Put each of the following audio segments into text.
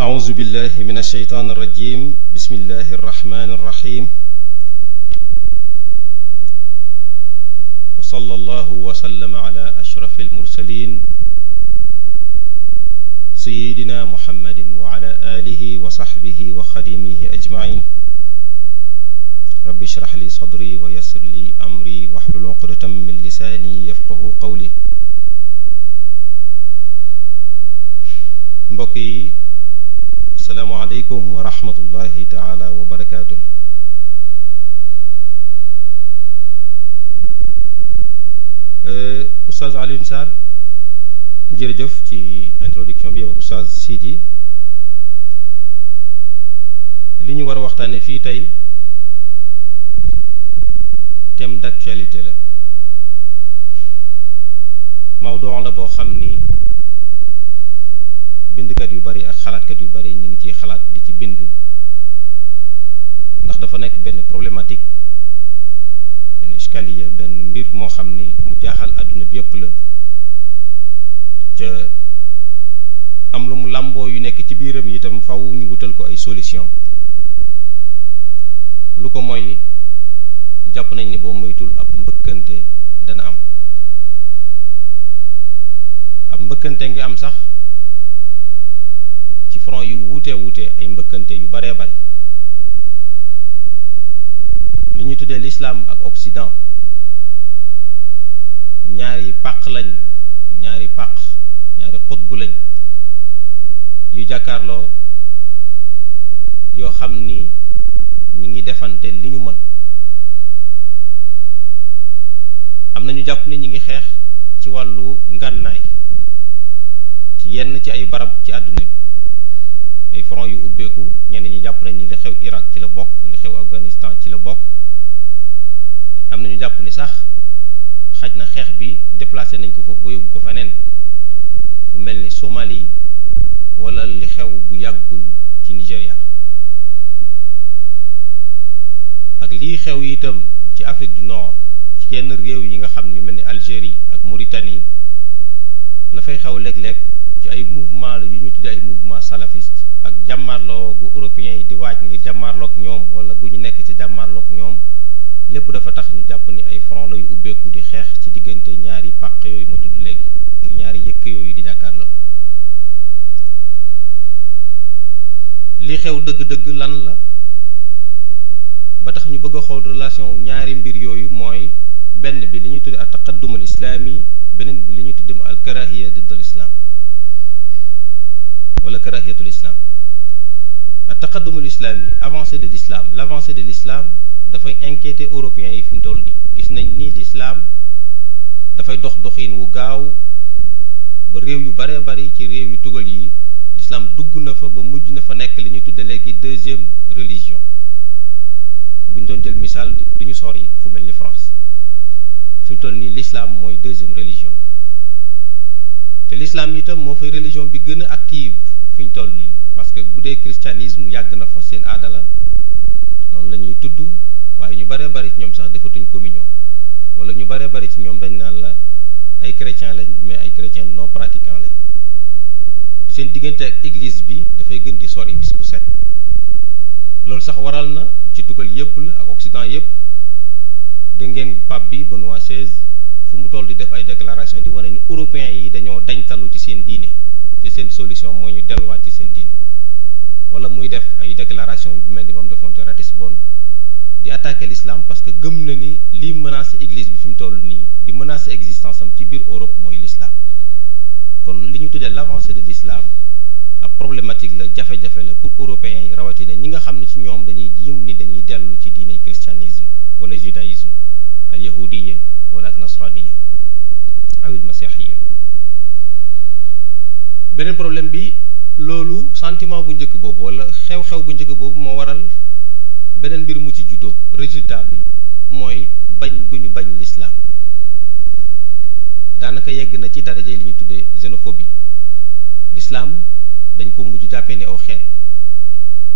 أعوذ بالله من الشيطان الرجيم بسم الله الرحمن الرحيم وصلى الله وسلم على أشرف المرسلين سيدنا محمد وعلى آله وصحبه وخديمه أجمعين رب اشرح لي صدري ويسر لي أمري واحلل عقدة من لساني يفقه قولي mbokki assalaamu aleykum wa rahmatullahi taala wa barakaatu Oustaz Alioune Sarr jërëjëf ci introduction bi yow ak Oustaz Sidi li ñu war a waxtaane fii tey thème d'actualité la mawduu la boo xam ni bindkat yu bari ak xalaatkat yu bari ñi ngi ciy xalaat di ci bind ndax dafa nekk benn problématique benn iskaliya benn mbir moo xam ni mu jaaxal àdduna bi yépp la ca am lu mu làmboo yu nekk ci biiram itam faw ñu wutal ko ay solution lu ko mooy jàpp nañ ni boo moytul ab mbëkkante dana am ab mbëkkante ngi am sax ci front yu wuute ay mbëkkante yu baree bari li ñu tuddee l'islam ak occident ñaari pàq lañ ñaari xutbu lañ yu jàkkaarloo yoo xam ni ñi ngi defante li ñu mën am na ñu jàpp ni ñi ngi xeex ci wàllu ngànnaay ci yenn ci ay barab ci àdduna bi ay front yu ubbeeku ñenn ñi jàpp nañ ni li xew Irak ci la bokk li xew Afghanistan ci la bokk am na ñu jàpp ni sax xaj na xeex bi déplacé nañ ko foofu ba yóbbu ko feneen fu mel ni Somalie wala li xew bu yàggul ci Nigeria ak lii xew itam ci Afrique du Nord ci yenn réew yi nga xam ne yu mel ni Algérie ak Mauritanie la fay xew léeg-léeg ci ay mouvement la yu ñu tuddee ay mouvement salafiste ak jàmmarloo gu européens yi di waaj ngir jàmmarloog ñoom wala gu ñu nekk ci jàmmarloog ñoom lépp dafa tax ñu jàpp ni ay front la yu ubbeeku di xeex ci diggante ñaari pàq yooyu ma tudd léegi muy ñaari yëkk yooyu di jàkkaarloo li xew dëgg-dëgg lan la ba tax ñu bëgg a xool relation ñaari mbir yooyu mooy benn bi li ñuy tuddee al taqaddum al islami beneen bi li ñuy tuddee al karahiya didd al islam wala karahiyatul islam al taqaddum al islami avancée de l'islam l'avancée de l'islam dafay inquiéter européens yi fi mu toll nii gis nañ ni l'islam dafay doxin wu gaaw ba réew yu baree bari ci réew yu tugal yi l'islam dugg na fa ba mujj na fa nekk li ñuy tudde léegi deuxième religion bu ñu doon jël misaal du ñu sori fu mel ni France fi mu toll nii l'islam mooy deuxième religion bi te l'islam itam moo fay religion bi gën a active fi ñu toll nii parce que bu dee christianisme yàgg na fa seen aada la noonu la ñuy tudd waaye ñu baree bari ci ñoom sax defatuñ communion wala ñu baree bari ci ñoom dañ naan la ay chrétiens lañ mais ay chrétiens non pratiquants lañ seen diggante ak église bi dafay gën di sori bis bu set loolu sax waral na ci tugal yépp la ak occident yépp da ngeen pape bi Benoît XVI fu mu toll di def ay déclaration di wane ni européens yi dañoo dañtalu ci seen diine ci seen solution mooy ñu delluwaat ci seen diine wala muy def ay déclaration bu mel ni ba mu defoon te Ratisbonne di attaquer l'islam parce que gëm na ni lii menacer église bi fi mu toll nii di menacer existence am ci biir Europe mooy l'islam kon li ñu tuddee l'avancée de l'islam ab problématique la jafe-jafe la pour européens yi rawatina ñi nga xam ne ci ñoom dañuy jiim ni dañuy dellu ci diine christianisme wala judaïsme al yahudiya wala ak nasraniya awil masihiya beneen problème bi loolu sentiment bu njëkk boobu wala xew-xew bu njëkk boobu moo waral beneen mbir mu ci juddoo résultat bi mooy bañ gu ñu bañ l'islam daanaka yegg na ci daraja li ñu tuddee xénophobie l'islam dañ ko mujj jàppee ni aw xeet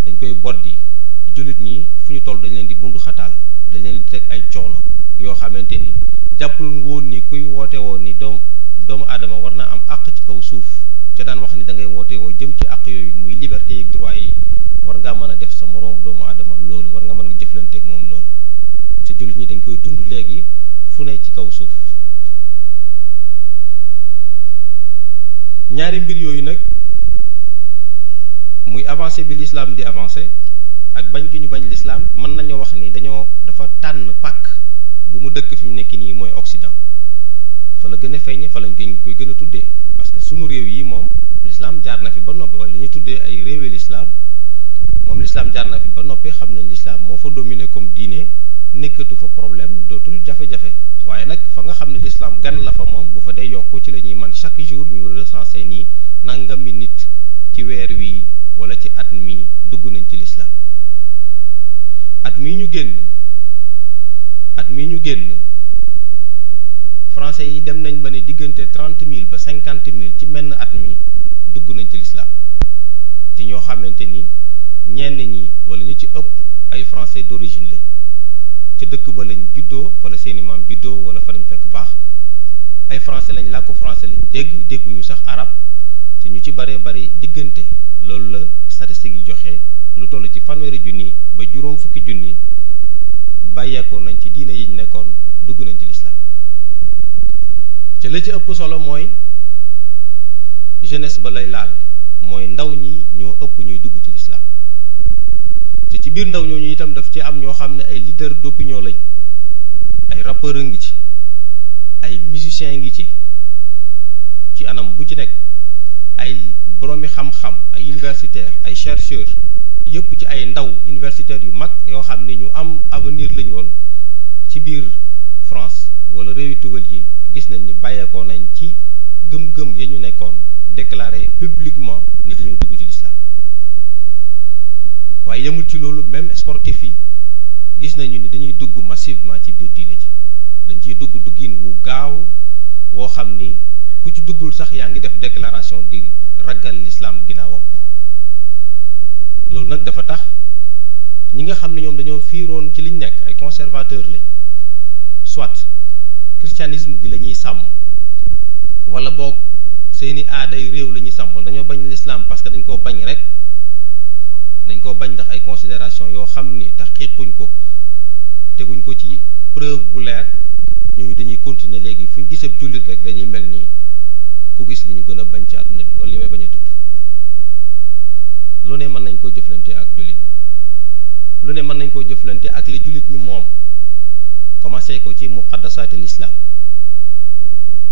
dañ koy boddi jullit ñi fu ñu toll dañ leen di bundu xataal dañ leen di teg ay coono yoo xamante ni jàppul woon ni kuy woote woon ni doomu aadama war naa am àq ci kaw suuf ca daan wax ni da ngay woote woo jëm ci àq yooyu muy liberté ak doomu aadama loolu war nga mën nga jëflanteeg moom noonu te jullit ñi dañ koy dund léegi fu ne ci kaw suuf. ñaari mbir yooyu nag muy avancé bi l'islam di avancé ak bañ gi ñu bañ l'islam mën nañoo wax ni dafa tànn pàkk bu mu dëkk fi mu nekk nii mooy Occident fa la gën a feeñe fa lañ koy gën a tuddee parce que sunu réew yi moom l'islam jaar na fi ba noppi wala li ñu tuddee ay réewi l'islam moom l'islam jaar na fi ba noppi xam nañ l'islam moo fa dominé comme diine nekkatu fa problème dootul jafe-jafe waaye nag fa nga xam ne l'islam gan la fa moom bu fa dee yokku ci la ñuy man chaque jour ñu recenser nii nangami nit ci weer wi wala ci at mi dugg nañ ci l'islam at mii ñu génn français yi dem nañ ba ne diggante 30 000 ba 50 000 ci menn at mi dugg nañ ci l'islam ci ñoo xamante ni ñenn ñi wala ñu ci ëpp ay français d'origine lañ ci dëkk ba lañ juddoo fa la seeni maam juddoo wala fa lañ fekk baax ay français lañ làkku français lañ dégguñu sax arab ci ñu ci baree bari diggante loolu la statistique yi joxe lu toll ci 1,000 ba juróom fukki junni bàyyeekoo nañ ci diine yiñ nekkoon dugg nañ ci l'islam ci la ci ëpp solo mooy jeunesse ba lay laal mooy ndaw ñi ñoo ëpp ñuy dugg ci l'islam te ci biir ndaw ñooñu itam daf ci am ñoo xam ne ay leader d'opinion lañ ay rappeurs ngi ci ay musiciens ngi ci anam bu ci nekk ay boroomi xam-xam ay universitaires ay chercheurs yëpp ci ay ndaw universitaires yu mag yoo xam ne ñu am avenir lañu woon ci biir France wala réewi tugal yi gis nañ ni bàyyeekoo nañ ci gëm-gëm ya ñu nekkoon déclaré publiquement ni dañoo dugg ci l'islam waaye yemul ci loolu même sportif yi gis nañu ni dañuy dugg massivement ci biir diine ji dañ ciy dugg duggin wu gaaw woo xam ni ku ci duggul sax yaa ngi def déclaration di ragal l'islam ginnaawam loolu nag dafa tax ñi nga xam ne ñoom dañoo fiiroon ci liñ nekk ay conservateur lañ soit christianisme gi la ñuy sàmm wala boog seeni aaday réew la ñuy sàmm wala dañoo bañ l'islam parce que dañ koo bañ rek dañ koo bañ ndax ay considération yoo xam ni taxqiquñ ko teguñ ko ci preuve bu leer ñooñu dañuy continuer léegi fu ñu gisee jullit rek dañuy mel ni ku gis li ñu gën a bañ ci àdduna bi wala li may bañ a tudd lu ne mën nañ koo jëflante ak jullit lu ne mën nañ koo jëflante ak li jullit ñi moom commencé ko ci muqaddasaati l'islam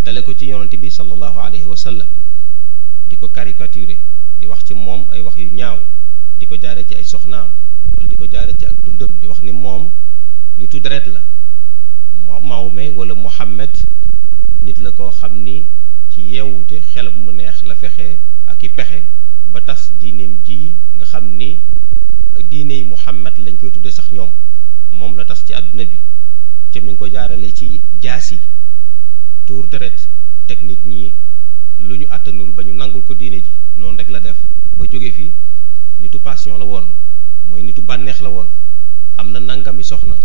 dale ko ci yonent bi sallallahu alayhi wa sallam di ko caricaturer di wax ci moom ay wax yu ñaaw di ko jaaree ci ay soxnaam wala di ko jaaree ci ak dundam di wax ni moom nitu deret la Mahomet wala Mohammed nit la koo xam ni ci yeewute xelam mu neex la fexe ak i pexe ba tas diineem ji nga xam ni ak diiney Muhammad lañ koy tudde sax ñoom moom la tas ci àdduna bi ca mi ngi ko jaarale ci jaasi tuur deret teg nit ñi lu ñu àttanul ba ñu nangul ko diine ji noonu rek la def ba jóge fi nitu passion la woon mooy nitu bànneex la woon am na nangami soxna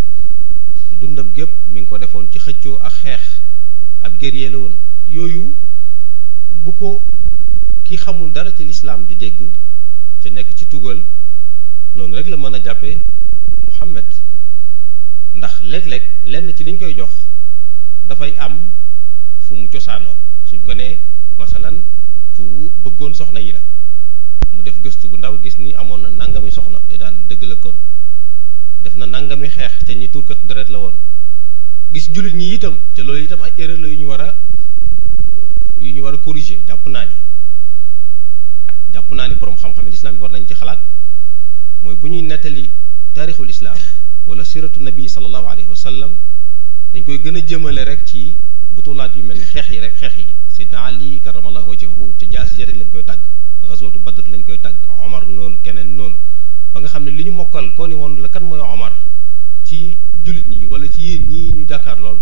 dundam gépp mi ngi ko defoon ci xëccoo ak xeex ab guerrier la woon yooyu bu ko ki xamul dara ci l'islam di dégg ca nekk ci tugal noonu rek la mën a jàppe Muhammad ndax léeg-léeg lenn ci liñ koy jox dafay am fu mu cosaanoo suñ ko nee masalan ku bëggoon soxna yi la mu def gëstu bu ndaw gis ni amoon na nangami soxna day daan dëgg la kon def na nangami xeex te ñi tuurkat deret la woon gis jullit ñi itam te loolu itam ay erreur la yu ñu war a corriger jàpp naa ni boroom xam-xam l'islam yi war nañ ci xalaat mooy bu ñuy nettali taarixul islam wala siratu nabi sallallahu alayhi wa sallam dañ koy gën a jëmale rek ci butulaat yu mel ni xeex yi rek xeex yi Seydina Ali karamallahu wajhahu ca jaasi ja rek lañ koy tàgg ghazwatu Badr lañ koy tàgg Omar noonu keneen noonu ba nga xam ne li ñu mokkal koo ni woon la kan mooy Omar ci jullit ñi wala ci yéen ñii ñu jàkkaar lool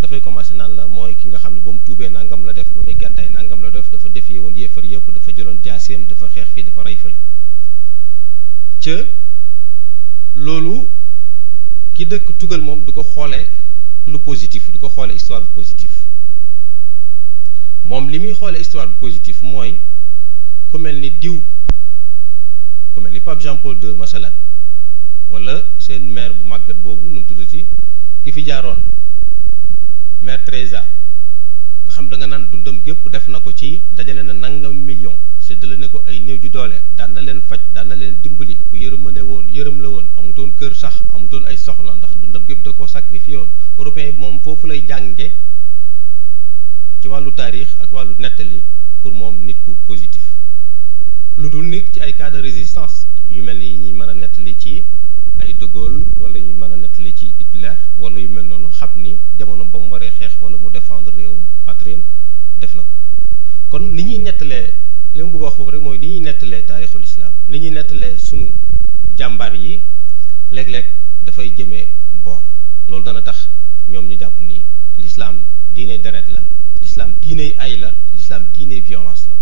dafay commencé naan la mooy ki nga xam ne ba mu tuubee nangam la def ba muy gàddaay nangam la def dafa defee woon yéefar yëpp dafa jëloon jaaseem dafa xeex fii dafa rey fële ca loolu ki dëkk tugal moom du ko xoolee lu positif du ko xoolee histoire bu positif moom li muy xoolee histoire bu positif mooy ku mel ni diw ku mel ni Pape Jean Paul II masalan wala seen maire bu màggat boobu nu mu tuddati ki fi jaaroon maire Teresa nga xam da nga naan dundam gépp def na ko ci dajale na nangam million séddale ne ko ay néew ju doole daan na leen faj daan na leen dimbali ku yërëm la woon amutoon kër sax amutoon ay soxla ndax dundam gépp da koo sacrifié woon. européen bi moom foofu lay jànge ci wàllu taarix ak wàllu nettali pour moom nit ku positif lu dul nit ci ay cas de résistance yu mel ni yi ñuy mën a nettali ci ay De Gaulle wala ñu mën a nettali ci Hitler wala yu mel noonu xam ni jamono ba mu waree xeex wala mu défendre réew patriem def na ko. kon ni ñuy nettalee li ma bëgg a wax foofu rek mooy ni ñuy nettalee taarixul islam ni ñuy nettalee sunu jàmbaar yi léeg-léeg dafay jëmee boor loolu dana tax ñoom ñu jàpp ni l'islam diine deret la l'islam diine ay la l'islam diine violence la.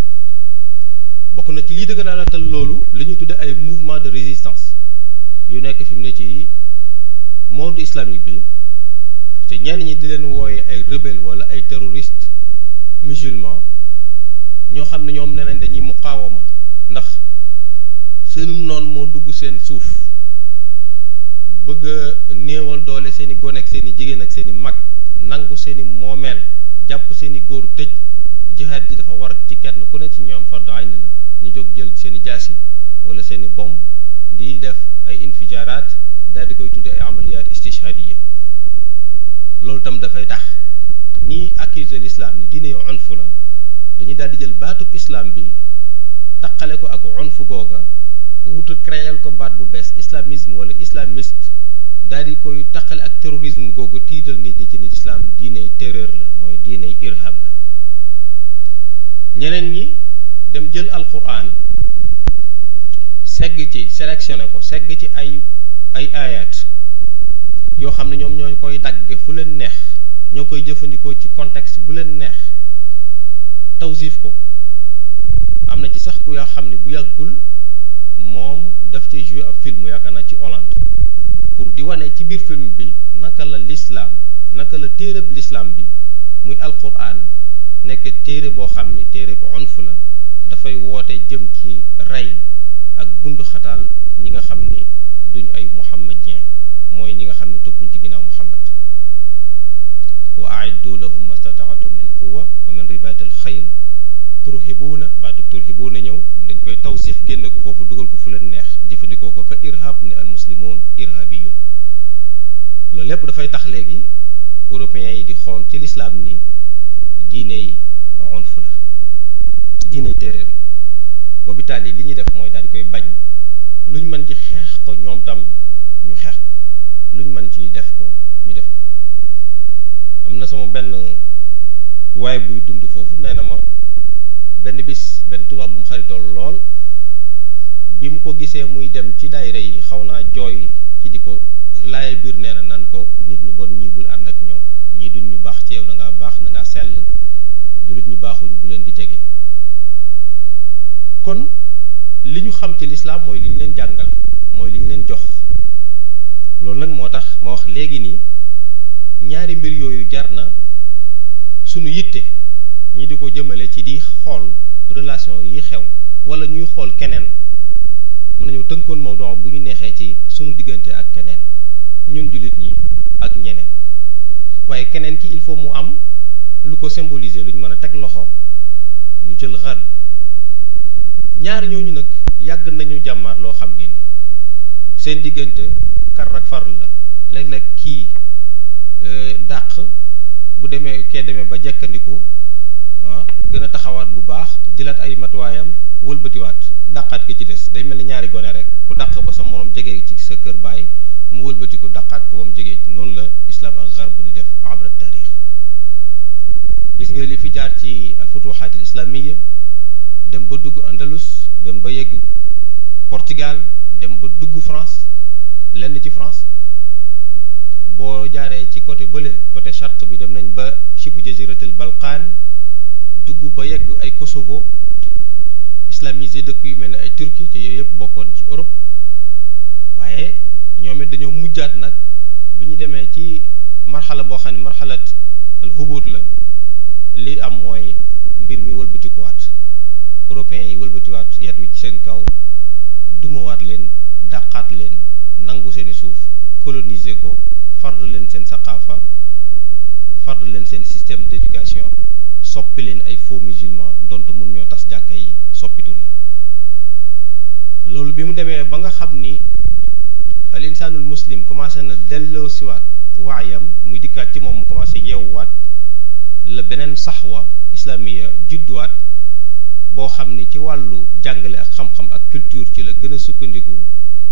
bokk na ci lii dëgg daalatal loolu li ñuy tudde ay mouvement de résistance yu nekk fi mu ne ci monde islamique bi te ñenn ñi di leen wooye ay rebelle wala ay terroriste musulman ñoo xam ne ñoom nee nañ dañuy muqaawama ndax seenum noonu moo dugg seen suuf bëgg a néewal doole seen i gone ak seen i jigéen ak seen i mag nangu seen i moomeel jàpp seen i góor tëj jihaad ji dafa war ci kenn ku ne ci ñoom fardu ayni la ñu jóg jël seen i jaasi wala seen i bomb di def ay infijaaraat daal di koy tudde ay amaliyaat istishhadiya loolu tam dafay tax ñiy accuser l'islam ni diine yu unfu la dañuy daal di jël baatub islam bi taqale ko ak unfu googa wuta créer ko baat bu bees islamisme wala islamiste daal di koy taqale ak terrorisme googu tiital nit ñi ci nit islam diiney terreur la mooy diiney irhab la. ñeneen ñi dem jël alquran segg ci sélectionné ko segg ci ay ayat yoo xam ne ñoom ñoo koy dagge fu leen neex ñoo koy jëfandikoo ci contexte bu leen neex tawsif ko am na ci sax ku yaa xam ne bu yàggul moom daf ci jouer ab film yaakaar naa ci Hollande pour di wane ci biir film bi naka la l'islam naka la téereb l'islam bi muy alquran nekk téere boo xam ni téere bu onf la dafay woote jëm ci rey ak bundu xataal ñi nga xam ni duñ ay muhammadien mooy ñi nga xam ni toppuñ ci ginnaaw muhammad wa a'iddu lahum mastata'tum min quwwa wa min ribatil xayl turhibuuna baatub turhibuuna ñëw dañ koy tawsif génne ko foofu dugal ko fu leen neex jëfandikoo ko ka irhab ni al muslimun irhabiyun loolu lépp dafay tax léegi européens yi di xool ci l'islam ni diiney onf la diiney téeréer la boobu taal yi li ñuy def mooy daal di koy bañ luñ mën ci xeex ko ñoom tam ñu xeex ko luñ mën ci def ko ñu def ko. am na sama benn waaye buy dund foofu nee na ma benn bis benn tubaab bu mu xaritool lool bi mu ko gisee muy dem ci daayira yi xaw naa jooy ci di ko laaye biir nee na naan ko nit ñu bon ñii bul ànd ak ñoom ñii duñ ñu baax ci yow da ngaa baax da ngaa sell jullit ñu baaxuñ bu leen di jege. kon li ñu xam ci lislaam mooy li ñu leen jàngal mooy li ñu leen jox loolu nag moo tax ma wax léegi nii ñaari mbir yooyu jar na sunu yitte ñi di ko jëmale ci di xool relation yi xew wala ñuy xool keneen mën nañoo tënkoon mawdu bu ñu neexee ci sunu diggante ak keneen ñun jullit ñi ak ñeneen waaye keneen ki il faut mu am lu ko symboliser lu ñu mën a teg loxoom ñu jël xar ñaar ñooñu nag yàgg nañu jàmmaar loo xam ngeen ni seen diggante kar ak far la léeg-léeg kii dàq bu demee kee demee ba jekkandiku gën a taxawaat bu baax jëlaat ay matuwaayam wëlbatiwaat dàqaat ki ci des day mel ni ñaari gone rek ku dàq ba sa moroom jege ci sa kër baay mu wëlbati ko dàqaat ko ba mu jege noonu la islam ak garb di def abra taarix gis nga li fi jaar ci al futuhaat al islamiyya dem ba dugg Andalus dem ba yegg Portugal dem ba dugg France lenn ci France boo jaaree ci côté bële côté charq bi dem nañ ba shibu jaziratul Balkan dugg ba yegg ay Kosovo islamisé dëkk yu mel ne ay Turquie ci yooyu yëpp bokkoon ci Europe waaye ñoom it dañoo mujjaat nag bi ñu demee ci marxala boo xam ne marxalat al hubud la li am mooy mbir mi wëlbatikuwaat européens yi wëlbatiwaat yat wi ci seen kaw dumawaat leen dàqaat leen nangu seeni suuf coloniser ko fard leen seen saqaafa fard leen seen système d'éducation soppi leen ay faux musulmans donte mënuñoo tas jàkka yi soppi tur yi loolu bi mu demee ba nga xam ni al insaanul muslim commencé na delloo siwaat waayam muy dikkaat ci moom mu commencé yeewuwaat la beneen saxwa islamiya judduwaat boo xam ni ci wàllu jàngale ak xam-xam ak culture ci la gën a sukkandiku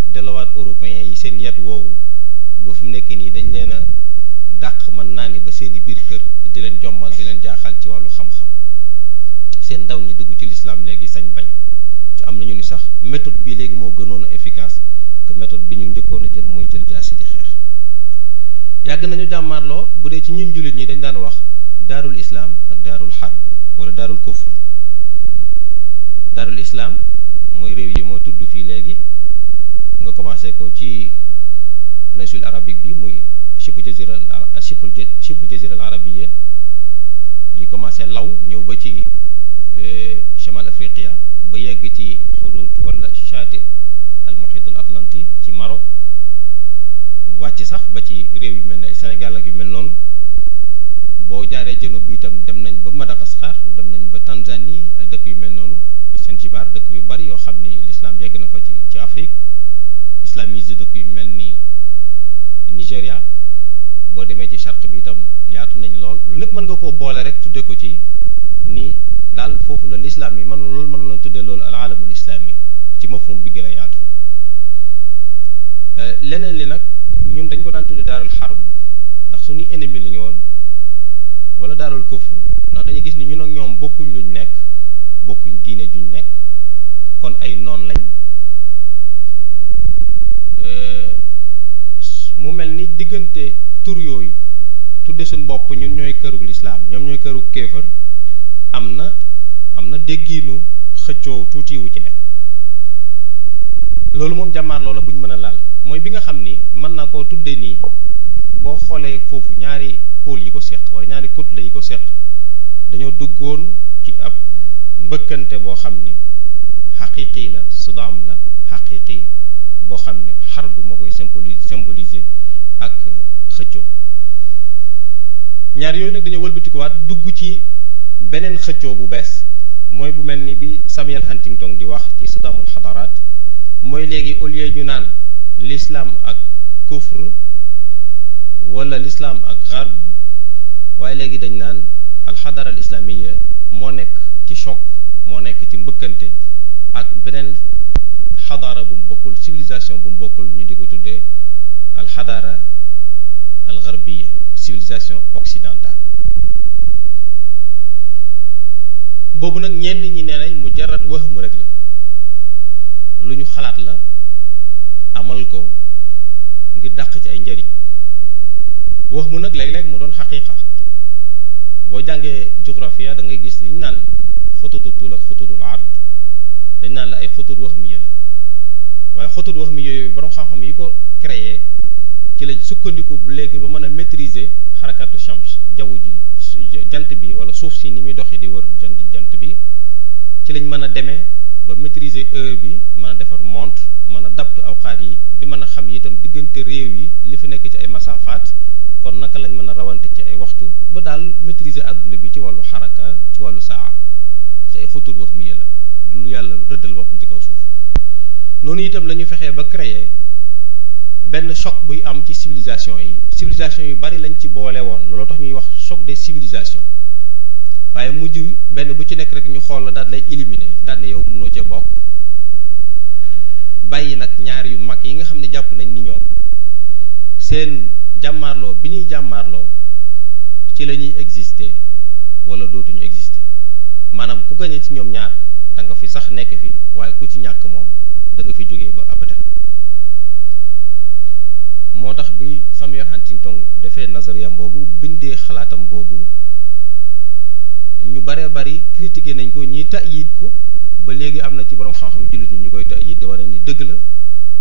dellowaat européens yi seen yat woowu ba fi mu nekk nii dañ leen a dàq mën naa ni ba seeni biir kër di leen jommal di leen jaaxal ci wàllu xam-xam seen ndaw ñi dugg ci lislaam léegi sañ bañ ci am nañu ni sax méthode bi léegi moo gënoon a efficace que méthode bi ñu njëkkoon a jël mooy jël jaasi di xeex yàgg nañu jàmmaarloo bu dee ci ñun jullit ñi dañ daan wax daarul islaam ak daarul xarb wala daarul kufr daarul islaam mooy réew yi moo tudd fii léegi nga commencé ko ci péninsule arabique bi muy shibhu jazira al arabia li commencé law ñëw ba ci chamal afriqiya ba yegg ci xudud wala shaati al muhit al atlanti ci Maroc wàcc sax ba ci réew yu mel ne ay Sénégal ak yu mel noonu boo jaaree janub bi itam dem nañ ba Madagascar dem nañ ba Tanzanie ak dëkk yu mel noonu Zanzibar dëkk yu bari yoo xam ni l'islam yegg na fa ci Afrique islamisé dëkk yu mel ni Nigéria boo demee ci charq bi itam yaatu nañ lool lu lépp mën nga koo boole rek tudde ko ci ni daal foofu la l'islam yi mën na tuddee loolu al alamul islami ci mafhum bi gën a yaatu leneen li nag ñun dañ ko daan tudde daarul xarb ndax suñuy ennemi la ñu woon wala daarul kufr ndax dañuy gis ni ñun ak ñoom bokkuñ luñ nekk bokkuñ diine juñ nekk kon ay noon lañ mu mel ni diggante tur yooyu tudde suñ bopp ñun ñooy kërug lislaam ñoom ñooy kërug kéefër am na déggiinu xëccoo tuuti wu ci nekk loolu moom jàmmaar loola buñ mën a laal mooy bi nga xam ni mën naa koo tudde nii boo xoolee foofu ñaari pôle yi ko seq wala ñaari côte yi ko seq dañoo duggoon ci ab mbëkkante boo xam ni xaqiqi la sidaam la xaqiqi boo xam ne xarb moo koy symboliser ak xëccoo ñaar yooyu nag dañoo wëlbatikuwaat dugg ci beneen xëccoo bu bees mooy bu mel ni bi Samuel Huntington di wax ci sidaamul xadaraat mooy léegi au lieu ñu naan l'islam ak kufr wala l'islam ak gharb waaye léegi dañ naan alxadara al islamiya moo nekk ci choc moo nekk ci mbëkkante ak beneen xadaara bu mu bokkul civilisation bu mu bokkul ñu di ko tuddee alxadaara al gharbiya civilisation occidentale boobu nag ñenn ñi nee nañ mujarrad wahmu rek la lu ñu xalaat la amal ko ngir dàq ci ay njëriñ wahmu nag léeg-léeg mu doon xaqiiqa boo jàngee géographia da ngay gis li ñu naan xututu tul ak xututul ard dañ naan la ay xutut wahmiya la waaye xutut wahmiya yooyu borom xam-xam yi ko créé ci lañ sukkandiku léegi ba mën a maîtriser xarakatu shams jaww ji jant bi wala suuf si ni muy doxee di wër jant bi ci lañ mën a demee ba maîtriser heure bi mën a defar montre mën a dapt awqaat yi di mën a xam itam diggante réew yi li fi nekk ci ay masafaat kon naka lañ mën a rawante ci ay waxtu ba daal maîtriser àdduna bi ci wàllu xaraka ci wàllu saa ci ay xutut wax mi la du lu yàlla rëddal boppam ci kaw suuf noonu itam la ñu fexee ba créer benn choc buy am ci civilisation yu bari lañ ci boole woon looloo tax ñuy wax choc des civilisations waaye mujj benn bu ci nekk rek ñu xool la daal lay éliminer daal ne yow mënoo cee bokk bàyyi nag ñaar yu mag yi nga xam ne jàpp nañ ni ñoom seen jàmmaarloo bi ñuy jàmmaarloo ci la ñuy exister wala dootuñu exister maanaam ku gañe ci ñoom ñaar da nga fi sax nekk fi waaye ku ci ñàkk moom da nga fi jógee ba abadan moo tax bi Samuel Huntington defee nazariyam boobu bindee xalaatam boobu ñu baree bari critiqué nañ ko ñi ta'yid ko ba léegi am na ci borom xam-xam jullit ñi ñu koy ta'yid di wane ni dëgg la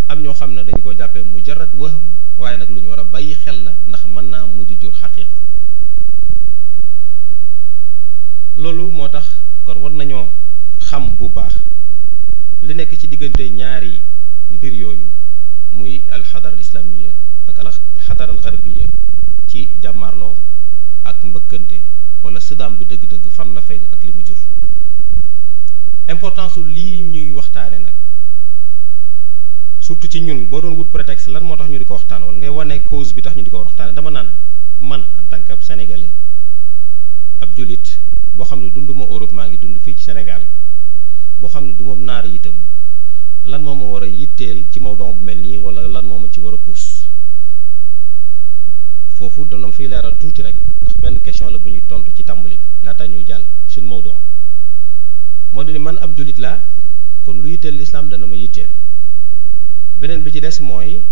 am ñoo xam ne dañu ko jàppee mujarrad wahm waaye nag lu ñu war a bàyyi xel la ndax mën naa mujj jur xaqiqa loolu moo tax kon war nañoo xam bu baax li nekk ci diggante ñaari mbir yooyu muy alxadara al islamiya ak alxadara al garbiya ci jàmmaarloo ak mbëkkante wala siddaam bi dëgg-dëgg fan la feeñ ak li mu jur. importance su lii ñuy waxtaane nag surtout ci ñun boo doon wut prétexte lan moo tax ñu di ko waxtaan wala ngay wane cause bi tax ñu di ko waxtaane, dama naan man en tant que ab sénégalais ab jullit boo xam ne dunduma Europe, maa ngi dund fii ci Sénégal, boo xam ne du moom naar yi itam, lan moo ma war a yitteel ci mawdon bu mel nii wala lan moo ma ci war a puus foofu dana fiy leeral tuuti rek ndax benn question la bu ñuy tontu ci tàmbali bi laataa ñuy jàll suñu mawdon moo di ni man ab jullit laa kon lu yitteel lislaam dana ma yitteel. beneen bi ci des mooy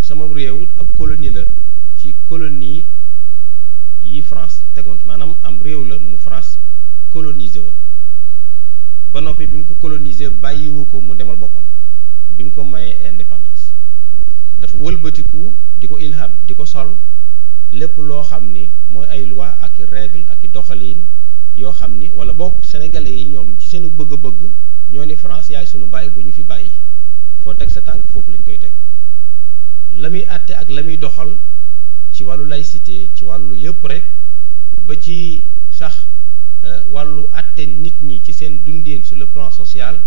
sama réew ab colonie la ci colonie yi France tegoon, maanaam am réew la mu France colonisé woon ba noppi bi mu ko colonisé bàyyiwu ko mu demal boppam bi mu ko mayee indépendance dafa wëlbatiku di ko ilham di ko sol lépp loo xam ni mooy ay loi ak i règle ak i doxalin yoo xam ni wala bokk sénégalais yi ñoom ci seenu bëgg-bëgg ñoo ni France yaay sunu bàyyi bu ñu fi bàyyi foo teg sa tànk foofu lañ koy teg la muy àtte ak la muy doxal ci wàllu laïcité ci wàllu yëpp rek ba ci sax wàllu àtte nit ñi ci seen dundin sur le plan social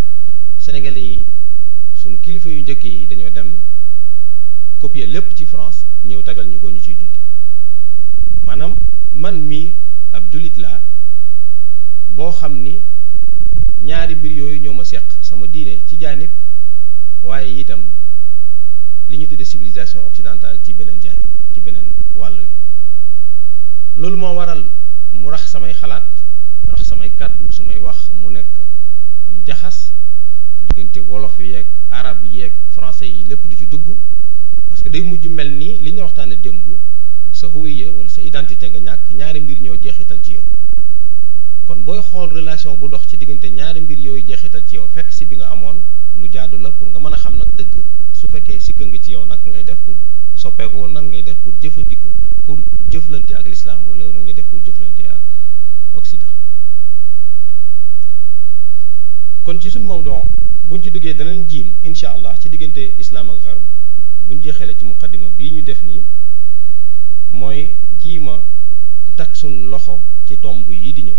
sénégalais yi sunu kilifa yu njëkk yi dañoo dem copier lépp ci France ñëw tagal ñu ko ñu ciy dund maanaam man mi ab jullit laa boo xam ni ñaari mbir yooyu ñoo ma seq sama diine ci jaanib waaye itam li ñu tuddee civilisation occidentale ci beneen jaanib ci beneen wàll wi loolu moo waral mu rax samay xalaat rax samay kàddu su may wax mu nekk am jaxas diggante wolof yeeg arab yeeg français yi lépp di ci dugg parce que day mujj mel ni li ñu waxtaane démb sa huwiya wala sa identité nga ñàkk ñaari mbir ñoo jeexital ci yow kon booy xool relation bu dox ci diggante ñaari mbir yooyu jeexital ci yow fekk si bi nga amoon lu jaadu la pour nga mën a xam nag dëgg su fekkee sikka nga ci yow nag ngay def pour soppeeku wala nan ngay def pour jëfandikoo pour jëflante ak l'islam wala nan ngay def pour jëflante ak Occident. kon ci suñu mawdon buñ ci duggee danañ jiim incha allah ci diggante islam ak garb buñ jeexalee ci muqaddima bii ñu def nii mooy jiima takk suñ loxo ci tomb yi di ñëw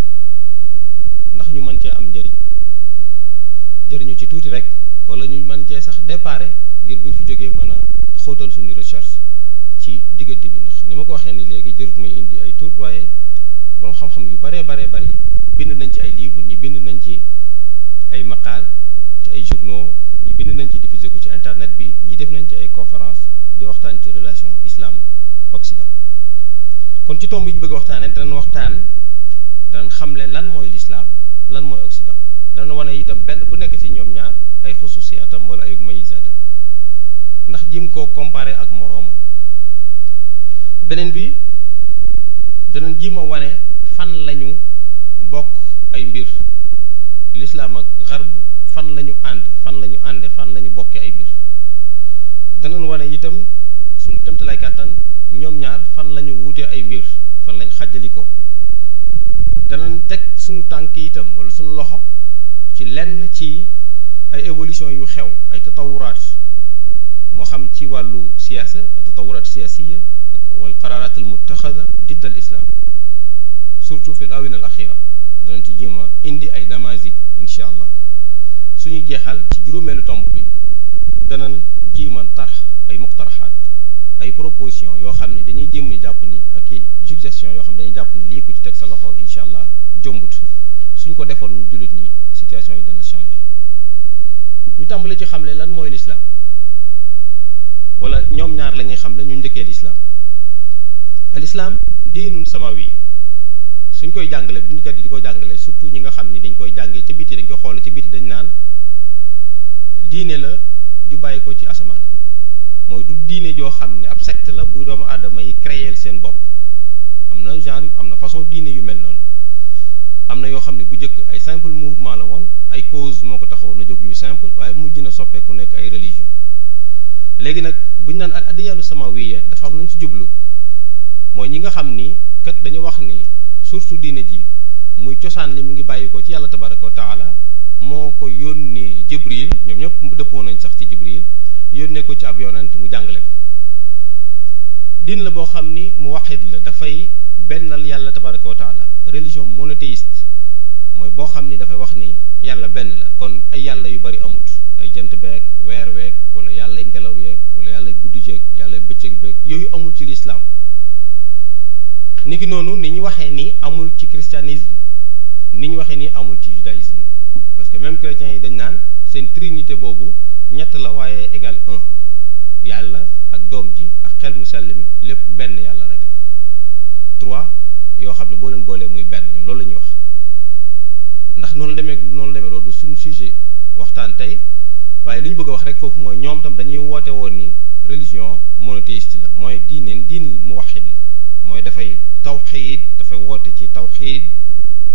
ndax ñu mën cee am njëriñ jëriñu ci tuuti rek wala ñu mën cee sax déparé ngir buñ fi jógee mën a xóotal suñu recherche ci diggante bi ndax ni ma ko waxee ni léegi jërut may indi ay tur waaye borom xam-xam yu baree bari bind nañ ci ay livres ñi bind nañ ci ay maqaal ci ay journaux ñi bind nañ ci diffusé ko ci internet bi ñi def nañ ci ay conférence di waxtaan ci relation islam occident kon ci tomb bi ñu bëgg a waxtaane danañ xamle lan mooy l'islam lan mooy occident dana wane itam benn bu nekk ci ñoom ñaar ay xususiyaatam wala ay mayisaatam ndax jim koo comparé ak moroomam beneen bi danañ jim a wane fan lañu bokk ay mbir l'islam ak garb fan lañu ànd fan lañu ànde fan lañu bokke ay mbir danañ wane itam sunu kemtalaay kàttan ñoom ñaar fan lañu wuute ay mbir fan lañ xàjjalikoo danañ teg sunu tànk itam wala sunu loxo ci lenn ci ay évolution yu xew ay tatawuraat moo xam ci wàllu siyaasa tatawuraat siyaasiya wal qaraaraat al muttaxada didd al islam surtout fi l awina al axira danañ ci jéem a indi ay damazij incha allah suñuy jeexal ci juróomeelu tomb bi danañ jiima tarx ay muqtaraxaat ay proposition yoo xam ne dañuy jéem jàpp ni ak i suggestion yoo xam ne dañuy jàpp ni lii ku ci teg sa loxo incha allah jombut suñ ko defoon ñu jullit ñi situation yi dana changer ñu tàmbali ci xamle lan mooy l'islam wala ñoom ñaar la ñuy xamle ñu njëkkee l'islam al islam diinun samawi suñ koy jàngale bindkat yi di ko jàngale surtout ñi nga xam ni dañ koy jàngee ca biti dañ koy xoole ci biti dañ naan diine la ju bàyyi ko ci asamaan mooy du diine joo xam ne ab secte la bu doomu aadama yi créer seen bopp am na genre am na façon diine yu mel noonu am na yoo xam ne bu njëkk ay simple mouvement la woon ay cause moo ko taxawoon na jóg yu simple waaye mujj na soppeeku nekk ay religion léegi nag buñ naan al adiyaanu samawiya dafa am nañ ci jublu mooy ñi nga xam ni kat dañu wax ni surtout diine ji muy cosaan li mi ngi bàyyi ko ci yàlla tabaraka wa taala moo ko yónni Jibril ñoom ñëpp dëppoo nañ sax ci Jibril yónnee ko ci ab yonent mu jàngale ko diin la boo xam ni mu waxit la dafay bennal yàlla tabaraka wa taala religion monothéiste mooy boo xam ni dafay wax ni yàlla benn la kon ay yàlla yu bari amut ay jant beeg weer weeg wala yàlla ngelaw yeeg wala yàlla guddi jeeg yàlla bëccëg beeg yooyu amul ci lislaam niki noonu ni ñu waxee ni amul ci christianisme ni ñu waxee ni amul ci judaïsme parce que même chrétiens yi dañ naan seen trinité boobu ñett la waaye égal un yàlla ak doom ji ak xel mu sell mi lépp benn yàlla rek la trois yoo xam ne boo leen boolee muy benn ñoom loolu la ñuy wax ndax noonu la demee loolu du suñu sujet waxtaan tey waaye li ñu bëgg a wax rek foofu mooy ñoom tam dañuy woote woon ni religion monothéiste la mooy diin mu waxid la mooy dafay tawxiid dafay woote ci tawxiid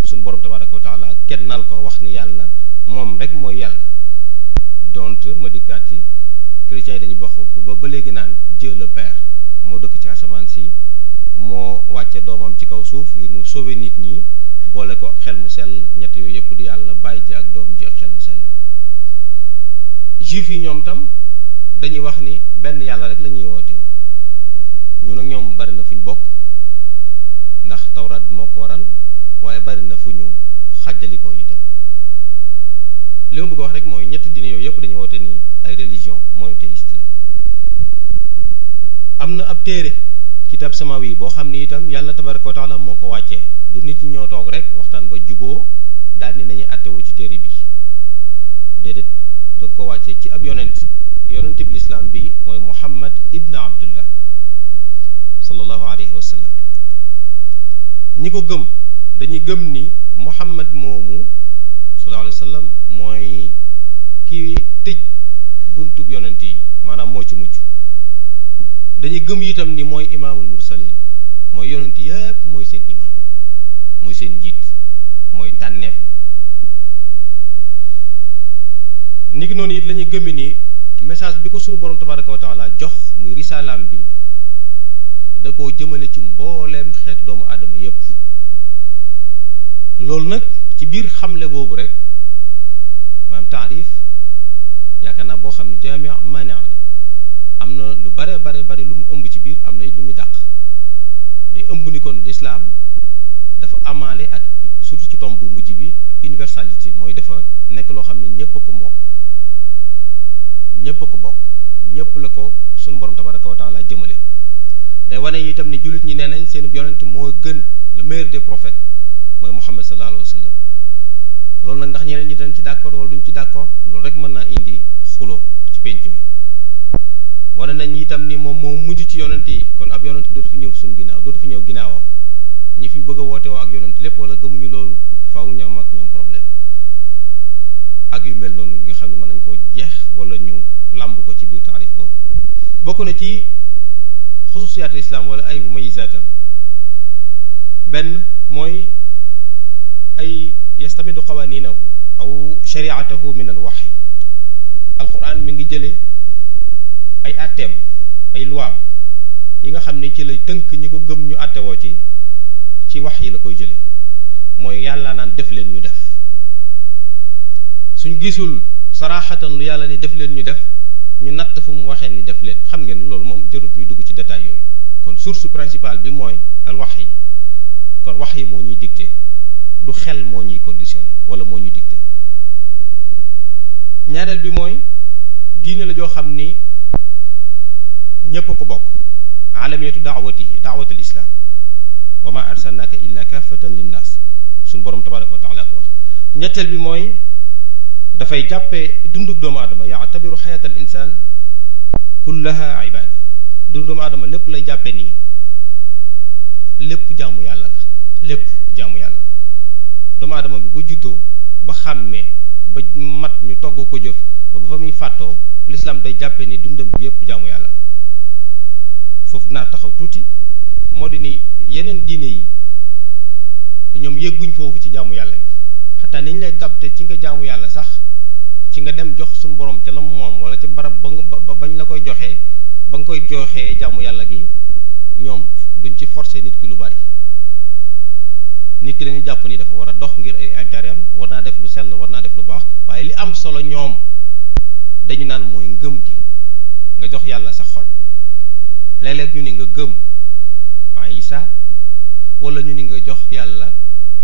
suñu borom tabaraka wa taala kennal ko wax ni yàlla moom rek mooy yàlla donc ma dikkaat ci chrétiens yi dañuy wax ba léegi naan Dieu le Père moo dëkk ci asamaan si moo wàcce doomam ci kaw suuf ngir mu sauver nit ñi boole ko ak xel mu sell ñett yooyu yëpp di yàlla bàyyi ji ak doom ji ak xel mu sell juif yi ñoom tam dañuy wax ni benn yàlla rek la ñuy wooteew ñun ak ñoom bari na fu ñu bokk ndax tawraat bi moo ko waral waaye bari na fu ñu xàjjalikoo itam li ma bëgg wax rek mooy ñetti diine yooyu yëpp dañuy woote ni ay religion monothéiste la am na ab téere kitab samawi boo xam ni itam yàlla tabaraka wa taala moo ko wàccee du nit ñi ñoo toog rek waxtaan ba juboo daal ni nañuy attewoo ci téere bi déedéet da ko wàccee ci ab yonent bi lislaam bi mooy Muhammad ibn Abdullah sallallahu alayhi wa sallam ñi ko gëm dañuy gëm ni Muhammad moomu sallallahu alayhi wa sallam mooy ki tëj buntub yonent yi maanaam moo ci mujj dañuy gëm itam ni mooy imaamul mursalin mooy yonent yépp mooy seen imaam mooy seen njiit mooy tànneef bi niki noonu it la ñuy gëmee ni message bi ko suñu borom tabaraka wa taala jox muy risalaam bi da koo jëmale ci mbooleem xeetu doomu aadama yépp loolu nag ci biir xamle boobu rek maanaam taarif yaakaar naa boo xam ne jaami maanaa la am na lu bare lu mu ëmb ci biir am na it lu muy dàq day ëmb ni kon lislaam dafa amaale ak surtout ci tomb bu mujj bi universalité mooy dafa nekk loo xam ne ñépp a ko bokk ñépp la ko sunu borom tabaraka wa taala jëmale day wane itam ni jullit ñi nee nañ seen yonent moo gën le meilleur des prophètes mooy Muhammad sallallahu alayhi wa sallam loolu nag ndax ñeneen ñi dañ ci d'accord wala duñ ci d'accord loolu rek mën naa indi xuloo ci penc mi wane nañ itam ni moom moo mujj ci yonent yi kon ab yonent dootu fi ñëw suñu ginnaaw dootu fi ñëw ginnaawam ñi fi bëgg a woote woo ak yonent lépp wala gëmuñu loolu faaw ñu am ak ñoom problème ak yu mel noonu ñi nga xam ne mën nañ koo jeex wala ñu làmb ko ci biir taarif boobu bokk na ci xususiyaatul islam wala ay mumayizaatam benn mooy ay yastamidu qawaaniinahu aw shariatahu min al waxyi alquran mi ngi jëlee ay atteem ay luwaam yi nga xam ne ci lay tënk ñi ko gëm ñu attewoo ci wax yi la koy jëlee mooy yàlla naan def leen ñu def suñ gisul saraxatan lu yàlla ni def leen ñu def ñu natt fu mu waxee ni def leen xam ngeen loolu moom jarut ñu dugg ci détail yooyu kon source principale bi mooy al wax yi kon wax yi moo ñuy dicté du xel moo ñuy conditionné wala moo ñuy dicté ñaareel bi mooy diine la joo xam ni ñépp ko bokk alamiyatu daawatul islam wa ma arsalnaka illa kaafatan linnaas suñu borom tabaraka wa taala ko wax ñetteel bi mooy dafay jàppee dundug doomu aadama yaatabiru xayatal insaan kullaha ibada dundug doomu aadama lépp lay jàppe nii lépp jaamu yàlla la lépp jaamu yàlla la doomu aadama bi ba juddoo ba xàmmee ba mat ñu togg ko jëf ba fa muy fàttoo l'islam day jàppe ni dundam bi yépp jaamu yàlla la foofu dinaa taxaw tuuti moo di ni yeneen diine yi ñoom yëgguñ foofu ci jaamu yàlla bi xataa niñ lay dabte ci nga jaamu yàlla sax ci nga dem jox suñu borom ca la moom wala ci barab ba bañ la koy joxee ba nga koy joxee jaamu yàlla gi ñoom duñ ci forcer nit ki lu bari nit ki dañuy jàpp ni dafa war a dox ngir ay intérêt am war naa def lu sell war naa def lu baax waaye li am solo ñoom dañu naan mooy ngëm gi nga jox yàlla sa xol léeg-léeg ñu ni nga gëm Isa wala ñu ni nga jox yàlla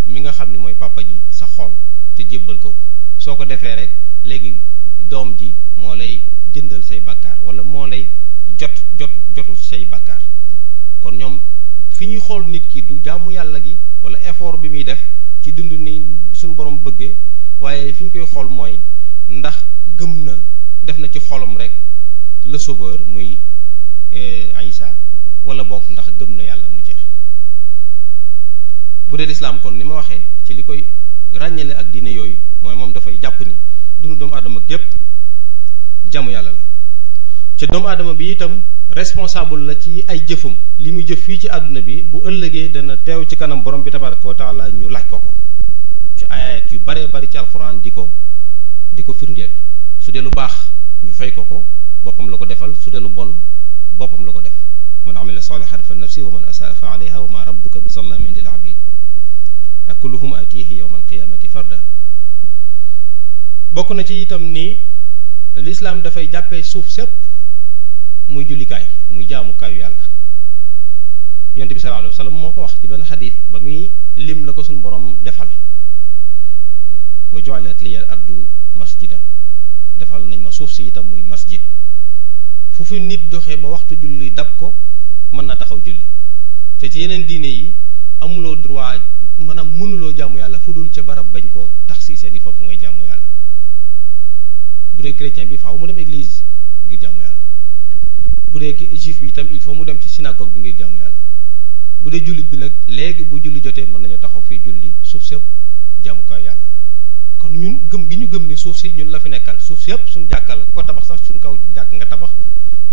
mi nga xam ni mooy papa ji sa xol te jébbal ko soo ko defee rek léegi doom ji moo lay jëndal say bàkkaar wala moo lay jotu say bàkkaar kon ñoom fi ñuy xool nit ki du jaamu yàlla gi wala effort bi muy def ci dund ni suñu borom bëggee waaye fi ñu koy xool mooy ndax gëm na def na ci xolam rek le sauveur muy Isa wala bokk ndax gëm na yàlla mu jeex bu dee lislaam kon ni ma waxee ci li koy ràññale ak diine yooyu mooy moom dafay jàpp ni dundu doomu aadama gépp jaamu yàlla la ca doomu aadama bi itam responsable la ci ay jëfam li muy jëf fii ci àdduna bi bu ëllëgee dana teew ci kanam borom bi tabaraka wa taala ñu laaj ko ci ayat yu bare bari ci alxuraan di ko firndeel su dee lu baax ñu fay ko boppam la ko defal su dee lu bon boppam la ko def man amila salihan fa nafsi wa man asaa fa alayha wa ma rabbuka bi zallamin lil abid ak kulluhum atihi yawma alqiyamati farda bokk na ci itam ni l'islam dafay jàppee suuf sépp muy jullikaay muy jaamukaayu yàlla yonent bi sallallahu alayhi wa sallam moo ko wax ci benn xadiis ba muy lim la ko suñu borom defal wa ju'ilat liya ardu masjidan defal nañ ma suuf si itam muy masjid fu fi nit doxee ba waxtu julli dab ko mën na taxaw julli te ci yeneen diine yi amuloo droit maanaam mënuloo jaamu yàlla fu dul ca barab bañ ko tax si seeni foofu ngay jaamu yàlla bu dee chrétien bi faaw mu dem église ngir jaamu yàlla bu dee juif bi itam il faut mu dem ci synagogue bi ngir jaamu yàlla bu dee jullit bi nag léegi bu julli jotee mën nañu taxaw fii julli suuf sépp jaamukaay yàlla la kon ñun gëm gi ñu gëm ni suuf si ñun la fi nekkal suuf si yëpp suñu jàkka la ko tabax sax suñ kaw jàkk nga tabax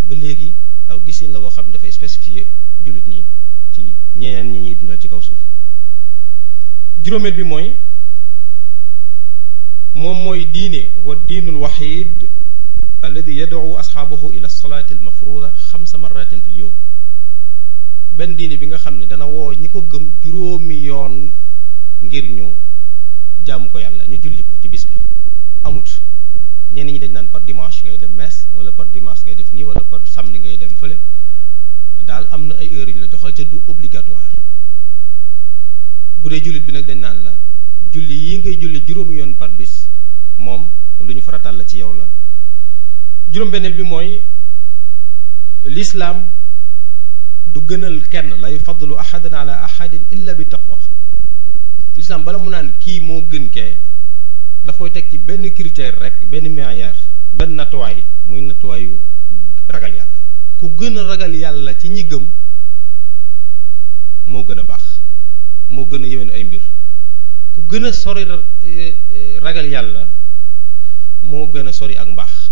ba léegi aw gisin la boo xam ne dafay spécifié jullit ñi ci ñeneen ñi ñuy dundal ci kaw suuf juróomeel bi mooy moom mooy diine wa diinul waxiid alladi yad'u asxaabahu ila salaati almafruda 5 marratin fi lyowm benn diine bi nga xam ne dana woo ñi ko gëm juróomi yoon ngir ñu jaamu ko yàlla ñu julli ko ci bis bi amut ñenn ñi dañ naan par dimanche ngay dem messe wala par dimanche ngay def nii wala par samedi ngay dem fële daal am na ay heures yu ñu la joxal te du obligatoire bu dee jullit bi nag dañ naan la julli yi ngay julli juróomi yoon par bis moom lu ñu faratal la ci yow la juróom-benneel bi mooy l'islam du gënal kenn la yufaddalu ahadan ala ahadin illa bi taqwa l'islam bala mu naan kii moo gën kee daf koy teg ci benn critère rek benn meilleur benn nattuwaay muy nattuwaayu ragal yàlla ku gën a ragal yàlla ci ñi gëm moo gën a baax moo gën a yéwén ay mbir ku gën a sori ragal yàlla moo gën a sori ak mbaax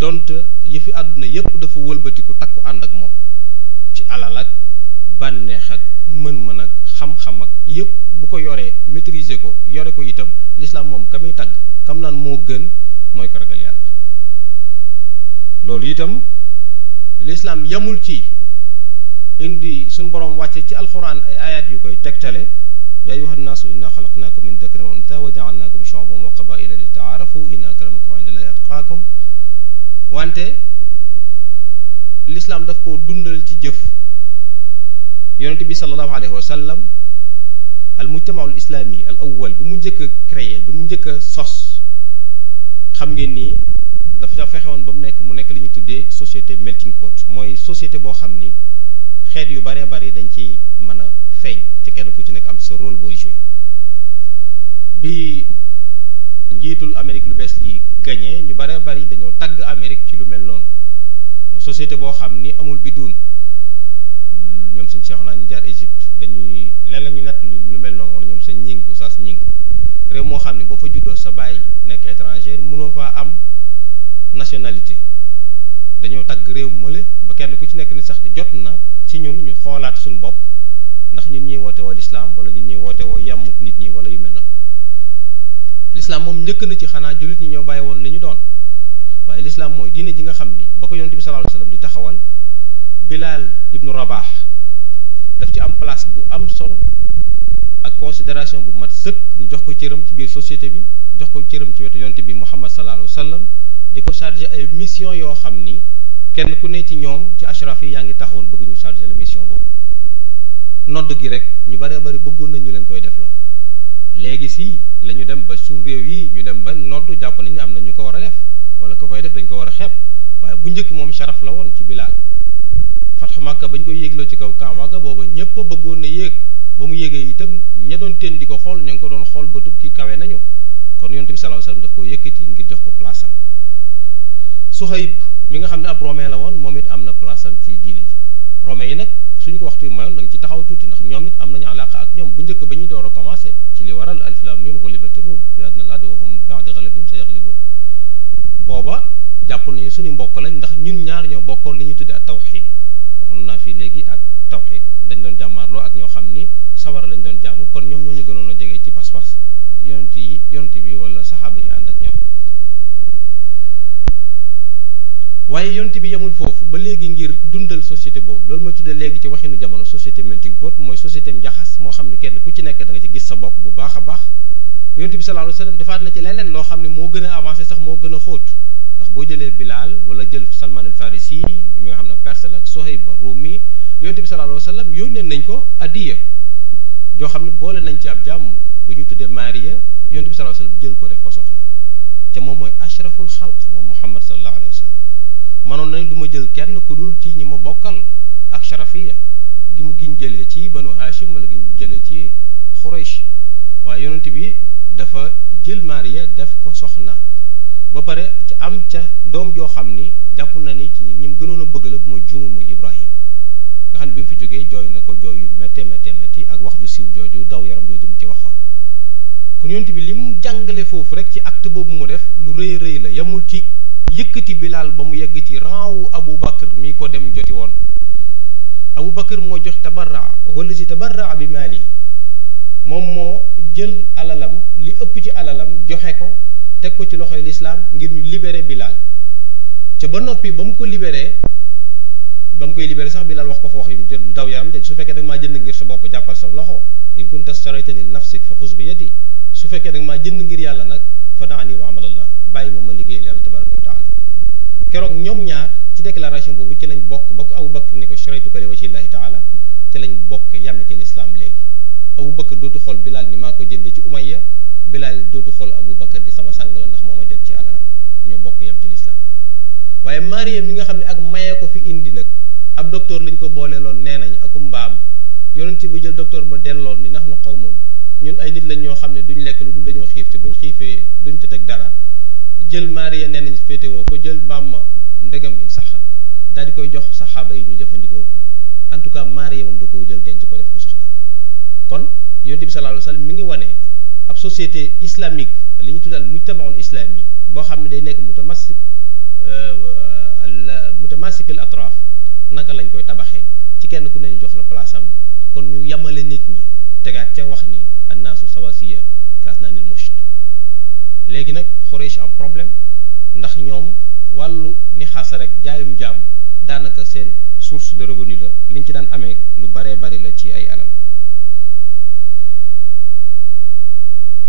donte yëfi àdduna yépp dafa wëlbatiku takku ànd ak moom ci alal ak bànneex ak mën-mën ak xam-xam ak yépp bu ko yoree maîtriser ko yore ko itam l'islam moom ka muy tagg kam naan moo gën mooy ko ragal yàlla loolu itam l'islam yamul ci indi suñu borom wàcce ci alxuraan ay ayat yu koy tegtale yaa ayyuha nnaasu inna xalaqnaakum min dakarin wa untha wa ja'alnaakum shu'uban wa qabaa'ila li ta'aarafu inna akramakum indallahi atqaakum wante l'islam daf ko dundal ci jëf yonent bi sallallahu alayhi wa sallam al mujtamaul islami al awwal bi mu njëkk a créé bi mu njëkk a sos xam ngeen ni dafa fexe woon ba mu nekk li ñuy tuddee société melting pot mooy société boo xam ni xeet yu baree bari dañ ci mën a feeñ ci kenn ku ci nekk am sa rôle booy joué bi njiitul Amérique lu bees li gagné ñu baree bari dañoo tagg Amérique ci lu mel noonu mooy société boo xam ni amul bidduun ñoom suñ seexu naa ñu jaar Égypte dañuy leen la ñu nett lu mel noonu wala ñoom sañ ñing oustaz ñing réew moo xam ne boo fa juddoo sa baay nekk étranger mënoo faa am nationalité dañoo tagg réew mële ba kenn ku ci nekk ni sax jot na ci ñun ñu xoolaat suñu bopp ndax ñun ñuy woote woo l'islam wala ñun ñuy woote woo yàmmuk nit ñi wala yu mel na l'islam moom njëkk na ci xanaa jullit ñi ñoo bàyyi woon li ñu doon waaye l'islam mooy diine ji nga xam ni ba ko yonent bi sallallahu alayhi wasallam di taxawal Bilal ibnu Rabah daf ci am place bu am solo ak considération bu mat sëkk ñu jox ko cëram ci biir société bi jox ko cëram ci wetu yonent bi Muhammad sallallahu alayhi wasallam di ko chargé ay mission yoo xam ni kenn ku ne ci ñoom ci ashraf yi yaa ngi taxawoon bëgg ñu charger la mission boobu nodd gi rek ñu bëree bëri bëggoon nañ ñu leen koy def loo léegi si la ñu dem ba suñ réew yi ñu dem ba nodd jàpp nañu am na ñu ko war a def wala ko koy def dañ ko war a xeeb waaye bu njëkk moom sharaf la woon ci Bilaal Fathu Makka bañ ko yéegloo ci kaw Kaaba ga booba ñépp a bëggoon na yéeg ba mu yéegee itam ña doon teen di ko xool ña ngi ko doon xool ba tub ki kawe nañu kon yonent bi sallallahu alayhi wasallam daf koo yëkkati ngir jox ko place am Suhayb mi nga xam ne ab romain la woon moom it am na place am ci diine ji romain yi nag suñ ko waxtu mayoon da nga ci taxaw tuuti ndax ñoom it am nañu alaqa ak ñoom bu njëkk ba ñuy door a commencé ci li waral alif lam mim ghulibatir rum fi adna al ard wa hum ba'da ghalabihim sayaghlibun booba jàpp nañu suñu mbokk lañ ndax ñun ñaar ñoo bokkoon li ñuy tudde ak tawxiid waxoon naa fii léegi ak tawxiid dañ doon jàmmaarloo ak ñoo xam ni sawara lañ doon jaamu kon ñoom ñoo ñu gënoon a jege ci pas-pas yonent bi wala saxaaba yi ànd ak ñoom waaye yonent bi yemul foofu ba léegi ngir dundal société boobu loolu mooy tuddee léegi ci waxinu jamono société melting pot mooy société njaxas moo xam ne kenn ku ci nekk da nga ci gis sa bopp bu baax a baax yonent bi sallallahu alayhi wasallam defaat na ci leneen loo xam ne moo gën a avancé sax moo gën a xóot ndax boo jëlee Bilal wala jël Salman al Farisi mi nga xam ne perse la ak Suhayb Rumi yonent bi sallallahu alayhi wasallam yónnee nañ ko adiya joo xam ne boole nañ ci ab jàmm bu ñu tuddee Maria yonent bi sallallahu alayhi wasallam jël ko def ko soxna te moom mooy ashraful xalq moom Muhammad sallallahu alayhi wasallam manoon nañ du ma jël kenn ku dul ci ñi ma bokkal ak sharafiya gi mu giñ jëlee ci banu Hashim wala giñ jëlee ci Quraysh waaye yonent bi dafa jël Maria def ko soxna ba pare ci am ca doom joo xam ni jàpp na ni ci ñi mu gënoon a bëgg la bu ma juumul muy Ibrahim nga xam ne bi mu fi jógee jooy na ko jooy yu méttee métti ak wax ju siiw jooju daw yaram jooju mu ci waxoon kon yonent bi li mu jàngale foofu rek ci acte boobu mu def lu rëy rëy la yemul ci yëkkati Bilaal ba mu yegg ci raawu Abu Bakr mi ko dem joti woon Abu Bakr moo jox tabarra wala si tabarra bi maali moom moo jël alalam li ëpp ci alalam joxe ko teg ko ci loxoy lislaam ngir ñu libéré Bilaal ca ba noppi ba mu ko libéré ba mu koy libéré sax Bilaal wax ko fa wax yu jël daw yaram de su fekkee da nga maa jënd ngir sa bopp jàppal sa loxo in kunta staraytani li nafsik fa xuz bi yadi su fekkee da nga maa jënd ngir yàlla nag fa daani wa amalallah bàyyi ma liggéeyal yàlla tabaraka wa taala keroog ñoom ñaar ci déclaration boobu ci lañ bokk ba ko Abu Bakr ne ko sharaytuka li wajhillahi taala ci lañ bokk yame ci lislaam léegi Abu Bakr dootu xool Bilaal ni maa ko jënde ci Umayya Bilaal dootu xool Abu Bakr ni sama sàng la ndax moo ma jot ci alalam ñoo bokk yam ci lislaam waaye Maria mi nga xam ne ak mayee ko fi indi nag ab docteur lañ ko booleeloon nee nañ aku mbaam yonent bi jël docteur ba delloon ni nax na qawmun ñun ay nit lañ ñoo xam ne duñ lekk lu dul dañoo xiif te buñ xiifee duñ ca teg dara jël Maria nee nañ féetewoo ko jël mbaam ma ndegam in saxa daal di koy jox saxaaba yi ñu jëfandikoo ko en tout cas Maria moom da koo jël denc ko def ko soxna kon yonent bi sallallahu alayhi wasallam mi ngi wane ab société islamique li ñu tuddal mujtamaul islami boo xam ne day nekk mutamasik al atraf naka lañ koy tabaxee ci kenn ku ne ñu jox la place am kon ñu yamale nit ñi tegaat ca wax ni annaasu sawasiya ka asnaanil musht léegi nag Quraysh am problème ndax ñoom wàllu ni xaasa rek jaayum jaam daanaka seen source de revenu la liñ ci daan amee lu baree bari la ci ay alal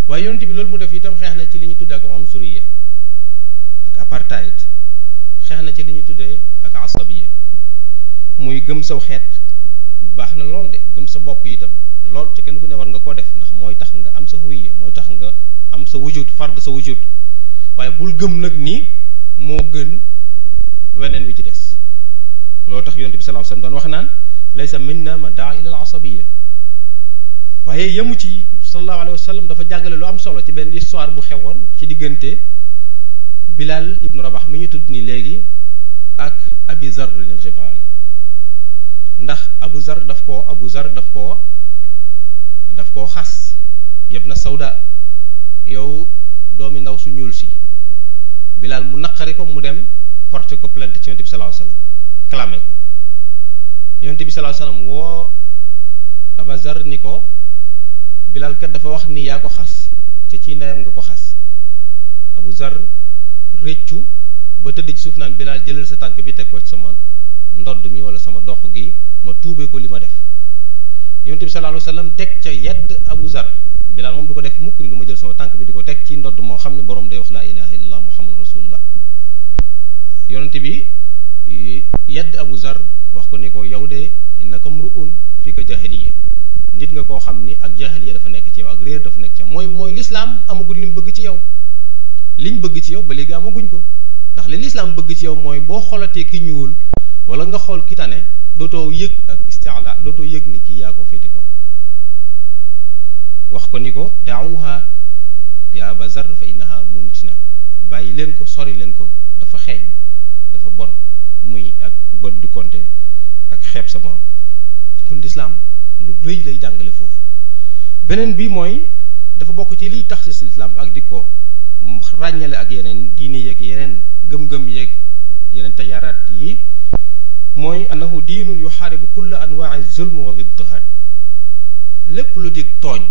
waaye yonent bi loolu mu def itam xeex na ci li ñu tuddee ak unsuriya ak apartheid xeex na ci li ñu tuddee ak asabiya muy gëm saw xeet baax na lool de gëm sa bopp itam lool ci kenn ku ne war nga ko def ndax mooy tax nga am sa huwiya mooy tax nga am sa wujud fard sa wujud waaye bul gëm nag ni moo gën weneen wi ci des loolu tax yonent bi sallallahu alayhi wasallam doon wax naan laysa minna man daa ila al asabiya waaye yemu ci sallallahu alayhi wasallam dafa jàngale lu am solo ci benn histoire bu xewoon ci diggante Bilal ibnu Rabah mi ñu tudd ni léegi ak Abi Zar al-Ghifari ndax Abu Zar daf koo xas yëpp na sawda yow doomi ndaw su ñuul si Bilal mu naqari ko mu dem porté ko plainte ci yonent bi sallallahu alayhi wasallam clamé ko yonent bi sallallahu alayhi wasallam woo Abu Zar ni ko Bilal kat dafa wax ni yaa ko xas ci ndeyam nga ko xas Abu Zar réccu ba tëdd ci suuf naan Bilal jëlal sa tànk bi teg ko ci sama ndodd mi wala sama dox gi ma tuubee ko li ma def yonent bi sallallahu alayhi wasallam teg ca yedd Abu Zar Bilal moom du ko def mukk ni du ma jël sama tànk bi di ko teg ci ndodd moo xam ne borom day wax laa ilaha illallah muhammadur rasulullah yonent bi yedd Abu Zar wax ko ni ko yow de innaka mru'un fi ka jahiliya nit nga koo xam ni ak jahiliya dafa nekk ci yow ak réer dafa nekk ci yow mooy lislaam amagul li mu bëgg ci yow liñ bëgg ci yow ba léegi amaguñ ko ndax li lislaam bëgg ci yow mooy boo xoolatee ki ñuul wala nga xool ki tane dootoo yëg ak isti'la dootoo yëg ni kii yaa ko féete kaw wax ko ni ko daawuha ya Aba Zar fa innaha muntina bàyyi leen ko sori leen ko dafa xeeñ dafa bon muy ak bët du konte ak xeeb sa morom kon lislaam lu rëy lay jàngale foofu beneen bi mooy dafa bokk ci liy tax si lislaam ak di ko ràññale ak yeneen diine yeeg yeneen gëm-gëm yeeg yeneen tajaaraat yi mooy annahu diinun yuxaaribu kulla anwaai zulm wal idtihaad lépp lu dig tooñ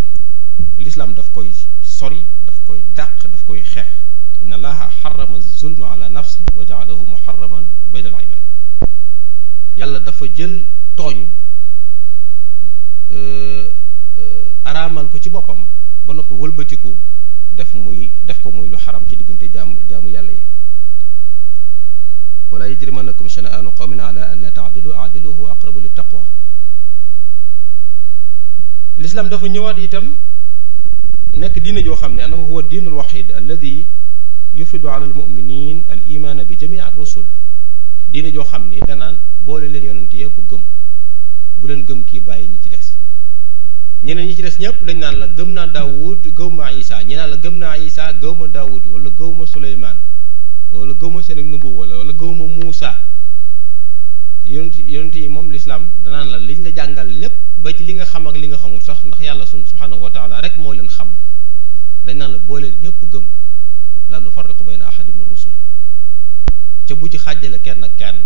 lislaam daf koy sori daf koy dàq daf koy xeex inna allaha xarama zulma ala nafsi wa jaalahu muharraman bayna al ibad yàlla dafa jël tooñ araamal ko ci boppam ba noppi wëlbatiku def ko muy lu xaram ci diggante jaamu yàlla yi wala yajrimannakum shana'anu qawmin ala an la ta'dilu a'dilu huwa aqrabu lit taqwa l'islam dafa ñëwaat itam nekk diine joo xam ne annahu huwa diinul wahid alladi yufridu ala al muminin al imaana bi jamii ar rusul diine joo xam ni danaan boole leen yonent yëpp gëm bu leen gëm kii bàyyi ñi ci des ñeneen ñi ci des ñëpp dañ naan la gëm naa Daawud gëw ma Isa ñi naan la gëm naa Isa gëw ma Daawud wala gëw ma Suleymaan wala gëw ma seen nubu wala gëw ma Muusa yonent yi moom lislaam danaan la liñ la jàngal lépp ba ci li nga xam ak li nga xamul sax ndax yàlla subhanahu wa taala rek moo leen xam dañ naan la boole ñëpp gëm la nufarriqu bayna ahadin min rusuli ca bu ci xàjjale kenn ak kenn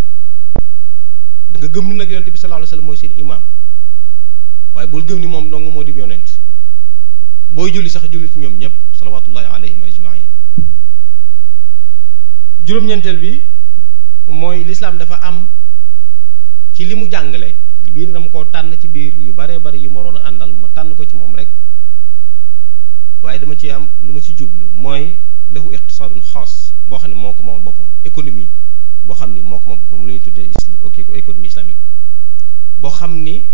da nga gëm ni nag yonent bi sallallahu alayhi wasallam mooy seen imaam waaye bul gëm ni moom dong moo di yonent booy julli sax julli ci ñoom ñëpp salawatullahi alayhim ajmain juróom-ñeenteel bi mooy lislaam dafa am ci li mu jàngale biir dama ko tànn ci biir yu baree bari yu ma waroon a àndal ma tànn ko ci moom rek waaye dama ci am lu ma ci jublu mooy lahu iqtisaadun xaas boo xam ne moo ko moomal boppam économie boo xam ni moo ko moomal boppam lu ñuy tuddee économie islamique boo xam ni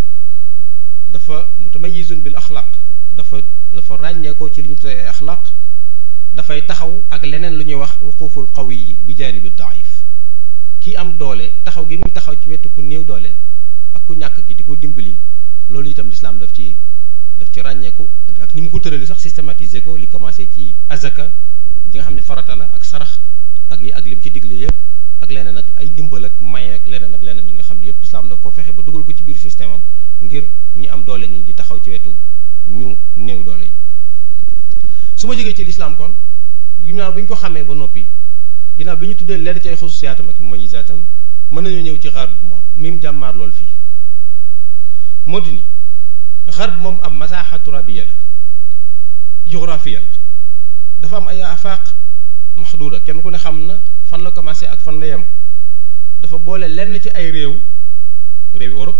dafa mutamayizun bil axlaq dafa ràññeekoo ci li ñu tuddee axlaq dafay taxaw ak leneen lu ñuy wax wuquful qawi bi jaanibi daif kii am doole taxaw gi muy taxaw ci wetu ku néew doole ak ku ñàkk gi di ko dimbali loolu itam lislaam daf ci ràññeeku ak ni mu ko tërali sax systématiser ko li commencé ci azaka ji nga xam ne farata la ak sarax ak lim ci digle yëpp ak leneen ak ay ndimbal ak maye ak leneen yi nga xam ne yëpp lislaam daf ko fexe ba dugal ko ci biir système am ngir ñi am doole ñi di taxaw ci wetu ñu néew doole yi su ma jógee ci lislaam kon ginnaaw bi ñu ko xamee ba noppi ginnaaw bi ñu tuddee lenn ci ay xususiyaatam ak mumayizaatam mën nañu ñëw ci xarb moom mim jàmmaar lool fii moo di ni xarb moom am masaaxa turabiya la géographie la dafa am ay afaq maxduuda kenn ku ne xam na fan la commencé ak fan la yem dafa boole lenn ci ay réewi Europe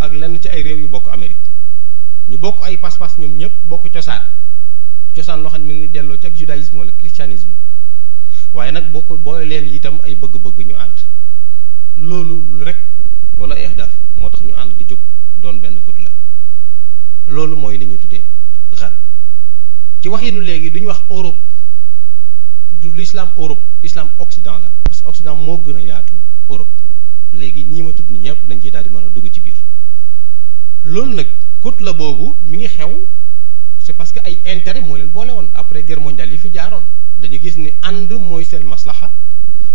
ak lenn ci ay réew yu bokk Amérique ñu bokk ay pas-pas ñoom ñëpp bokk cosaan loo xam ne mi ngi delloo ci ak judaïsme wala christianisme waaye nag bokk boole leen itam ay bëgg-bëgg ñu ànd loolu rek wala ihdaf moo tax ñu ànd di jóg doon benn kut la loolu mooy li ñuy tuddee xarb ci waxinu léegi duñu wax Europe du l'islam Europe islam Occident la parce que Occident moo gën a yaatu Europe léegi ñii ma tudd ni ñëpp dañ ciy daal di mën a dugg ci biir loolu nag kut la boobu mi ngi xew c'est parce que ay intérêt moo leen boole woon après guerre mondiale yi fi jaaroon dañu gis ni ànd mooy seen maslaxa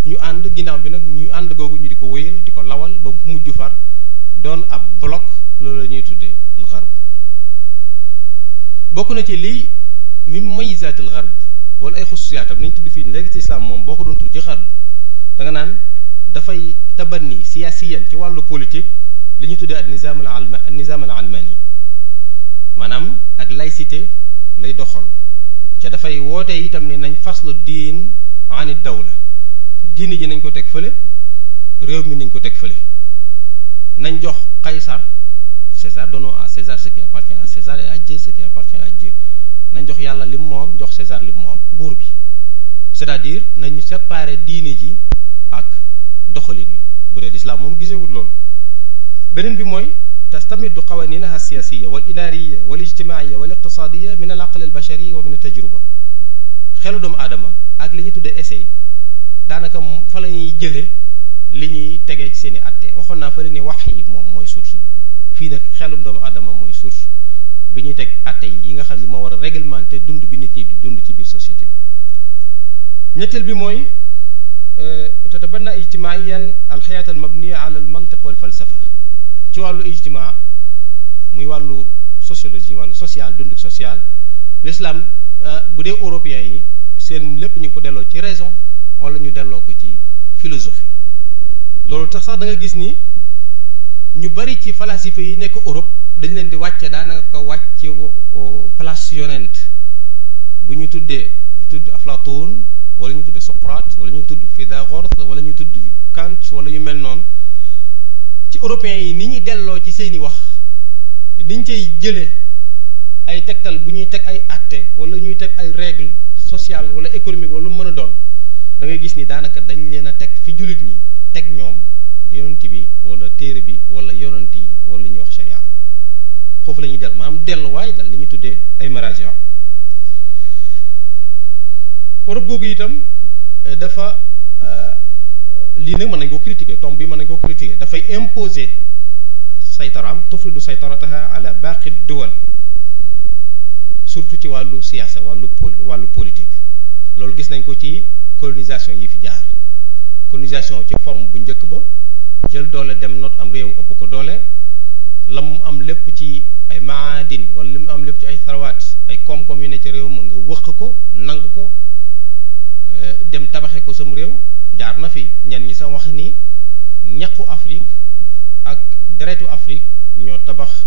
ñu ànd ginnaaw bi nag ñu ànd googu ñu di ko wéyal di ko lawal ba mu mujj far doon ab bloc loolu la ñuy tuddee al gharb bokk na ci lii min mumayizaatil gharb wala ay xususiyaatam nañ tudd fii léegi ci islam moom boo ko doon tudd ci gharb da nga naan dafay tabanni siyaasiyan ci wàllu politique li ñuy tuddee al nizam al almani maanaam ak laïcité lay doxal ca dafay woote itam ne nañ faslu diin ani dawla diini ji nañ ko teg fële réew mi nañ ko teg fële nañ jox Qaysar César, donnons à César ce qui appartient à César et à Dieu ce qui appartient à Dieu. nañ jox yàlla lim moom jox César lim moom buur bi c'est-à-dire nañu séparer diine ji ak doxalin wi l'islam moom gisewul loolu. beneen bi mooy tastamiddu qawaninaha siyasiya wal idaariya wal ijtimaaiya wal iqtisaadiya min al aql al bashari wa min al tajruba. xelu doomu aadama ak li ñuy tuddee essai daanaka fa la ñuy jëlee li ñuy tegee ci seen i atte waxoon naa fa ne wax yi moom mooy source bi fii nag xelum doomu aadama mooy source bi ñuy teg atte yi nga xam ni moo war a réglementer dund bi nit ñi di dund ci biir société bi. ñetteel bi mooy tatabanna ijtimaiyan alxayaat al mabniya ala al mantiq wal falsafa. ci wàllu ijtimaa muy wàllu sociologie wàllu social dund social l'islam bu dee européens yi seen lépp ñu ko delloo ci raison wala ñu delloo ko ci philosophie. loolu tax sax da nga gis ni ñu bari ci falasifa yi nekk Europe dañ leen di wàcce daanaka ko wàcc place yonent bu ñu tuddee bu tudd Aflaatoon wala ñu tudd Socrate wala ñu tudd Pythagore wala ñu tudd Kant wala yu mel noonu. ci européens yi ni ñuy delloo ci seeni wax niñ cay jëlee ay tegtal bu ñuy teg ay atte wala ñuy teg ay règle sociale wala économique wala lu mu mën a doon da ngay gis ni daanaka dañ leen a teg fi jullit ñi teg ñoom yonent bi wala téere bi wala yonent yi wala li ñuy wax sharia foofu la ñuy dellu maanaam delluwaay dal li ñuy tuddee ay maraaja. Europe googu itam dafa lii nag mën nañ ko critiquer tomb bi mën nañ ko critiquer dafay imposer saytaraam tufridu saytarataha ala baaqi duwal surtout ci wàllu siyaasa wàllu politique. loolu gis nañ ko ci colonisation yi fi jaar colonisation ci forme bu njëkk ba jël doole dem not am réew ëpp ko doole la mu am lépp ci ay maadin wala li mu am lépp ci ay tharawaat ay koom-koom yu ne ci réew ma nga wëq ko nangu ko dem tabaxe ko sam réew. jaar na fi ñenn ñi sax wax ni ñaqu Afrique ak deretu Afrique ñoo tabax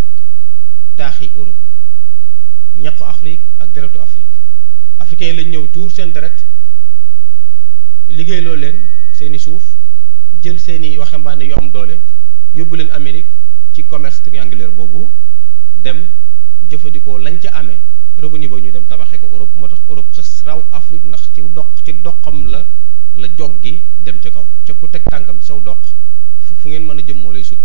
taaxi Europe ñaqu Afrique ak deretu Afrique africains yi lañ ñëw tuur seen deret liggéeyloo leen seeni suuf jël seeni waxambaane yu am doole yóbbu leen Amérique ci commerce triangulaire boobu dem jëfandikoo lañ ca amee revenu ba ñu dem tabaxee ko Europe moo tax Europe xës raw Afrique ndax ci doxam la jog gi dem ca kaw ca ku teg tànkam ci saw doq fu ngeen mën a jëm moo lay sut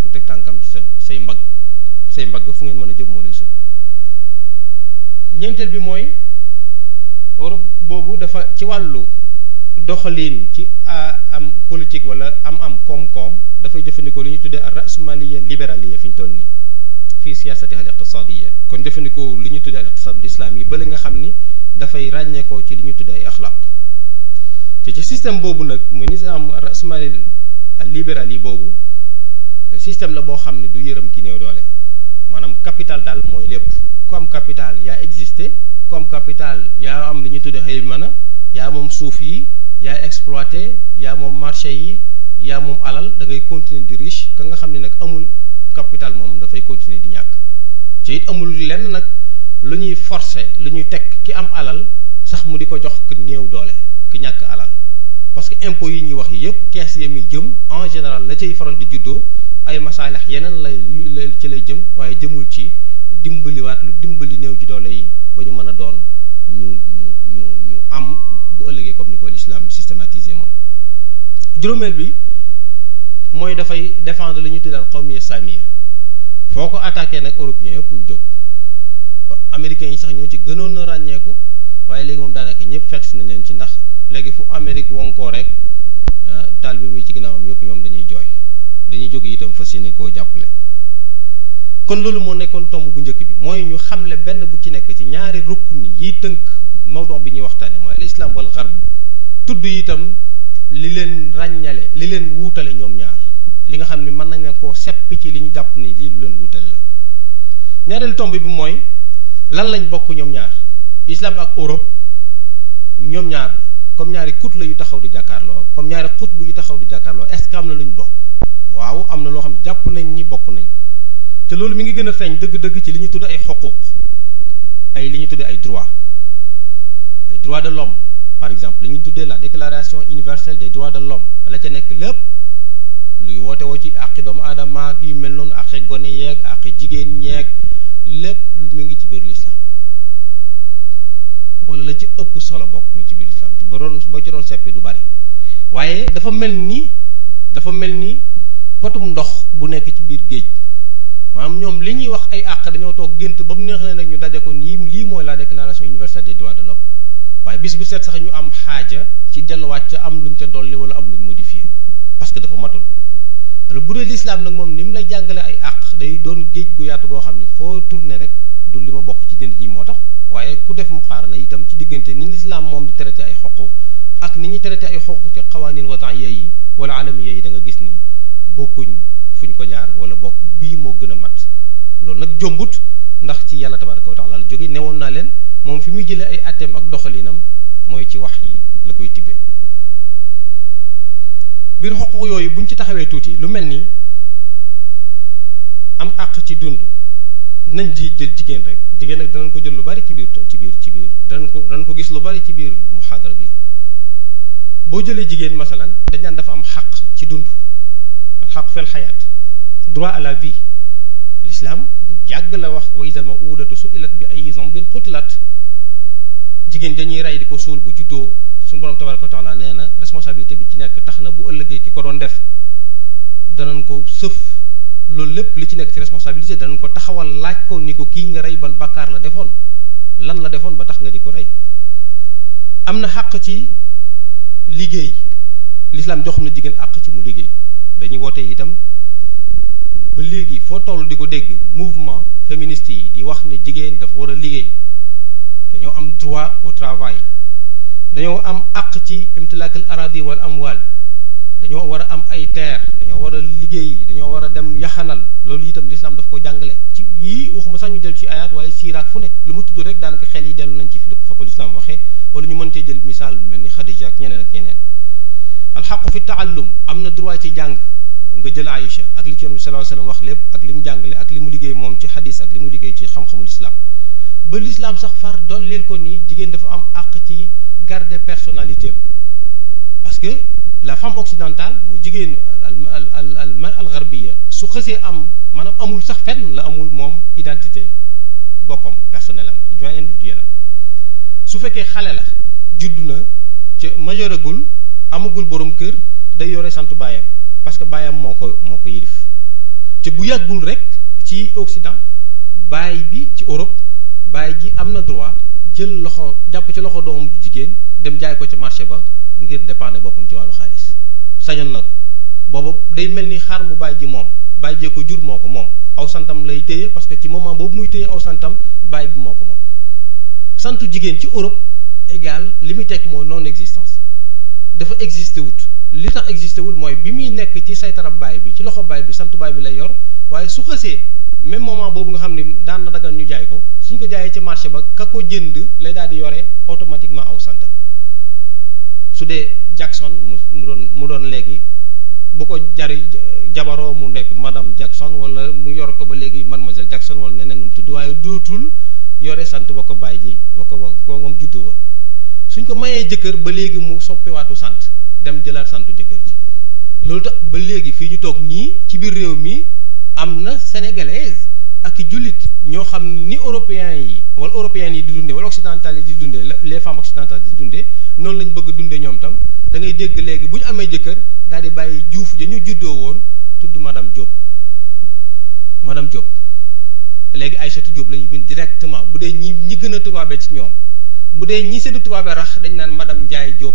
ku teg tànkam ci say mbagg fu ngeen mën a jëm moo lay sut. ñeenteel bi mooy Europe boobu dafa ci wàllu doxalin ci am politique wala am koom-koom dafay jëfandikoo li ñuy tuddee rasmaliya libéraliya fi ñu toll nii fii siyaasatiha al iqtisadiya kon jëfandikoo li ñuy tuddee al iqtisadul islami yi ba li nga xam ni dafay ràññeekoo ci li ñuy tuddee ay axlaaq. te ci système boobu nag muy nizaam rasmali libéral yi boobu système la boo xam ne du yërëm ki néew doole maanaam capital daal mooy lépp ku am capital yaa existé ku am capital yaa am li ñuy tuddee xëy mën a yaa moom suuf yi yaa exploité yaa moom marché yi yaa moom alal da ngay continuer di riche ka nga xam ne nag amul capital moom dafay continuer di ñàkk te it amul lenn nag lu ñuy forcer lu ñuy teg ki am alal sax mu di ko jox ku néew doole ki ñàkk alal parce que impôts yi ñuy wax yépp kees yi muy jëm en général la cay faral di juddoo ay masaalax yeneen lay ci lay jëm waaye jëmul ci dimbaliwaat lu dimbali néew ji doole yi ba ñu mën a doon ñu am bu ëllëgee comme ni ko l'islam systématisé moom. juróomeel bi mooy dafay défendre li ñuy tuddal qawmiya samiya foo ko attaqué nag européens yëpp jóg américains yi sax ñoo ci gënoon a ràññeeku waaye léegi moom daanaka ñëpp fekk si nañ leen ci ndax léegi fu Amérique wonkoo rek taal bi muy ci ginnaawam yëpp ñoom dañuy jooy dañuy jóg itam fas yéene koo jàppale. kon loolu moo nekkoon tomb bu njëkk bi mooy ñu xamle benn bu ci nekk ci ñaari rukn yi tënk mawdu bi ñuy waxtaane mooy al islam wal gharb tudd itam li leen ràññale li leen wuutale ñoom ñaar li nga xam ne mën nañ koo seppi ci li ñu jàpp ni lii lu leen wuutale la. ñaareelu tomb bi mooy lan lañ bokk ñoom ñaar islam ak Europe ñoom ñaar comme ñaari kut la yu taxaw di jàkkaarloo comme ñaari xut bu yu taxaw di jàkkaarloo est-ce que am na lu ñu bokk waaw am na loo xam ne jàpp nañ ni bokk nañ te loolu mi ngi gën a feeñ dëgg-dëgg ci li ñuy tudd ay xuquuq ay li ñuy tuddee ay droits de l'homme par exemple li ñuy tuddee la déclaration universelle des droits de l'homme la ca nekk lépp luy woote woo ci àqi doomu aadama ak yu mel noonu àqi gone yeeg àqi jigéen ñeeg lépp mi ngi ci biir l'islam wala la ci ëpp solo bokk mi ngi ci biir l'islam te ba ci doon seppi du bari waaye dafa mel ni potum ndox bu nekk ci biir géej maanaam ñoom li ñuy wax ay àq dañoo toog gént ba mu neex leen rek ñu daje ko nii lii mooy la déclaration universelle des droits de l'homme waaye bis bu set sax ñu am xaaja ci delluwaat ca am luñ ca dolli wala am luñ modifié parce que dafa matul. alors bu dee l'islam nag moom ni mu lay jàngale ay àq day doon géej gu yaatu goo xam ne foo tourné rek du li ma bokk ci nit ñi moo tax waaye ku def mu xaarana itam ci diggante ni l'islam moom di traité ay xuquq ak ni ñuy traité ay xuquq ci xawaanin wadaiya yi wala alamiya yi da nga gis ni bokkuñ fuñ ko jaar wala bokk bii moo gën a mat loolu nag jombut ndax ci yàlla tabaraka wa taala la jóge newoon naa leen moom fi muy jëlee ay atteem ak doxalinam mooy ci wax yi la koy tibbee biir xuquq yooyu buñ ci taxawee tuuti lu mel ni am àq ci dund nañ ji jël jigéen rek jigéen nag danañ ko jël lu bari ci biir danañ ko gis lu bari ci biir muhaadara bi boo jëlee jigéen masalan dañ naan dafa am xaq ci dund xaq fel xayaat droit à la vie l'islam bu yàgg la wax wa idal mawudatu su'ilat bi ay zambin qutilat jigéen dañuy rey di ko suul bu juddoo suñu borom tabaraka wa taala nee na responsabilité bi ci nekk tax na bu ëllëgee ki ko doon def danañ ko sëf loolu lépp li ci nekk ci responsabilité danañ ko taxawal laaj ko ni ko kii nga rey ban bàkkaar la defoon lan la defoon ba tax nga di ko rey am na xàq ci liggéey l'islam jox na jigéen àq ci mu liggéey dañuy woote itam ba léegi foo toll di ko dégg mouvement féministe yi di wax ne jigéen dafa war a liggéey dañoo am droit au travail dañoo am àq ci imtilakal aradi wal amwal dañoo war a am ay terre dañoo war a liggéey dañoo war a dem yaxanal loolu itam l'islam daf ko jàngale ci yii waxuma sax ñu del ci ayat waaye siiraak fu ne lu mu tudd rek daanaka xel yi dellu nañ ci fi fa ko l'islam waxee wala ñu mën cee jël misaal mel ni Xadija ak ñeneen ak ñeneen alxaqu fi taallum am na droit ci jàng nga jël Aïcha ak li ci Yonent bi sallallahu alayhi wasallam wax lépp ak li mu jàngale ak li mu liggéey moom ci xadis ak li mu liggéey ci xam-xamul islam ba l'islam sax far dolleel ko ni jigéen dafa am àq ci garder personnalité parce que la femme occidentale mu jigéenu al gharbiya su xësee am maanaam amul sax fenn la amul moom identité boppam personnel am individuel am su fekkee xale la juddu na ca majeuragul amagul borom kër day yore santu baayam parce que baayam moo ko yilif te bu yàggul rek ci Occident baay bi ci Europe baay ji am na droit jël loxo jàpp ci loxo doomam ju jigéen dem jaay ko ca marché ba ngir dépendre boppam ci wàllu xaalis sañoon na ko booba day mel ni xaar mu baay ji moom baay jee ko jur moo ko moom aw santam lay téye parce que ci moment boobu muy téye aw santam baay bi moo ko moom santu jigéen ci Europe égal li muy tekki mooy non existence dafa existé wut li tax existé wul mooy bi muy nekk ci saytarab baay bi ci loxo baay bi santu baay bi lay yor waaye su xësee même moment boobu nga xam ni daan na dagan ñu jaay ko suñ ko jaayee ca marché ba ka ko jënd lay daal di yore automatiquement aw santam su dee Jackson mu doon léegi bu ko jari jabaroo mu nekk madame Jackson wala mu yor ko ba léegi mademoiselle Jackson wala neneen nu mu tudd waaye dootul yore sant ba ko baay ji ba ko moom juddu woon suñ ko mayee jëkkër ba léegi mu soppiwaatu sant dem jëlaat santu jëkkër ji loolu tax ba léegi fii ñu toog nii ci biir réew mi am na sénégalaise ak i jullit ñoo xam ni européens yi wala européennes yi di dundee wala occidentales yi di dundee les femmes occidentales di dundee noonu lañ bëgg a dundee ñoom tam da ngay dégg léegi bu ñu amee jëkkër daal di bàyyi juuf ja ñu juddoo woon tudd madame Diop léegi Aïssatou Diop la ñuy bind directement bu dee ñi gën a tubaabee ci ñoom bu dee ñi seenu tubaabee rax dañ naan madame Ndiaye Diop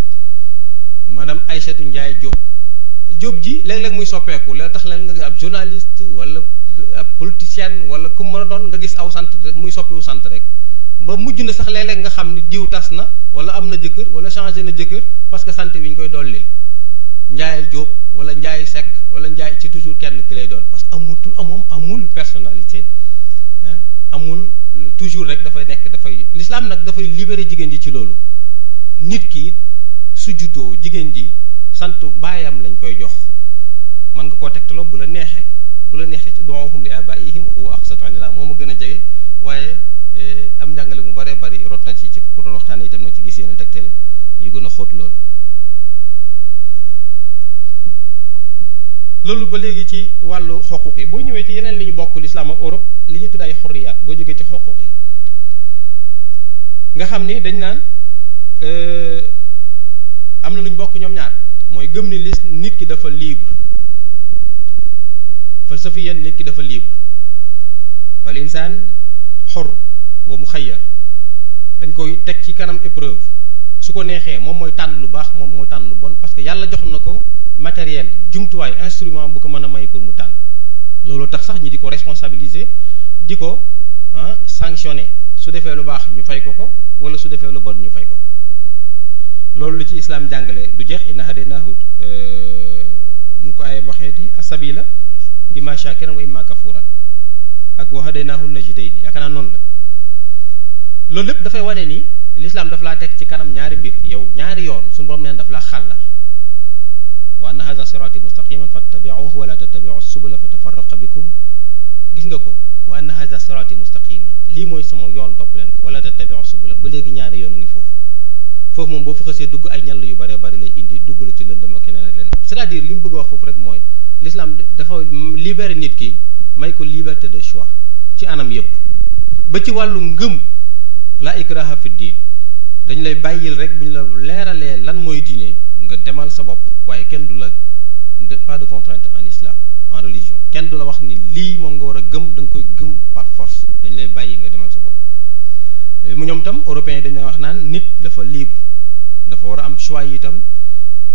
madame Aïssatou Ndiaye Diop ji léeg-léeg muy soppeeku la tax la nga ab journaliste wala ab politicienne wala ku mën a doon nga gis aw sant muy soppiwu sant rek ba mujj na sax léeg-léeg nga xam ni diw tas na wala am na jëkkër wala changé na jëkkër parce que sant wi ñu koy dollil Ndiaye Diop wala Ndiaye Seck wala Ndiaye ci toujours kenn ki lay doon parce que amul personnalité amul toujours rek dafay l'islam nag dafay libérer jigéen ji ci loolu nit ki su juddoo jigéen ji sant baayam lañ koy jox mën nga koo tegtaloo bu la neexee ci du'uuhum li aabaa'ihim huwa aqsatu 'inda Allah moo ma gën a jege waaye am njàngale mu baree bari rot na ci ku doon waxtaane itam na ci gis yeneen tegtal yu gën a xóot loolu ba léegi ci wàllu xuquuq yi boo ñëwee ci yeneen li ñu bokk l'islam ak Europe li ñu tudd ay xurriyaat boo jógee ci xuquuq yi nga xam ni dañ naan am na lu ñu bokk ñoom ñaar mooy gëm ni nit ki dafa libre falsafiyan nit ki dafa libre wal insaan xor wa muxayyar dañ koy teg ci kanam épreuve su ko neexee moom mooy tànn lu baax moom mooy tànn lu bon parce que yàlla jox na ko matériel jumtuwaay instrument bu ko mën a may pour mu tànn loolu tax sax ñi di ko responsabiliser di ko sanctionner su defee lu baax ñu fay ko ko wala su defee lu bon ñu fay ko loolu lu ci islam jàngale du jeex inna hadaynahu nu ko ay waxeeti asabila imma shakiran wa imma kafuran ak wa hadaynahu najdayn yaakaar naa noonu la loolu lépp dafay wane ni l'islam daf laa teg ci kanam ñaari mbir yow ñaari yoon suñu borom neen daf laa xàllal wa anna hadha sirati mustaqiman fattabi'uhu wa la tattabi'u subula fatafarraqa bikum gis nga ko wa anna hadha sirati mustaqiman lii mooy sama yoon topp leen ko wala tattabi'u subula ba léegi ñaari yoon a ngi foofu foofu moom boo fa xasee dugg ay ñall yu bare bari lay indi dugg la ci lëndëm ak leneen ak leneen c'est-à-dire li mu bëgg a wax foofu rek mooy l'islam dafa libéré nit ki may ko liberté de choix ci anam yépp ba ci wàllu ngëm la ikraha fi diin dañ lay bàyyil rek bu ñu la leeralee lan mooy diine nga demal sa bopp waaye kenn du la pas de contrainte en islam en religion kenn du la wax ni lii moom nga war a gëm da nga koy gëm par force dañ lay bàyyi nga demal sa bopp mu ñoom tam européens yi dañ lay wax naan nit dafa libre dafa war a am choix yi itam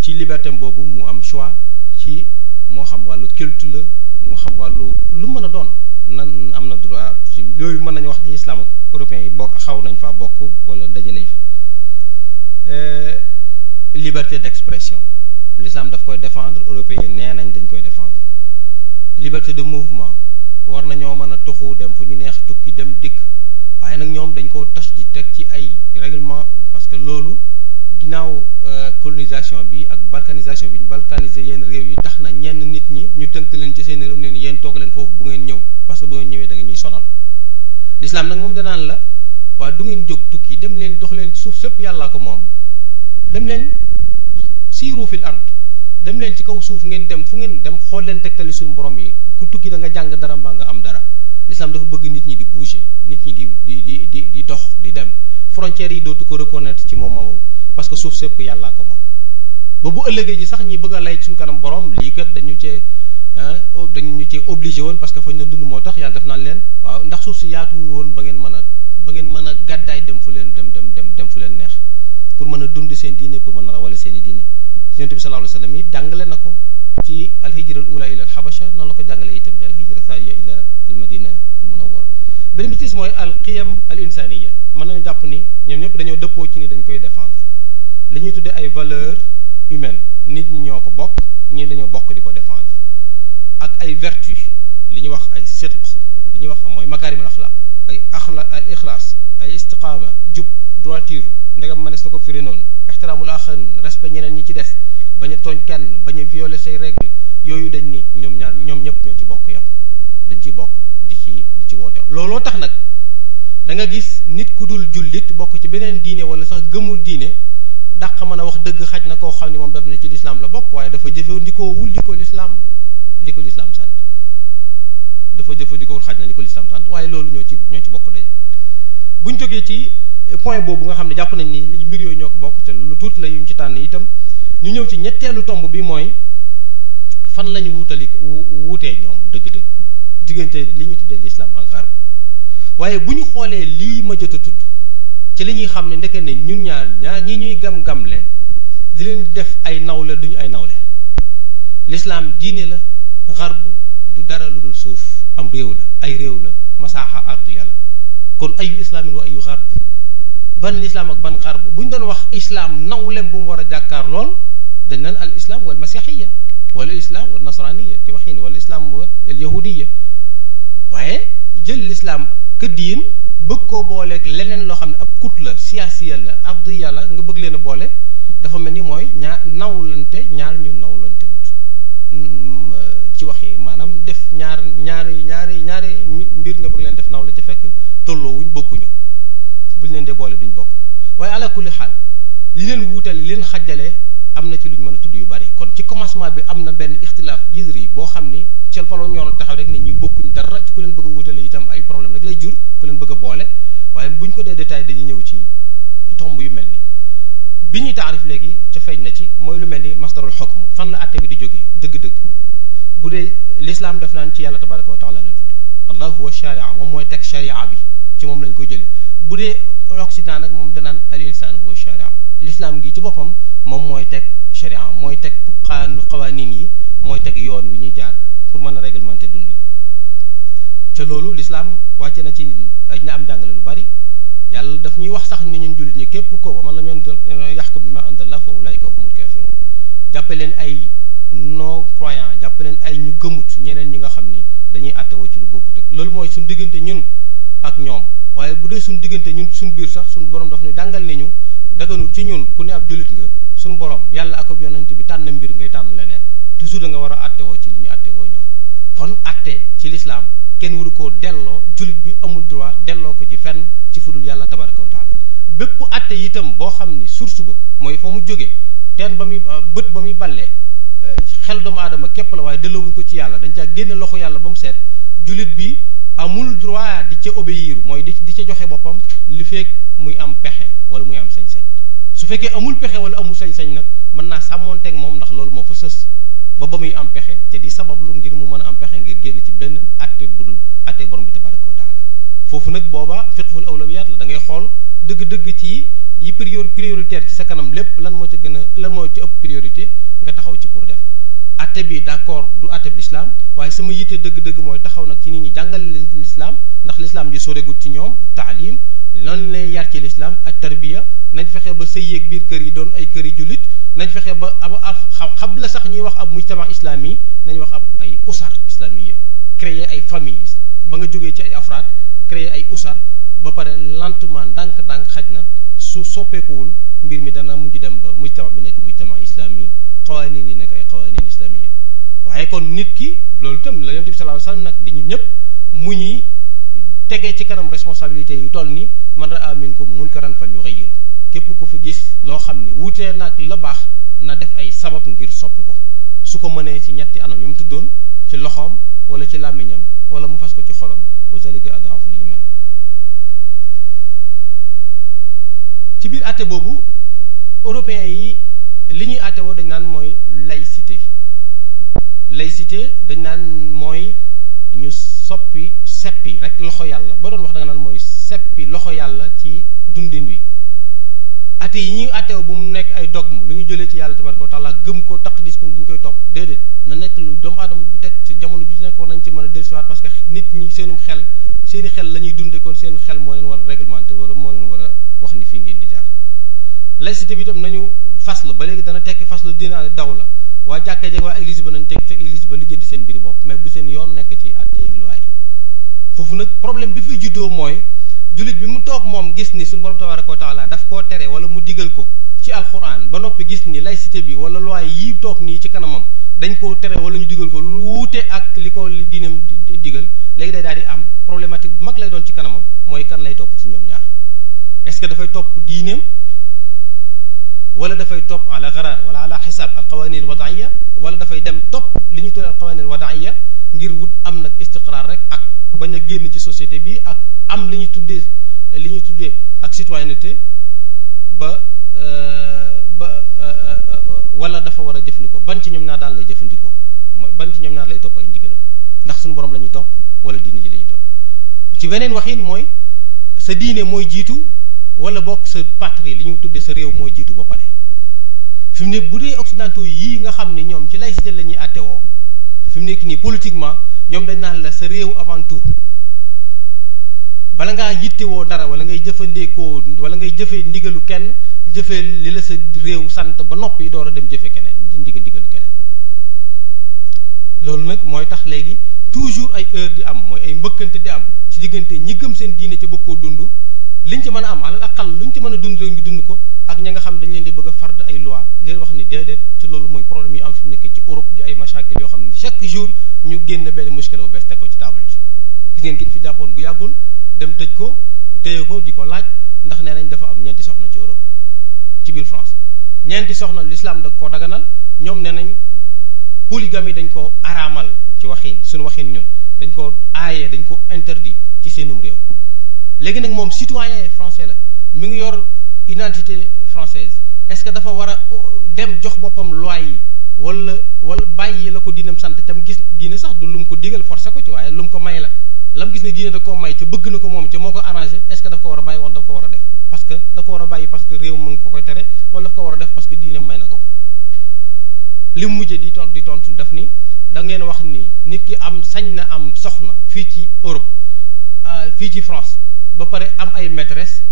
ci liberté boobu mu am choix ci moo xam wàllu culte la moo xam wàllu lu mën a doon nan am na droit ci yooyu mën nañu wax ni islam ak européens yi bokk xaw nañ faa bokk wala daje nañ fa liberté d'expression l'islam daf koy défendre européens nee nañ dañ koy défendre liberté de mouvement war nañoo mën a tuxu dem fu ñu neex tukki dem dikk waaye nag ñoom dañ koo tas ji teg ci ay règlement parce que loolu ginnaaw colonisation bi ak balkanisation bi ñu balkaniser yenn réew yi tax na ñenn nit ñi ñu tënk leen ci seen réew ne yéen toog leen foofu bu ngeen ñëw parce que bu ngeen ñëwee da nga ñuy sonal l'islam nag moom danaan la waaye du ngeen jóg tukki dem leen dox leen suuf sëpp yàllaa ko moom dem leen siiru fil ard dem leen ci kaw suuf ngeen dem fu ngeen dem xool leen tegtali suñu borom yi ku tukki da nga jàng dara mbaa nga am dara l'islam dafa bëgg nit ñi di bouger nit ñi di dox di dem frontières yi dootu ko reconnaître ci moom moomu parce que suuf sëpp yàllaa ko moom ba bu ëllëgee ji sax ñi bëgg a lay suñu kanam borom lii kat dañu cee obligé woon parce que fañ na dund moo tax yàlla def naan leen waaw ndax suuf si yaatuwul woon ba ngeen mën a gàddaay dem fu leen dem fu leen neex pour mën a dund seen diine pour mën a rawale seen i diine yonent bi sallallahu alayhi wa sallam yi jàngale na ko ci alhijra al ula ila al habasha noonu la ko jàngale itam ci alhijra thaniya ila al madina al munawwara beneen bi ci mooy al qiyam al insaniya mën nañu jàpp ni ñoom ñëpp dañoo dëppoo ci ni dañ koy défendre li ñuy tuddee ay valeurs humaines nit ñi ñoo ko bokk ñi dañoo bokk di ko défendre ak ay vertus li ñuy wax ay sidq li ñuy wax mooy makarim al axlaq al ixlaas ay istiqaama jub droiture ndegam mënees na ko firi noonu ixtiraamul axarin respect ñeneen ñi ci des bañ a tooñ kenn bañ a violer say règles yooyu dañ ni ñoom ñëpp ñoo ci bokk yam dañ ciy bokk di ci woote looloo tax nag da nga gis nit ku dul jullit bokk ci beneen diine wala sax gëmul diine dàq mën a wax dëgg xaj na koo xam ne moom daf ne ci lislaam la bokk waaye dafa jëfandikoowul li ko lislaam sant dafa jëfandikoowul xaj na li ko lislaam sant waaye loolu ñoo ci bokk daje buñ jógee ci point boobu nga xam ne jàpp nañ ni mbir yooyu ñoo ko bokk ca lu tuuti la yuñ ci tànn itam ñu ñëw ci ñetteelu tomb bi mooy fan lañu wuutee ñoom dëgg-dëgg diggante li ñu tuddee l'islam ak xarb waaye bu ñu xoolee lii ma jot a tudd ci li ñuy xam ne ndeke ne ñun ñaar ñi ñuy gam-gamle di leen def ay nawle duñu ay nawle l'islam diine la xarb du dara lu dul suuf am réew la ay réew la masaaxa ardu yàlla kon ayu islaamin wa ayu xarb ban l'islam ak ban xarb bu ñu doon wax islam nawlem bu mu war a jàkkaar lool dañ naan al islam wal masixiya wala islam wal nasraniya ci waxin wala islam wa al yahudiya waaye jël l'islam que diin bëgg koo booleeg leneen loo xam ne ab kut la siyaasiya la ardiya la nga bëgg leen a boole dafa mel ni mooy ñaar ñu nawlante wut ci waxi maanaam def ñaari mbir nga bëgg leen def nawle ci fekk tolloowuñ bokkuñu bu ñu leen dee boole duñ bokk waaye ala kulli xaal li leen wuutale li leen xajjalee am na ci luñ mën a tudd yu bari kon ci commencement bi am na benn ixtilaaf jizri boo xam ni cel falo ñoonu taxaw rek nit ñi bokkuñ dara ci ku leen bëgg a wuutale itam ay problème rek lay jur ku leen bëgg a boole waaye buñ ko dee détail dañuy ñëw ci tomb yu mel ni bi ñuy taarif léegi ca feeñ na ci mooy lu mel ni masdarul xukm fan la àtte bi di jógee dëgg-dëgg bu dee l'islam daf naan ci yàlla tabaraka wa taala la tudd allah huwa sharia moom mooy teg sharia bi ci moom lañ ko jëlee bu dee occident nag moom danaan al insaan huwa sharia l'islam gi ci boppam moom mooy teg sharia mooy teg xawaanin yi mooy teg yoon wi ñuy jaar pour mën a réglementer dund gi ca loolu l'islam wàcce na ci ay na am jàngale lu bari yàlla daf ñuy wax sax ni ñun jullit ñi képp ko wa man lam yaxkum bima anzala fa ulaika humul kafirun jàppe leen ay non croyant jàppe leen ay ñu gëmut ñeneen ñi nga xam ni dañuy attewoo ci lu bokkut ak loolu mooy suñ diggante ñun ak ñoom waaye bu dee suñ diggante ñun suñ biir sax suñ borom daf ñu jàngal ni ñu daganul ci ñun ku ne ab jullit nga suñ borom yàlla ak ab yonent bi tànn mbir ngay tànn leneen toujours da nga war a attewoo ci li ñu attewoo ñoom kon atte ci l'islam kenn waru koo delloo jullit bi amul droit delloo ko ci fenn ci fudul yàlla tabaraka wa taala bépp atte itam boo xam ni source ba mooy fa mu jógee teen ba muy bët ba muy ballee xel doomu aadama képp la waaye delloowuñ ko ci yàlla dañ caa génne loxo yàlla ba mu seet jullit bi amul droit di ca obéir mooy di ca joxe boppam li fekk muy am pexe wala muy am sañ-sañ su fekkee amul pexe wala amul sañ-sañ nag mën naa sàmmoonteeg moom ndax loolu moo fa sës ba muy am pexe te di sabablu ngir mu mën a am pexe ngir génn ci benn atte budul atte borom bi tabaraka wa taala foofu nag booba fiqhul awlawiyat la da ngay xool dëgg-dëgg ci yi prioritaire ci sa kanam lépp lan moo ca gën a lan moo ci ëpp priorité nga taxaw ci pour def ko atte bi d'accord du atte bi l'islam waaye sama yitte dëgg-dëgg mooy taxaw nag ci nit ñi jàngale leen l'islam ndax l'islam ji soregut ci ñoom taalim noonu leen yar ci l'islam ak tarbiya nañ fexe ba sëy yeeg biir kër yi doon ay kër yi jullit nañ fexe ba xam la sax ñuy wax ab mujtama islami nañ wax ab ay usar islamiya créer ay famille ba nga jógee ci ay afraad créer ay usar ba pare lentement ndànk-ndànk xaj na su soppeekuwul mbir mi dana mujj dem ba mujtama bi nekk mujtama islami xawaanin yi nekk ay xawaanin islamiya waaye kon nit ki loolu itam la yonent bi sallallahu alayhi wasallam nag di ñu ñëpp mu ñuy tegee ci kanam responsabilité yu toll ni man raa minkum munkaran falyughayyirhu képp ku fi gis loo xam ni wutee nag la baax na def ay sabab ngir soppi ko su ko mënee ci ñetti anam yu mu tuddoon ci loxoom wala ci làmmiñam wala mu fas ko ci xolam wa zalika ad'aful iman ci biir àtte boobu européens yi li ñuy àtte woo dañ naan mooy laïcité dañ naan mooy ñu seppi rek loxo yàlla ba doon wax da nga naan mooy seppi loxo yàlla ci dundin wi atte yi ñuy attew bu mu nekk ay dogme lu ñu jëlee ci yàlla tabaraka wa taala gëm ko taqdis ko duñ koy topp déedéet na nekk lu doomu aadama bu teg ci jamono ju ci nekk war nañ ci mën a dellusiwaat parce que nit ñi seeni xel la ñuy dunde kon seen xel moo leen war a réglementé wala moo leen war a wax ni fii ngeen di jaar laïcité bi itam nañu fasl ba léegi dana tekki fasl dina daw la waa jàkka jeg waa église ba nañ teg ca église ba lijjanti seen mbiri bopp mais bu seen yoon nekk ci atte yeeg loi yi foofu nag problème bi fi juddoo mooy jullit bi mu toog moom gis ni suñu borom tabaraka wa taala daf koo tere wala mu digal ko ci alquran ba noppi gis ni laïcité bi wala loi yi toog nii ci kanamam dañ koo tere wala ñu digal ko lu wuute ak li ko li diinam di digal léegi day daal di am problématique bu mag lay doon ci kanamam mooy kan lay topp ci ñoom ñaar est-ce que dafay topp diineem wala dafay topp ala gharar wala ala xisaab al qawanin al wadaiya wala dafay dem topp li ñuy tuddee al qawanin al wadaiya ngir wut am nag istiqraar rek ak bañ a génn ci société bi ak am li ñuy tuddee ak citoyenneté wala dafa war a jëfandikoo ban ci ñoom ñaar daal lay jëfandikoo mooy ban ci ñoom ñaar lay topp ay ndigalam ndax suñu borom la ñuy topp wala diine ji la ñuy topp ci beneen waxin mooy sa diine mooy jiitu wala bokk sa patrie li ñu tuddee sa réew mooy jiitu ba pare fi mu ne bu dee occidentaux yii nga xam ne ñoom ci laïcité la ñuy àttewoo fi mu nekk nii politiquement ñoom dañ naan la sa réew avant tout bala ngaa yittewoo dara wala ngay jëfandikoo wala ngay jëfee ndigalu kenn jëfee li la sa réew sant ba noppi door a dem jëfe keneen ndigalu keneen loolu nag mooy tax léegi toujours ay heure di am mooy ay mbëkkante di am ci diggante ñi gëm seen diine ca bëgg koo dund liñ ci mën a am alal aqal luñ ci mën a dund rek ñu dund ko ak ña nga xam dañ leen di bëgg a fard ay loi leen wax ni déedéet ci loolu mooy problème yi am fi mu nekk ci Europe di ay machakil yoo xam ne chaque jour ñu génn benn muskila bu bees teg ko ci table ji gis ngeen ki ñu fi jàppoon bu yàggul dem tëj ko téye ko di ko laaj ndax nee nañ dafa am ñeenti soxna ci Europe ci biir France ñeenti soxna l'islam da koo daganal ñoom nee nañ polygamie dañ ko araamal ci waxin suñu waxin ñun dañ ko aaye dañ ko interdit ci seenum réew léegi nag moom citoyen français la mi ngi yor identité française est-ce que dafa war a dem jox boppam loi yi wala bàyyi la ko diinam sant tam gis diine sax du lu mu ko digal forcé ko ci waaye lu mu ko may la lam gis ne diine da koo may ca bëgg na ko moom ca moo ko arrangé est-ce que daf ko war a bàyyi wala daf ko war a def parce que da ko war a bàyyi parce que réew mu ngi ko koy tere wala daf ko war a def parce que diine may na ko li mu mujjee di tontu daf ni da ngeen wax ni nit ki am sañ na am soxna fii ci Europe fii ci France ba pare am ay maîtresse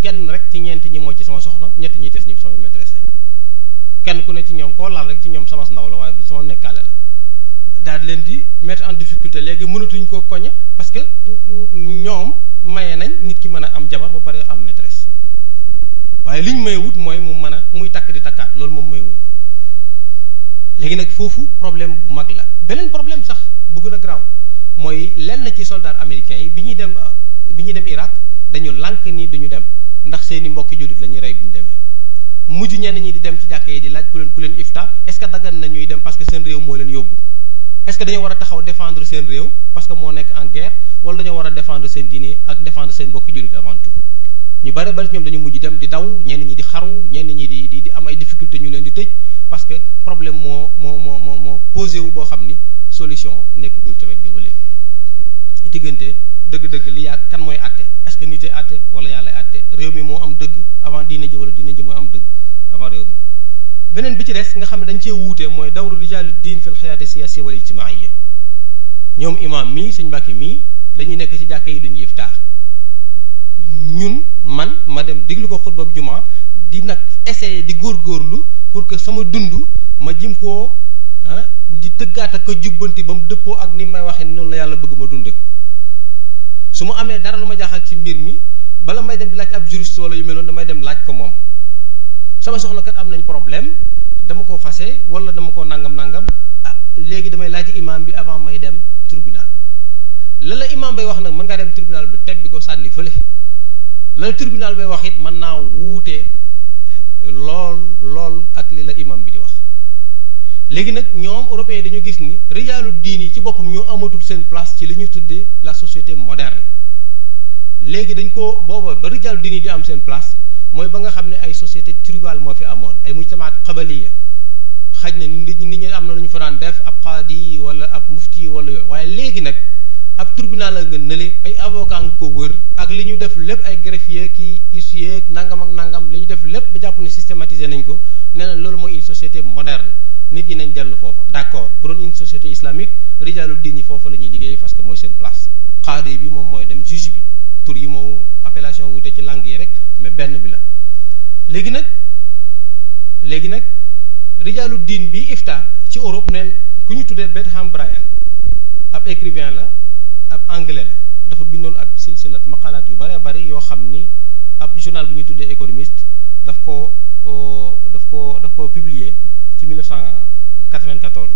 kenn rek ci ñeent ñi moo ci sama soxna ñett ñi des ñi sama maîtresse lañ kenn ku ne ci ñoom koo laal rek ci ñoom sama ndaw la waaye du sama nekkaale la daal leen di mettre en difficulté léegi mënatuñ ko koñe parce que ñoom maye nañ nit ki mën a am jabar ba pare am maîtresse waaye liñ mayewut mooy mu mën a muy takk di takkaat loolu moom mayewuñ ko léegi nag foofu problème bu mag la beneen problème sax bu gën a garaaw mooy lenn ci soldats américains yi bi ñuy dem Irak dañu lànk ni duñu dem ndax seeni mbokki jullit la ñuy rey bu ñu demee mujj ñenn ñi di dem ci jàkka yi di laaj ku leen ifta est-ce que daggan na ñuy dem parce que seen réew moo leen yóbbu est-ce que dañoo war a taxaw défendre seen réew parce que moo nekk en guerre wala dañoo war a défendre seen diine ak défendre seen mbokki jullit avant tout ñu bari ñoom dañu mujj dem di daw ñenn ñi di xaru ñenn ñi di am ay difficulté ñu leen di tëj parce que problème moo posé wu boo xam ni solution nekkagul ca wet ga ba léegi diggante dëgg-dëgg li yaa kan mooy àtte est-ce que nitee àtte wala yàlla àtte réew mi moo am dëgg avant diine ji wala diine ji moo am dëgg avant réew mi beneen bi ci des nga xam ne dañ cee wuute mooy dawru rijaalu diin fil xayaati siyaasiya wal ijtimaaiya ñoom imam mii sëñ Mbàkke mii dañuy nekk ci jàkka yi duñu iftaar ñun ma dem diglu ko xutba bu jumaa di nag essayer di góorgóorlu pour que sama dund ma jim koo di tëggaat ak ko jubbanti ba mu dëppoo ak ni may waxee noonu la yàlla bëgg ma dunde ko su ma amee dara lu ma jaaxal ci mbir mi bala may dem di laaj ab juriste wala yu mel noonu damay dem laaj ko moom sama soxna kat am nañ problème dama ko fase wala dama ko nangam léegi damay laaj imam bi avant may dem tribunal la imam bay wax nag mën ngaa dem tribunal bi teg bi ko sànni fële la tribunal bay wax it mën naa wuute lool ak li la imam bi di wax léegi nag ñoom européens dañu gis ni rijaalu diin yi ci boppam ñoo amatul seen place ci li ñuy tuddee la société moderne léegi dañ ko booba ba rijaalu diin yi di am seen place mooy ba nga xam ne ay société tribale moo fi amoon ay mujtamaat xabaliya xaj na nit ñi am na lu ñu fa daan def ab qaadi wala ab mufti wala yooyu waaye léegi nag ab tribunal la nga nële ay avocat nga ko wër ak li ñu def lépp ay greffier ki huissier nangam ak nangam li ñu def lépp ba jàpp ne systématiser nañ ko nee na loolu mooy une société moderne nit ñi nañ dellu foofa d'accord bu doon une société islamique rijaalu diin yi foofa la ñuy liggéey parce que mooy seen place qaadi bi moom mooy dem juge bi tur yi moo appellation wute ci langue yi rek mais benn bi la léegi nag rijaalu diin bi ifta ci Europe neen ku ñu tuddee Bentham Bryan ab écrivain la ab anglais la dafa bindoon ab silsilat maqalaat yu bare bari yoo xam ni ab journal bu ñu tuddee économiste daf ko publier ci 1994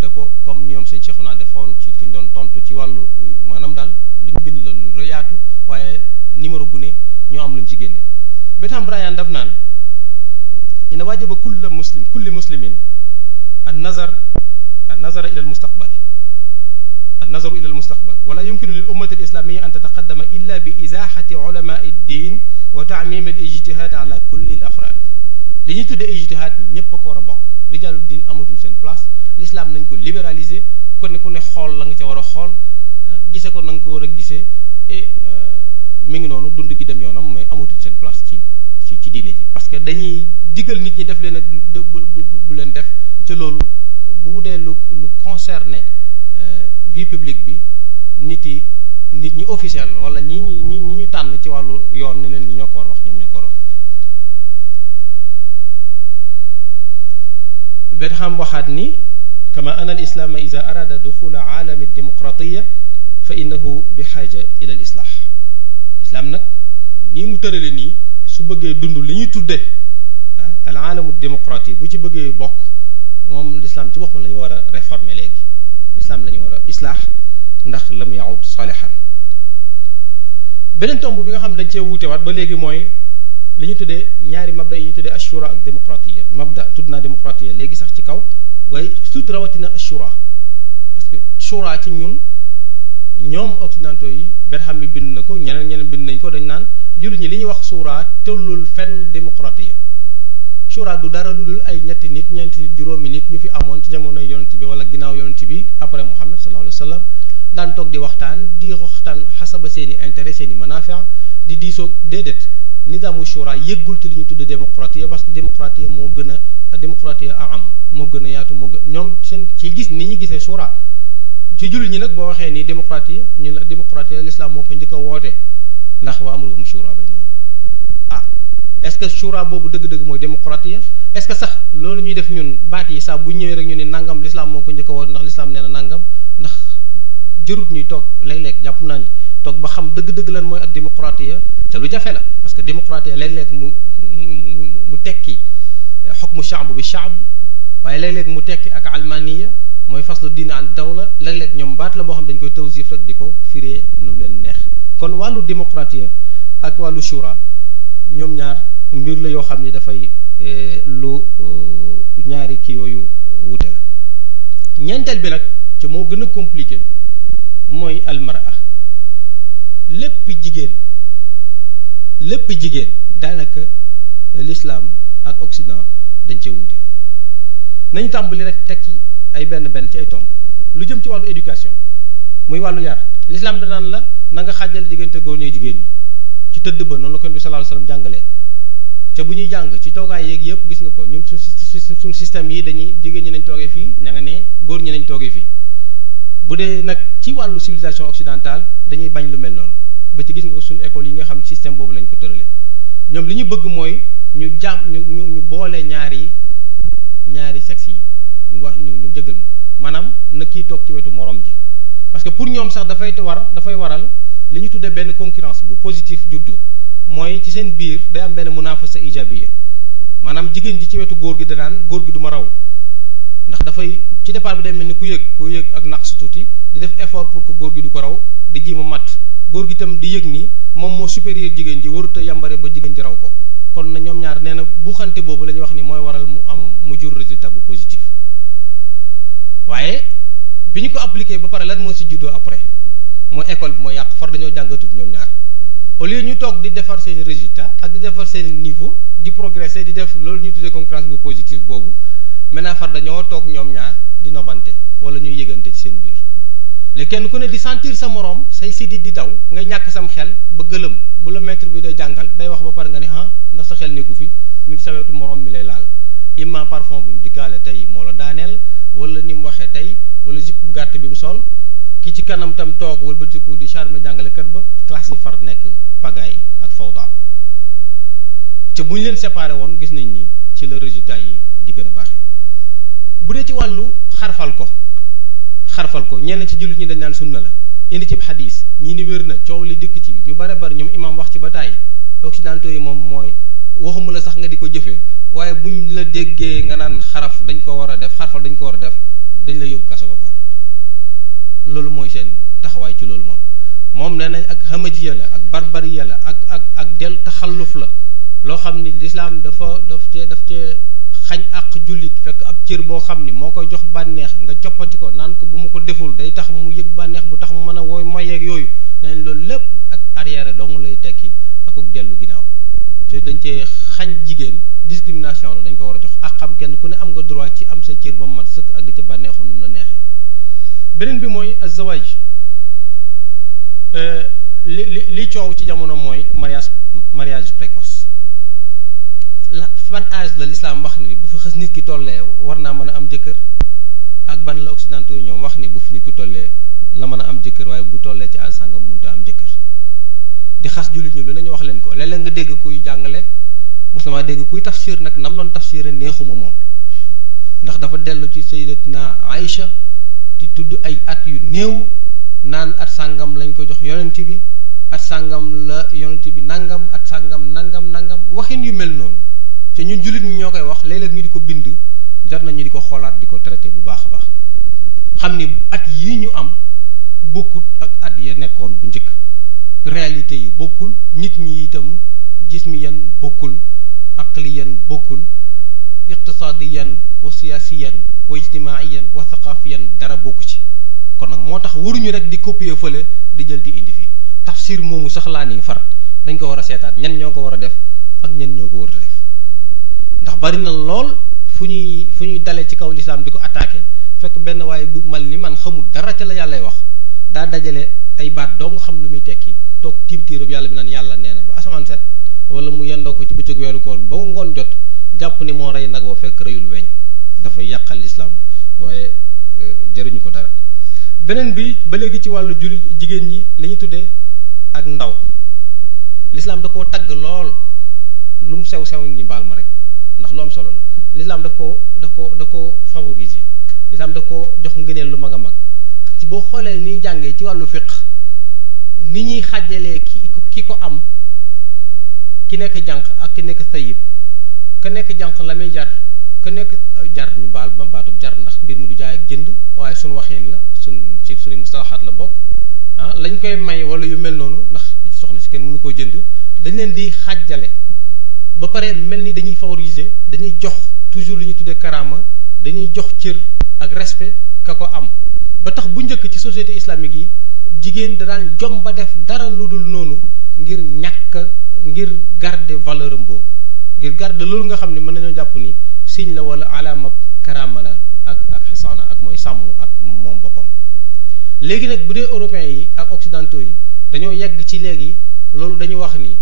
da ko comme ñoom sëñ Cheikhouna defoon ci kuñ doon tontu ci wàllu maanaam daal lu ñu bind la lu rëyaatu waaye numéro bu ne ñoo am lu ñu ci génne Bentham Bryan daf naan inna wajaba kulli muslimin an nazara ila al mustaqbal النظر إلى المستقبل ولا يمكن للأمة الإسلامية أن تتقدم إلا بإزاحة علماء الدين وتعميم الاجتهاد على كل الأفراد li ñuy tuddee ijtihaad ñépp ko war a bokk rijaalu diin amatuñ seen place l'islam nañ ko libéraliser kon ne ku ne xool la nga ca war a xool gise ko na nga ko war a gisee et mi ngi noonu dund gi dem yoonam mais amatuñ seen place ci diine ji parce que dañuy digal nit ñi def leen ak bu leen def ca loolu bu dee lu concerné vie publique bi nit ñi officiel wala ñi ñu tànn ci wàllu yoon ni leen ñoo ko war wax ñoom ñoo ko war wax Bentham waxaat ni kama ana al islaama ida arada duxula aalami démocratia fa innahu bi xaaja ila al islah islam nag nii mu tërale nii su bëggee dund li ñuy tudde al aalamu démocratie bu ci bëggee bokk moom l'islam ci boppam la ñu war a réformer léegi l'islam la ñu war a islaax ndax lam yaud saalihan beneen tomb bi nga xam ne dañ cee wuute waat ba léegi mooy li ñu tuddee ñaari mabda yi ñu tuddee ashura ak démocratie mabda tudd naa démocratie léegi sax ci kaw waaye surtout rawatina ashura parce que shura ci ñoom occidentaux yi Bentham bi bind na ko ñeneen bind nañ ko dañ naan jullit ñi li ñuy wax shura tëllul fenn démocratie shura du dara lu dul ay ñetti nit ñeenti nit juróomi nit ñu fi amoon ci jamono yonent bi wala ginnaaw yonent bi après Muhammad sallallahu alayhi wa sallam daan toog di waxtaan xasaba seen i intérêt seen i manafia di diisoog déedéet nidaamu shura yëggul ci li ñu tudde démocratie parce que démocratie moo gën a démocratie am moo gën a yaatu moo gën ñoom seen ci gis ni ñu gisee shura ci jullit ñi nag boo waxee ni démocratie ñu la démocratie l'islam moo ko njëkk a woote ndax wa amruhum shura baynahum est-ce que shura boobu dëgg-dëgg mooy démocratie est-ce que sax loolu ñuy def ñun baat yi saa bu ñëwee rek ñu ne nangam l'islam moo ko njëkk a woote ndax l'islam nee na nangam ndax jërut ñuy toog léeg-léeg jàpp naa ni toog ba xam dëgg-dëgg lan mooy ak démocratie te lu jafe la parce que démocratie léeg-léeg mu tekki xukmu shaab bi shaab waaye léeg-léeg mu tekki ak almaniya mooy faslu diine an dawla léeg-léeg ñoom baat la boo xam dañ koy tawsif rek di ko firee nu leen neex kon wàllu démocratie ak wàllu shura ñoom ñaar mbir la yoo xam ni dafay lu ñaari kii yooyu wute la ñeenteel bi nag te moo gën a compliqué mooy almara lépp jigéen daanaka l'islam ak Occident dañ cee wuute nañu tàmbali rek teg ci ay benn ci ay tomb lu jëm ci wàllu éducation muy wàllu yar l'islam danaan la na nga xàjjal diggante góor ñi jigéen ñi ci tëdd ba noonu la ko bi sallallahu alayhi wasallam jàngalee te bu ñuy jàng ci toogaay yeeg yëpp gis nga ko ñun suñ système yi dañuy jigéen ñi nañ toogee fii ña nga ne góor ñi nañ toogee fii bu dee nag ci wàllu civilisation occidentale dañuy bañ lu mel noonu ba ci gis nga ko suñu école yi nga xam système boobu lañ ko tëralee ñoom li ñu bëgg mooy ñu boole ñaari sexe yi ñu jëggal ma maanaam na kii toog ci wetu morom ji parce que pour ñoom sax dafay waral li ñu tuddee benn concurrence bu positif juddu mooy ci seen biir day am benn munafasa ijabiya maanaam jigéen ji ci wetu góor gi danaan góor gi du ma raw ndax dafay ci départ bi day mel ni ku yëg ak naqs tuuti di def effort pour que góor gi du ko raw di ji ma mat góor gi itam di yëg ni moom moo supérieur jigéen ji warut a yambare ba jigéen ji raw ko kon na ñoom ñaar nee na buuxante boobu la ñuy wax ni mooy waral mu jur résultat bu positif waaye bi ñu ko appliqué ba pare lan moo si juddoo après mooy école bi mooy yàq far dañoo jàngatut ñoom ñaar au lieu ñu toog di defar seen résultat ak di defar seen niveau di progresser di def loolu ñu tuddee concurrence bu positif boobu maintenant far dañoo toog ñoom ñaar di nobante wala ñuy yëgante ci seen biir léegi kenn ku ne di sentir sa moroom say sidit di daw nga ñàkk sam xel ba gëlëm bu la maître bi day jàngal day wax ba pare nga ne ndax sa xel nekku fi mi ngi sa wetu moroom mi lay laal imma parfum bi mu dikkaale tey moo la daaneel wala ni mu waxee tey wala jupe bu gàtt bi mu sol ki ci kanam tam toog wëlbatiku di charme jàngalekat ba classe yi far nekk pagaay ak fawda te bu ñu leen séparé woon gis nañ ni ci la résultat yi di gën a baaxee bu dee ci wàllu xarfal ko ñenn ci jullit ñi dañ naan sunna la indi ci xadis ñii ni wér na coow li dikk ci ñu bare bari ñoom imam wax ci ba tàyyi occidentaux yi moom mooy waxuma la sax nga di ko jëfee waaye buñ la déggee nga naan xarfal dañ ko war a def dañ la yóbbu kaso ba far loolu mooy seen taxawaay ci loolu moom nee nañ ak hamajiya la ak barbariya la ak del taxalluf la loo xam ni lislaam daf cee xañ ak jullit fekk ab cër boo xam ni moo koy jox bànneex nga coppati ko naan ko bu ma ko deful day tax mu yëg bànneex bu tax mu mën a wooy mayeeg yooyu nee nañ loolu lépp ak arrière dong lay tekki ak dellu ginnaaw te dañ cee xañ jigéen discrimination la dañ ko war a jox ak xam kenn ku ne am nga droit ci am sa cër ba mu mat sëkk ak di ca bànneexu nu mu la neexee beneen bi mooy azawaj li coow ci jamono mooy mariage précoce ban âge la l'islam wax ni bu fi xës nit ki tollee war naa mën a am jëkkër ak ban la occidentaux yi ñoom wax ni bu fi nit ki tollee la mën a am jëkkër waaye bu tollee ci âge sàngam mënut a am jëkkër di xas jullit ñu lu nañu wax leen ko léeg-léeg nga dégg kuy jàngale muslima dégg kuy tafsir nag nam doon tafsir neexuma moom ndax dafa dellu ci sayyidatuna Aïcha di tudd ay at yu néew naan at sàngam lañ ko jox yonent bi at sàngam la yonent bi nangam at sàngam nangam waxin yu mel noonu te ñun jullit ñi ñoo koy wax léeg-léeg ñu di ko bind jar nañu di ko xoolaat di ko traité bu baax a baax xam ni at yii ñu am bokkut ak at ya nekkoon bu njëkk réalité yi bokkul nit ñi itam jismiyan bokkul aqliyan bokkul iqtisaadiyan wa siyaasiyan wa ijtimaiyan wa thaqafiyan dara bokku ci kon nag moo tax waruñu rek di copier fële di jël di indi fii tafsir moomu sax laa ni far dañ ko war a seetaat ñan ñoo ko war a def ak ñan ñoo ko war a def ndax bari na lool fu ñuy dalee ci kaw lislaam di ko attaqué fekk benn waaye bu mal ni man xamul dara ca la yàllay wax daa dajale ay baat doo nga xam lu muy tekki toog tiim tiirab yàlla bi naan yàlla nee na ba asamaan set wala mu yendoo ko ci bëccëg weeru koor ba ngoon jot jàpp ni moo rey nag wa fekk rëyul weñ dafay yàqal lislaam waaye jëriñu ko dara. beneen bi ba léegi ci wàllu jullit jigéen ñi li ñu tuddee ak ndaw lislaam da koo tagg lool lu mu sew sew ñi baal ma rek ndax lu am solo la lislaam daf ko favoriser lislaam daf ko jox ngëneel lu mag a mag ci boo xoolee ni jàngee ci wàllu fiqh ni ñuy xàjjalee ki ko am ki nekk jànq ak ki nekk sayib ka nekk jànq la muy jar ka nekk jar ñu baal ba baatub jar ndax mbir mi du jaay ak jënd waaye suñu waxin la ci suñu mustalaxaat la bokk lañ koy may wala yu mel noonu ndax soxna si kenn mënu koo jënd dañ leen di xàjjale ba pare mel ni dañuy favoriser dañuy jox toujours li ñuy tuddee karaama dañuy jox cër ak respect ka ko am ba tax bu njëkk ci société islamique yi jigéen da daan jom ba def dara lu dul noonu ngir garder valeur am boobu ngir garder loolu nga xam ne mën nañoo jàpp ni signe la wala alaama karaama la ak xisaana ak mooy sàmm ak moom boppam. léegi nag bu dee européens yi ak occidentaux yi dañoo yegg ci léegi loolu dañu wax ni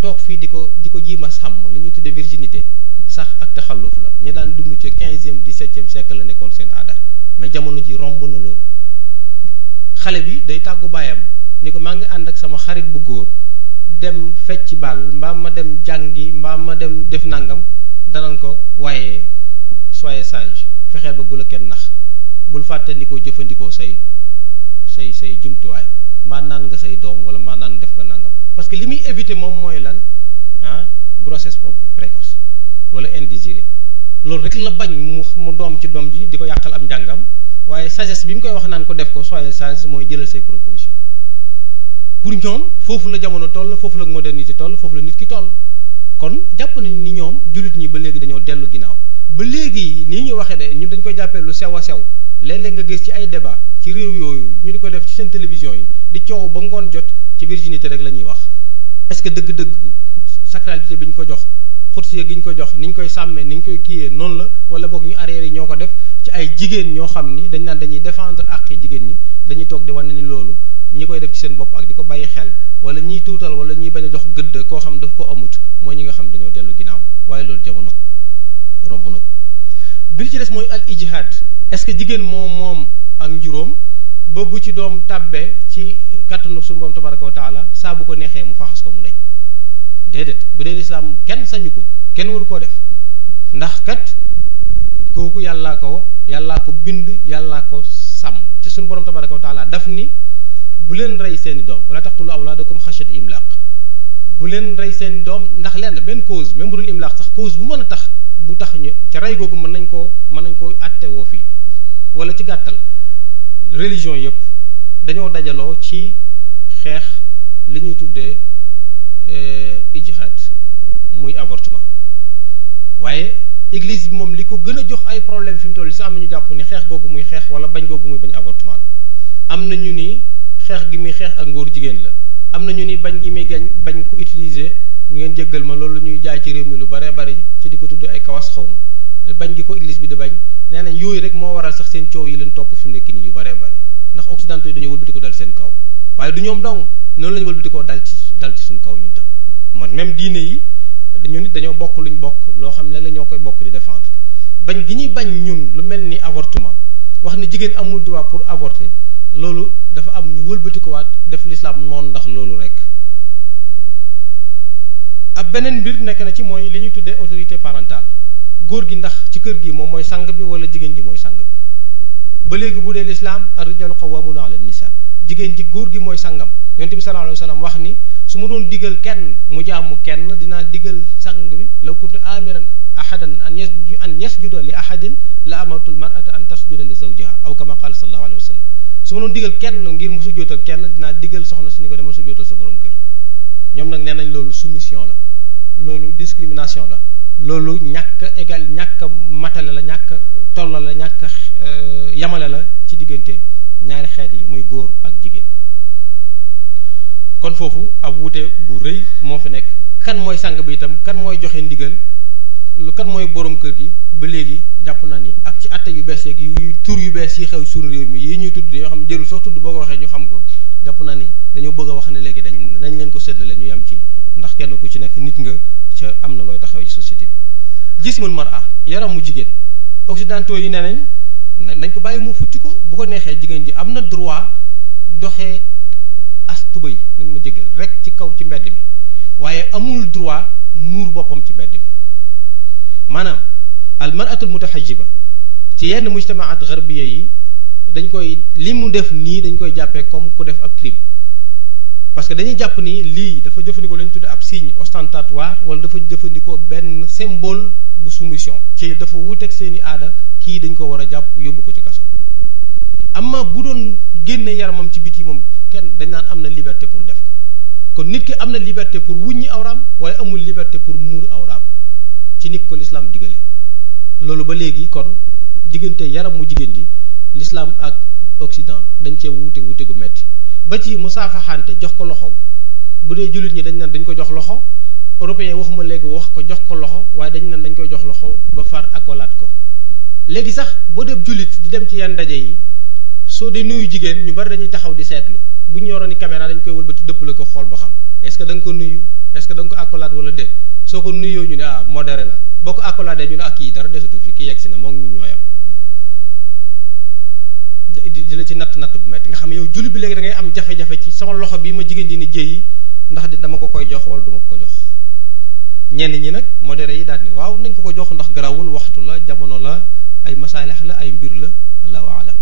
toog fii di ko jiima sàmm li ñuy tuddee virginité sax ak taxalluf la ñu daan dund ci 15e 17e siècle la nekkoon seen aada mais jamono ji romb na loolu. xale bi day tàggu baayam ni ko maa ngi ànd ak sama xarit bu góor dem fecc bal mbaa ma dem jàngi mbaa ma dem def nangam danan ko waaye soyez sage fexeel ba bu la kenn nax bul fàttandikoo jëfandikoo say jumtuwaay mbaa naan nga say doom wala mbaa naan def nga nangam parce que li muy éviter moom mooy lan grossesse précoce wala indésirée loolu rek la bañ mu doom ci doom ji di ko yàqal am njàngam waaye sagesse bi mu koy wax naan ko def ko soyez sage mooy jëlal say précaution pour ñoom foofu la jamono toll foofu la modernité toll foofu la nit ki toll kon jàpp nañu ni ñoom jullit ñi ba léegi dañoo dellu ginnaaw ba léegi nii ñu waxee de ñun dañ koy jàppee lu sew a sew léeg-léeg nga gis ci ay débat ci réew yooyu ñu di ko def ci seen télévision yi di coow ba ngoon jot ci virginité rek la ñuy wax est-ce que dëgg-dëgg sacralité bi ñu ko jox xutsiya gi ñu ko jox ni ñu koy sàmmee ni ñu koy kiiyee noonu la wala boog ñu arrière yi ñoo ko def ci ay jigéen ñoo xam ni dañ naan dañuy défendre àqi jigéen ñi dañuy toog di wane ni loolu ñi koy def ci seen bopp ak di ko bàyyi xel wala ñiy tuutal wala ñiy bañ a jox gëdd koo xam daf ko amut mooy ñi nga xam dañoo dellu ginnaaw waaye loolu jamono romb na ko bi ci des mooy al ijhaad est-ce que jigéen moom ak njuróom ba bu ci doom tàbbee ci kattanu suñu borom tabaraka wa taala saa bu ko neexee mu faxas ko mu deñ déedéet bu dee lislaam kenn sañu ko kenn waru koo def ndax kat kooku yàllaa ko bind yàllaa ko sàmm ci suñu borom tabaraka wa taala daf ni bu leen rey seeni doom wala taqtulu awlaadakum xashyata imlaaq bu leen rey seeni doom ndax lenn benn cause même bu dul imlaaq sax cause bu mën a tax bu tax ñu ca rey googu mën nañ koo àtte woo fii wala ci gàttal religion yëpp dañoo dajaloo ci xeex li ñuy tuddee ijhaad muy avortement waaye église bi moom li ko gën a jox ay problème fi mu toll si am na ñu jàpp ni xeex googu muy xeex wala bañ googu muy bañ avortement la am na ñu ni xeex gi muy xeex ak ngóor jigéen la am na ñu ni bañ gi muy bañ ko utiliser ñu ngeen jéggal ma loolu ñuy jaay ci réew mi lu bare bari ci di ko tudd ay kawas xaw ma bañ gi ko église bi di bañ nee nañ yooyu rek moo waral sax seen coow yi leen topp fi mu nekk nii yu bare bari ndax occidentaux yi dañoo wëlbati ko dal seen kaw waaye du ñoom dong noonu la ñu wëlbati koo dal ci suñu kaw ñun tam man même diine yi ñu nit dañoo bokk luñ bokk loo xam ne la ñoo koy bokk di défendre bañ gi ñuy bañ ñun lu mel ni avortement wax ni jigéen amul droit pour avorter loolu dafa am ñu wëlbati ko waat def l'islam noonu ndax loolu rek ab beneen mbir nekk na ci mooy li ñuy tuddee autorité parentale góor gi ndax ci kër gi moom mooy sang bi wala jigéen ji mooy sang bi ba léegi bu dee l'islam ar-rijaalu qawwaamuuna ala an-nisaa jigéen ji góor gi mooy sangam yonent bi sallallahu alayhi wa sallam wax ni su ma doon digal kenn mu jaamu kenn dinaa digal sang bi law kuntu amiran ahadan an yasjuda li ahadin la amartu al-mar'ata an tasjuda li zawjiha aw kama qala sallallahu alayhi wa sallam su ma doon digal kenn ngir mu sujjootal kenn dinaa digal soxna si ni ko dama sujjootal sa borom kër ñoom nag nee nañ loolu soumission la loolu discrimination la loolu ñàkk égal ñàkk matale la ñàkk tolla la ñàkk yamale la ci diggante ñaari xeet yi muy góor ak jigéen kon foofu ab wuute bu rëy moo fi nekk kan mooy sang bi itam kan mooy joxe ndigal lu kan mooy borom kër gi ba léegi jàpp naa ni ak ci atte yu bees yeeg yu tur yu bees yi xew suñu réew mi yi ñuy tudd yoo xam ne jërul sax tudd boo ko waxee ñu xam ko jàpp naa ni dañoo bëgg a wax ne léegi dañ leen ko séddale ñu yam ci ndax kenn ku ci nekk nit nga ca am na looy taxaw ci société bi. jismul mar'a yaramu jigéen occidentaux yi nee nañ ko bàyyi mu futti ko bu ko neexee jigéen ji am na droit doxee as tubay nañ ma jégal rek ci kaw ci mbedd mi waaye amul droit muur boppam ci mbedd mi maanaam al mar'atul mutahajjiba ci yenn mujtamaat garbiya yi dañ koy li mu def nii dañ koy jàppee comme ku def ab crime parce que dañuy jàpp ni lii dafa jëfandikoo la ñu tudde ab signe ostentatoire wala dafa jëfandikoo benn symbole bu soumission ci dafa wuteeg seeni aada kii dañ ko war a jàpp yóbbu ko ci kaso amma bu doon génne yaramam ci biti moom kenn dañ naan am na liberté pour def ko kon nit ki am na liberté pour wuññi awraam waaye amul liberté pour muur awraam ci nit ko l'islam digale loolu ba léegi kon diggante yaram mu jigéen ji l'islam ak occident dañ cee wuute gu metti ba ci musaafaxante jox ko loxo bu dee jullit ñi dañ naan dañ ko jox loxo européen waxuma léegi wax ko jox ko loxo waaye dañ naan dañ koy jox loxo ba far akolaat ko léegi sax boo dee jullit di dem ci yenn ndaje yi soo dee nuyu jigéen ñu bari dañuy taxaw di seetlu bu ñu yoroon ni caméra dañ koy wëlbati dëpp la ko xool ba xam est-ce que da nga ko nuyu est-ce que da nga ko accolade wala déet soo ko nuyoo ñu ne ah modéré la boo ko accoladé ñu ne ak kii dara desatu fi kii yegg si na moom ñu ñooyam di la ci natt bu metti nga xam ne yow jullit bi léegi da ngay am jafe-jafe ci sama loxo bi ma jigéen ji ni jëyi ndax dama ko koy jox wala duma ko jox ñenn ñi nag modéré yi daal ni waaw nañ ko jox ndax garawul waxtu la jamono la ay masaalix la ay mbir la allahu alam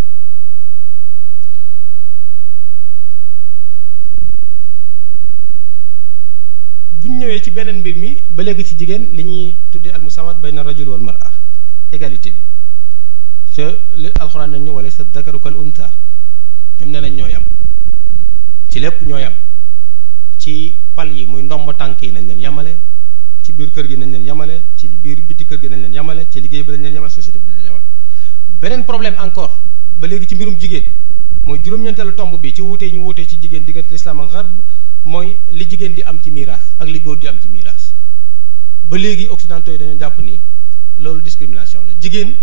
buñ ñëwee ci beneen mbir mi ba léegi ci jigéen li ñuy tuddee al musawat bayna rajul wal mar'a égalité bi te li alxuraan nañ ñu wala sa dakaru kal unta ñoom nee nañ ñoo yam ci lépp ñoo yam ci pal yi muy ndomb tànk yi nañ leen yamale ci biir kër gi nañ leen yamale ci biir biti kër gi nañ leen yamale ci liggéey bi nañ leen yamale société bi nañ leen yamale beneen problème encore ba léegi ci mbirum jigéen mooy juróom-ñeenteelu tomb bi ci wuutee ñu wuutee ci jigéen diggante l'islam ak garb mooy li jigéen di am ci miraas ak li góor di am ci miraas ba léegi occidentaux yi dañoo jàpp ni loolu discrimination la jigéen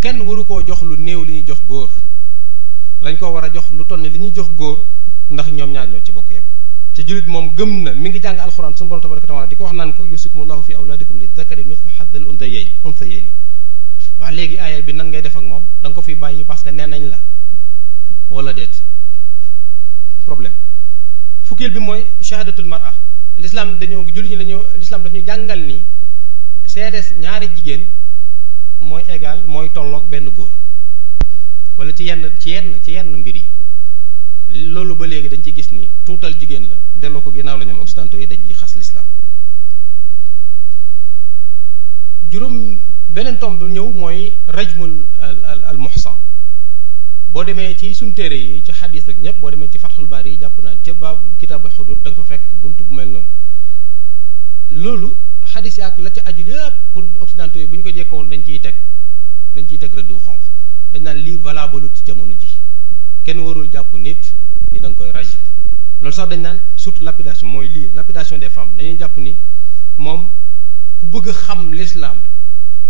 kenn waru koo jox lu néew li ñuy jox góor lañ ko war a jox lu toll ne li ñuy jox góor ndax ñoom ñaar ñoo ci bokk yam te jullit moom gëm na mi ngi jàng alxuraan suñu borom tabaraka taala di ko wax naan ko yusikumullahu fi awlaadikum li dakari mithlu hazzil unsayayni waa léegi aaya bi nan ngay def ak moom da nga ko fi bàyyi parce que nee nañ la wala déet problème fukkeel bi mooy shahadatul mar'a l'islam dañoo jullit ñi dañoo l'islam daf ñu jàngal ni seedes ñaari jigéen mooy égal mooy tolloog benn góor wala ci yenn mbir yi loolu ba léegi dañ ci gis ni tuutal jigéen la delloo ko ginnaaw la ñoom occidentaux yi dañuy xas l'islam juróom beneen tomb bi ñëw mooy rajmul al muhsan boo demee ci suñ téere yi ci xadis ak ñëpp boo demee ci Fathul Baari yi jàpp naa ca baab kitaabul xuduud da nga fa fekk bunt bu mel noonu loolu xadis yi ak la ca aju yëpp pour occidentaux yi bu ñu ko jekkoon dañ ciy teg rëdd wu xonq dañ naan lii valable ci jamono ji kenn warul jàpp nit ni da nga koy rajm loolu sax dañ naan surtout lapidation mooy lii lapidation des femmes dañuy jàpp ni moom ku bëgg a xam l'islam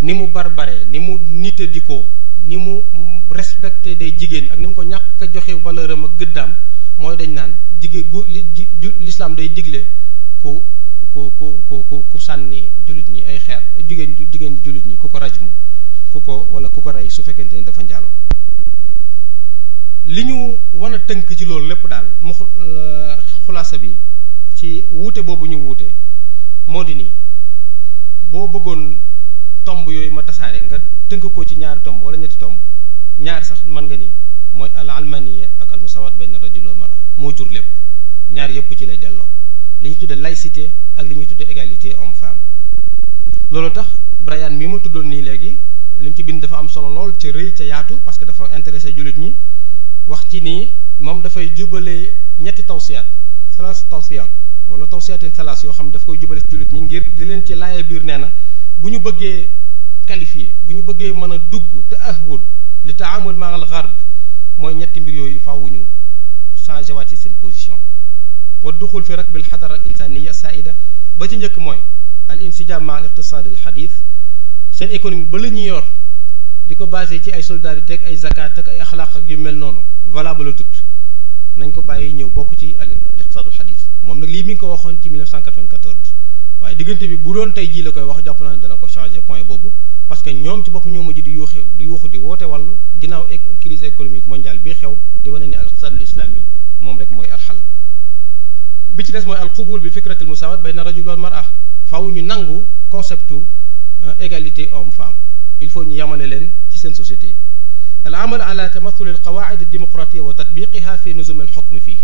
ni mu barbaree ni mu nite di ko ni mu respecté des jigéen ak ni mu ko ñàkk a joxe valeur am ak gëddaam mooy dañ naan l'islam day digle ku sànni jullit ñi ay xeer jigéen jullit ñi ku ko rajmu ku ko rey su fekkente ni dafa njaaloo li ñu wan a tënk ci loolu lépp daal mu xulaasa bi ci wuute boobu ñu wuute moo di ni boo bëggoon tomb yooyu ma tasaare nga tënk ko ci ñaari tomb wala ñetti tomb ñaari sax mën nga ni mooy al almaniya ak al musawat bayna rajul wal mara moo jur lépp ñaar yëpp ci lay delloo li ñu tudde laïcité ak li ñuy tudde égalité homme femme loolu tax Brian mi ma tuddoon nii léegi li mu ci bind dafa am solo lool ca rëy ca yaatu parce que dafa intéressé jullit ñi wax ci nii moom dafay jubale ñetti tawsiyaat salaas tawsiyaat wala tawsiyaatin salaas yoo xam ne daf koy jubale ci jullit ñi ngir di leen ci laaye biir nee na bu ñu bëggee qualifié bu ñu bëggee mën a dugg te ahwul li taamul ma al gharb mooy ñetti mbir yooyu fawuñu changé waat ci seen position wa duxul fi rakbil xadara al insaniya saida ba ci njëkk mooy al insijam ma al iqtisaad al xadith seen économie ba la ñuy yor di ko basé ci ay solidarité ak ay zakat ak ay axlaaq ak yu mel noonu valable tout nañ ko bàyyi ñëw bokk ci al iqtisaadul xadiis moom nag lii mi ngi ko waxoon ci 1994 waaye diggante bi bu doon tey jii la koy wax jàpp naa ne dana ko changer point boobu parce que ñoom ci bopp ñoo mujj di yuuxu di woote wàllu ginnaaw crise économique mondiale bi xew di wane ne al iqtisaadul islaami moom rek mooy alxal bi ci des mooy alqubul bi fikratil musawat bayna rajul wal mar'a faaw ñu nangu conceptu égalité homme femme il faut ñu yamale leen ci seen société yi al amal ala tamathul al qawaid al démocratie wa tatbiqiha fi nuzum al hukm fii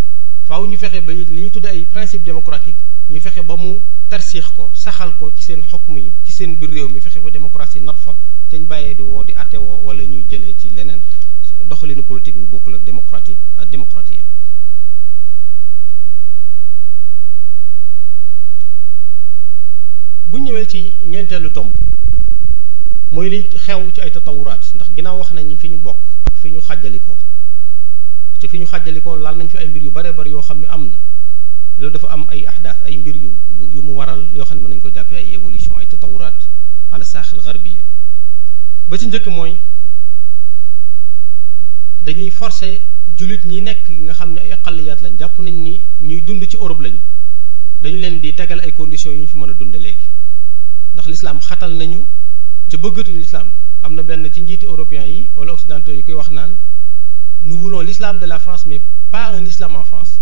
faaw ñu fexe ba li ñu tudde ay principe démocratique ñu fexe ba mu tarsiix ko saxal ko ci seen xukm yi ci seen biir réew mi fexe ba démocratie not fa cañ bàyyee di woo di atte woo wala ñuy jëlee ci leneen doxalinu politique bu bokkul ak démocratie ak démocratie bu ñëwee ci ñeenteelu tomb mooy li xew ci ay tatawuraat ndax ginnaaw wax nañ fi ñu bokk ak fi ñu xàjjalikoo te fi ñu xàjjalikoo laal nañ fi ay mbir yu bare bari yoo xam ne am na loolu dafa am ay ahdaas ay mbir yu mu waral yoo xam ne mën nañu ko jàppee ay évolution ay tatawuraat ala saaxil garbiya ba ci njëkk mooy dañuy forcer jullit ñi nekk nga xam ne ay aqaliyaat lañ jàpp nañ ni ñuy dund ci Europe lañ dañu leen di tegal ay conditions yu ñu fi mën a dunde léegi ndax l'islam xatal nañu ca bëggatuñu l'islam am na benn ci njiiti européens yi wala occidentaux yi koy wax naan nous voulons l'islam de la France mais pas un islam en France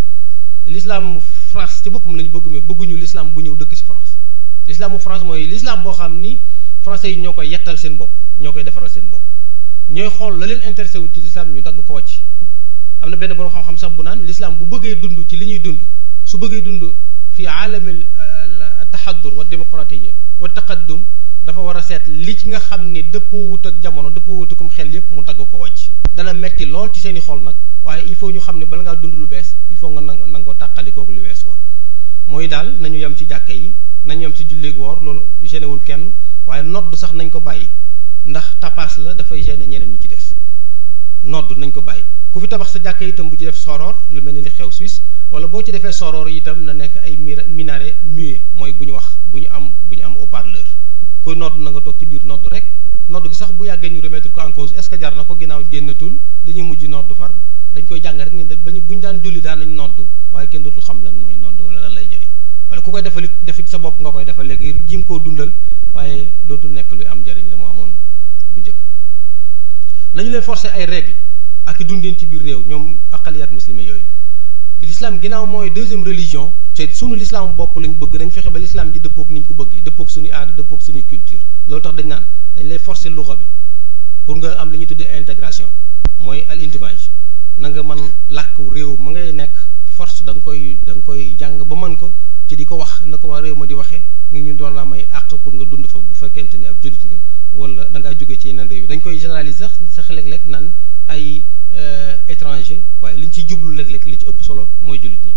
l'islam France ci boppam lañu bëgg mais bëgguñu l'islam bu ñëw dëkk ci France l'islamu France mooy l'islam boo xam ni français yi ñoo koy yettal seen bopp ñoo koy defaral seen bopp ñooy xool la leen intéressé wu ci l'islam ñu dagg ko wàcc am na benn borom xam-xam sax bu naan l'islam bu bëggee dund ci li ñuy dund su bëggee dund fi aalamil taxaddur wa démocratie wa taqaddum dafa war a seet li ci nga xam ni dëppoo wut ak jamono dëppoo wut akum xel yépp mu tagg ko wàcc dana metti lool ci seeni xol nag waaye il faut ñu xam ne bala ngaa dund lu bees il faut nga nanga ko tàqalikooku lu wees woon mooy daal nañu yem ci jàkka yi nañu yem ci julleeg woor loolu généwul kenn waaye nodd sax nañ ko bàyyi ndax tapas la dafay gêner ñeneen ñi ci des nodd nañ ko bàyyi ku fi tabax sa jàkka itam bu ci def soror lu mel ni li xew Suisse wala boo ci defee soror itam na nekk ay minaret muet mooy bu ñu wax bu ñu am haut-parleur koy nodd na nga toog ci biir nodd rek nodd gi sax bu yàggee ñu remettre ko en cause est-ce que jar na ko ginnaaw génnatul dañuy mujj nodd far dañ koy jàng rek ni bañu bu ñu daan julli daan nañ nodd waaye kenn dootul xam lan mooy nodd wala lan lay jëriñ wala ku koy defit sa bopp nga koy defal léegi ngir jim koo dundal waaye dootul nekk luy am njariñ la mu amoon bu njëkk nañu leen forcer ay règles ak dundin ci biir réew ñoom aqaliyaat muslime yooyu l'islam ginnaaw mooy deuxième religion te sunu l'islam bopp lañ bëgg dañ fexe ba l'islam ji dëppook niñ ko bëgg dëppook suñuy aada dëppook suñuy culture loolu tax dañ naan dañ lay forcer luxa bi pour nga am li ñuy tuddee intégration mooy al indimage na nga mën làkk réew ma ngay nekk force da nga koy jàng ba mën ko ci di ko wax na ko waa réew ma di waxee ngi ñu doon la may àq pour nga dund fa bu fekkente ni ab jullit nga wala da ngaa jóge ci yeneen réew yi dañ koy généraliser sax léeg-léeg naan ay étranger waaye li ñu ciy jublu léeg-léeg li ci ëpp solo mooy jullit ñi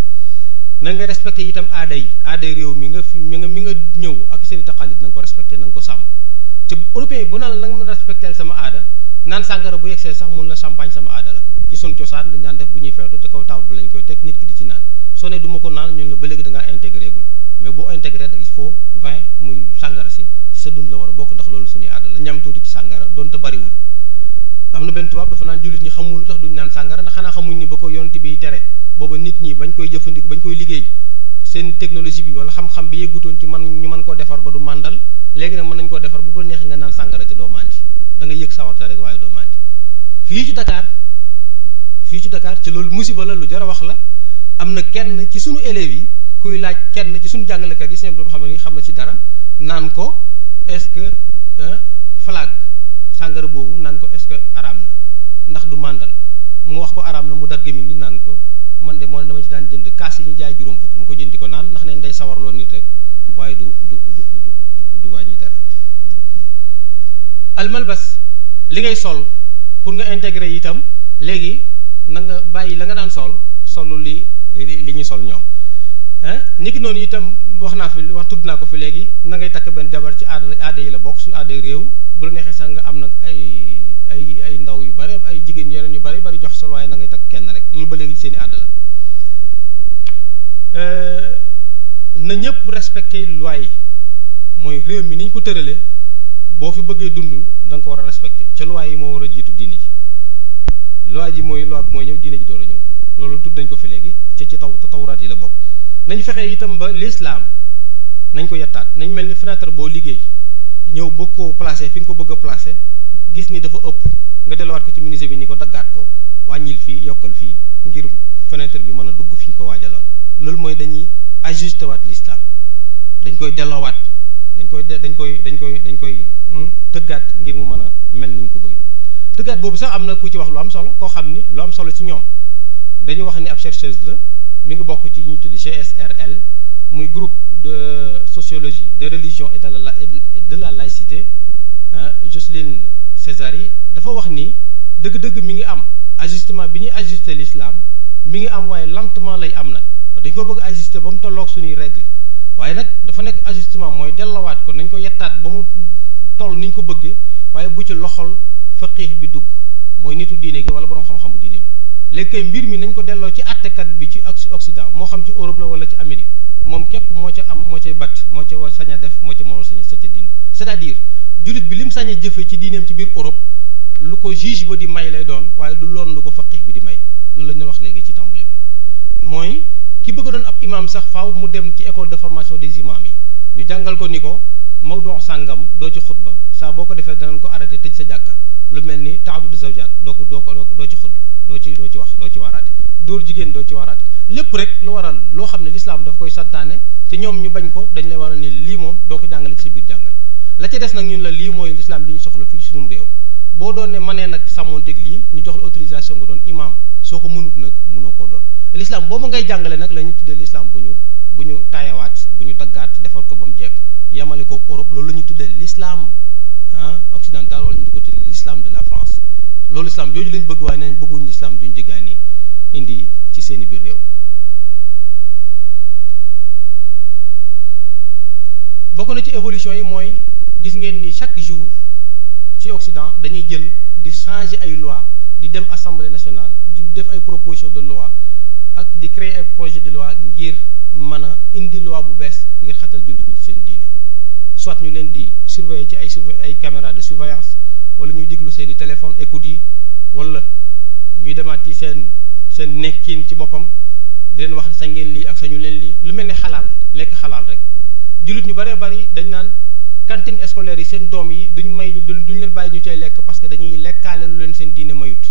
na nga respecté itam aaday réew mi nga ñëw ak seen i taqalit na nga ko respecté na nga ko sàmm te européen yi bu naan la nga mën a respecté sama aada naan sàngara bu yegsee sax mun la champagne sama aada la ci sun cosaan dañ daan def bu ñuy feetu te kaw taawul bi lañ koy teg nit ki di ci naan soo ne du ma ko naan ñun la ba léegi da ngaa intégré gul mais boo intégré il faut vin muy sàngara si ci sa dund la war a bokk ndax loolu suñuy aada la ñam tuuti ci sàngara doonte bariwul am na benn tubaab dafa naan jullit ñi xamul lu tax duñ naan sàngara ndax xanaa xamuñ ni ba ko yonent bi tere booba nit ñi bañ koy jëfandikoo bañ koy liggéey seen technologie bi wala xam-xam bi yeggutoon ci ñu mën koo defar ba du màndal léegi nag mën nañ koo defar bu la neexee nga naan sàngara ci doo màndi da nga yëg sawarte rek waaye doo màndi fii ci Dakar ci loolu musiba la lu jar a wax la am na kenn ci sunu élèves yi kuy laaj kenn ci sunu jàngalekat yi seen xam ne xam na ci dara naan ko est-ce que flag sàngara boobu naan ko est-ce que araam na ndax du màndal mu wax ko araam na mu dar gémmiñ gi naan ko man de moo ne dama ci daan jënd kaas yi ñu jaay juróom fukk dama ko jënd di ko naan ndax neen day sawarloo nit rek waaye du wàññi dara almalbas li ngay sol pour nga intégrer itam léegi na nga bàyyi la nga daan solu li ñuy sol ñoom niki noonu itam tudd naa ko fi léegi na ngay takk benn jabar ci aada yi la bokk suñu aada réew bu la neexee sax nga am nag ay ndaw yu bare ay jigéen yeneen yu bari jox sol waaye na ngay takk kenn rek loolu ba léegi seeni aada la na ñëpp respecté loi yi mooy réew mi ni ñu ko tëralee boo fi bëggee dund da nga ko war a respecté ca loi yi moo war a jiitu diine ji loi ji mooy loi bi mooy ñëw diine ji door a ñëw loolu tudd nañ ko fi léegi ca ci tawraat yi la bokk. nañ fexe itam ba l'islam nañ ko yettaat nañ mel ni fenêtre boo liggéey ñëw bëgg koo placé fi nga ko bëgg a placé gis ni dafa ëpp nga delluwaat ko ci menuisier bi ni ko daggaat ko wàññil fii yokkal fii ngir fenêtre bi mën a dugg fi ñu ko waajaloon. loolu mooy dañuy ajusté waat l'islam dañ koy delloowaat dañ koy tëggaat ngir mu mën a mel ni ñu ko bëgg tëggaat boobu sax am na ku ci wax lu am solo koo xam ni lu am solo ci ñoom dañu wax ni ab chercheuse la mi ngi bokk ci ñu tudd GSRL muy groupe de sociologie de religion et de la laïcité Jocelyne Césari dafa wax ni dëgg-dëgg mi ngi am ajustement bi ñuy ajuster l'islam mi ngi am waaye lentement lay am nag dañ ko bëgg ajuster ba mu tolloog suñuy règle waaye nag dafa nekk ajustement mooy dellawaat ko nañ ko yettaat ba mu toll ni ñu ko bëggee waaye bu ci loxol faqih bi dugg mooy nitu diine gi wala borom xam-xamu diine bi léegi kay mbir mi nañ ko delloo ci àttekat bi ci Occident moo xam ci Europe la wala ci Amérique moom képp moo ca am moo cay batt moo ca war sañ a def moo ca moo sañ a sëcc dindi c'est-à-dire jullit bi lim sañ a jëfe ci diineem ci biir Europe lu ko juge ba di may lay doon waaye du loon lu ko faqih bi di may loolu la ñu wax léegi ci tàmbali bi mooy ki bëgg doon ab imam sax faaw mu dem ci école de formation des imams yi ñu jàngal ko ni ko mawdu sàngam doo ci xutba saa boo ko defee danañ ko arrêté tëj sa jàkka lu mel ni ta'addud zawjaat doo ci xutba doo ci wax doo ci waaraate dóor jigéen doo ci waaraate lépp rek lu waral loo xam ne l'islam daf koy santaane te ñoom ñu bañ ko dañ lay waral ni lii moom doo ko jàngale ci sa biir jàngale la ca des nag ñun la lii mooy l'islam bi ñu soxla fii ci suñu réew boo doon ne mënee nag sàmmoonteeg lii ñu jox la autorisation nga doon imam soo ko mënut nag mënoo koo doon l'islam boobu ngay jàngale nag la ñu tuddee l'islam bu ñu taayawaat bu ñu daggaat defar ko ba mu jekk yamale ko Europe loolu la ñu tuddee l'islam occidental wala ñu di ko tuddee l'islam de la France loolu islam jooju lañ bëgg waaye nañ bëgguñ l'islam duñ jëgaani indi ci seeni biir réew bokk na ci évolution yi mooy gis ngeen ni chaque jour ci Occident dañuy jël di changer ay loi di dem assemblée nationale di def ay proposition de loi ak di créer ay projet de loi ngir mën a indi loi bu bees ngir xatal jullit ñi ci seen diine soit ñu leen di surveiller ci ay caméra de surveillance wala ñuy diglu seeni téléphone écoute yi wala ñuy demaat ci seen nekkin ci boppam di leen wax ne sañ ngeen lii ak sañu leen lii lu mel ni xalaal lekk xalaal rek jullit ñu bëree bëri dañ naan cantine scolaire yi seen doom yi duñ leen bàyyi ñu cay lekk parce que dañuy lekkaale lu leen seen diine mayut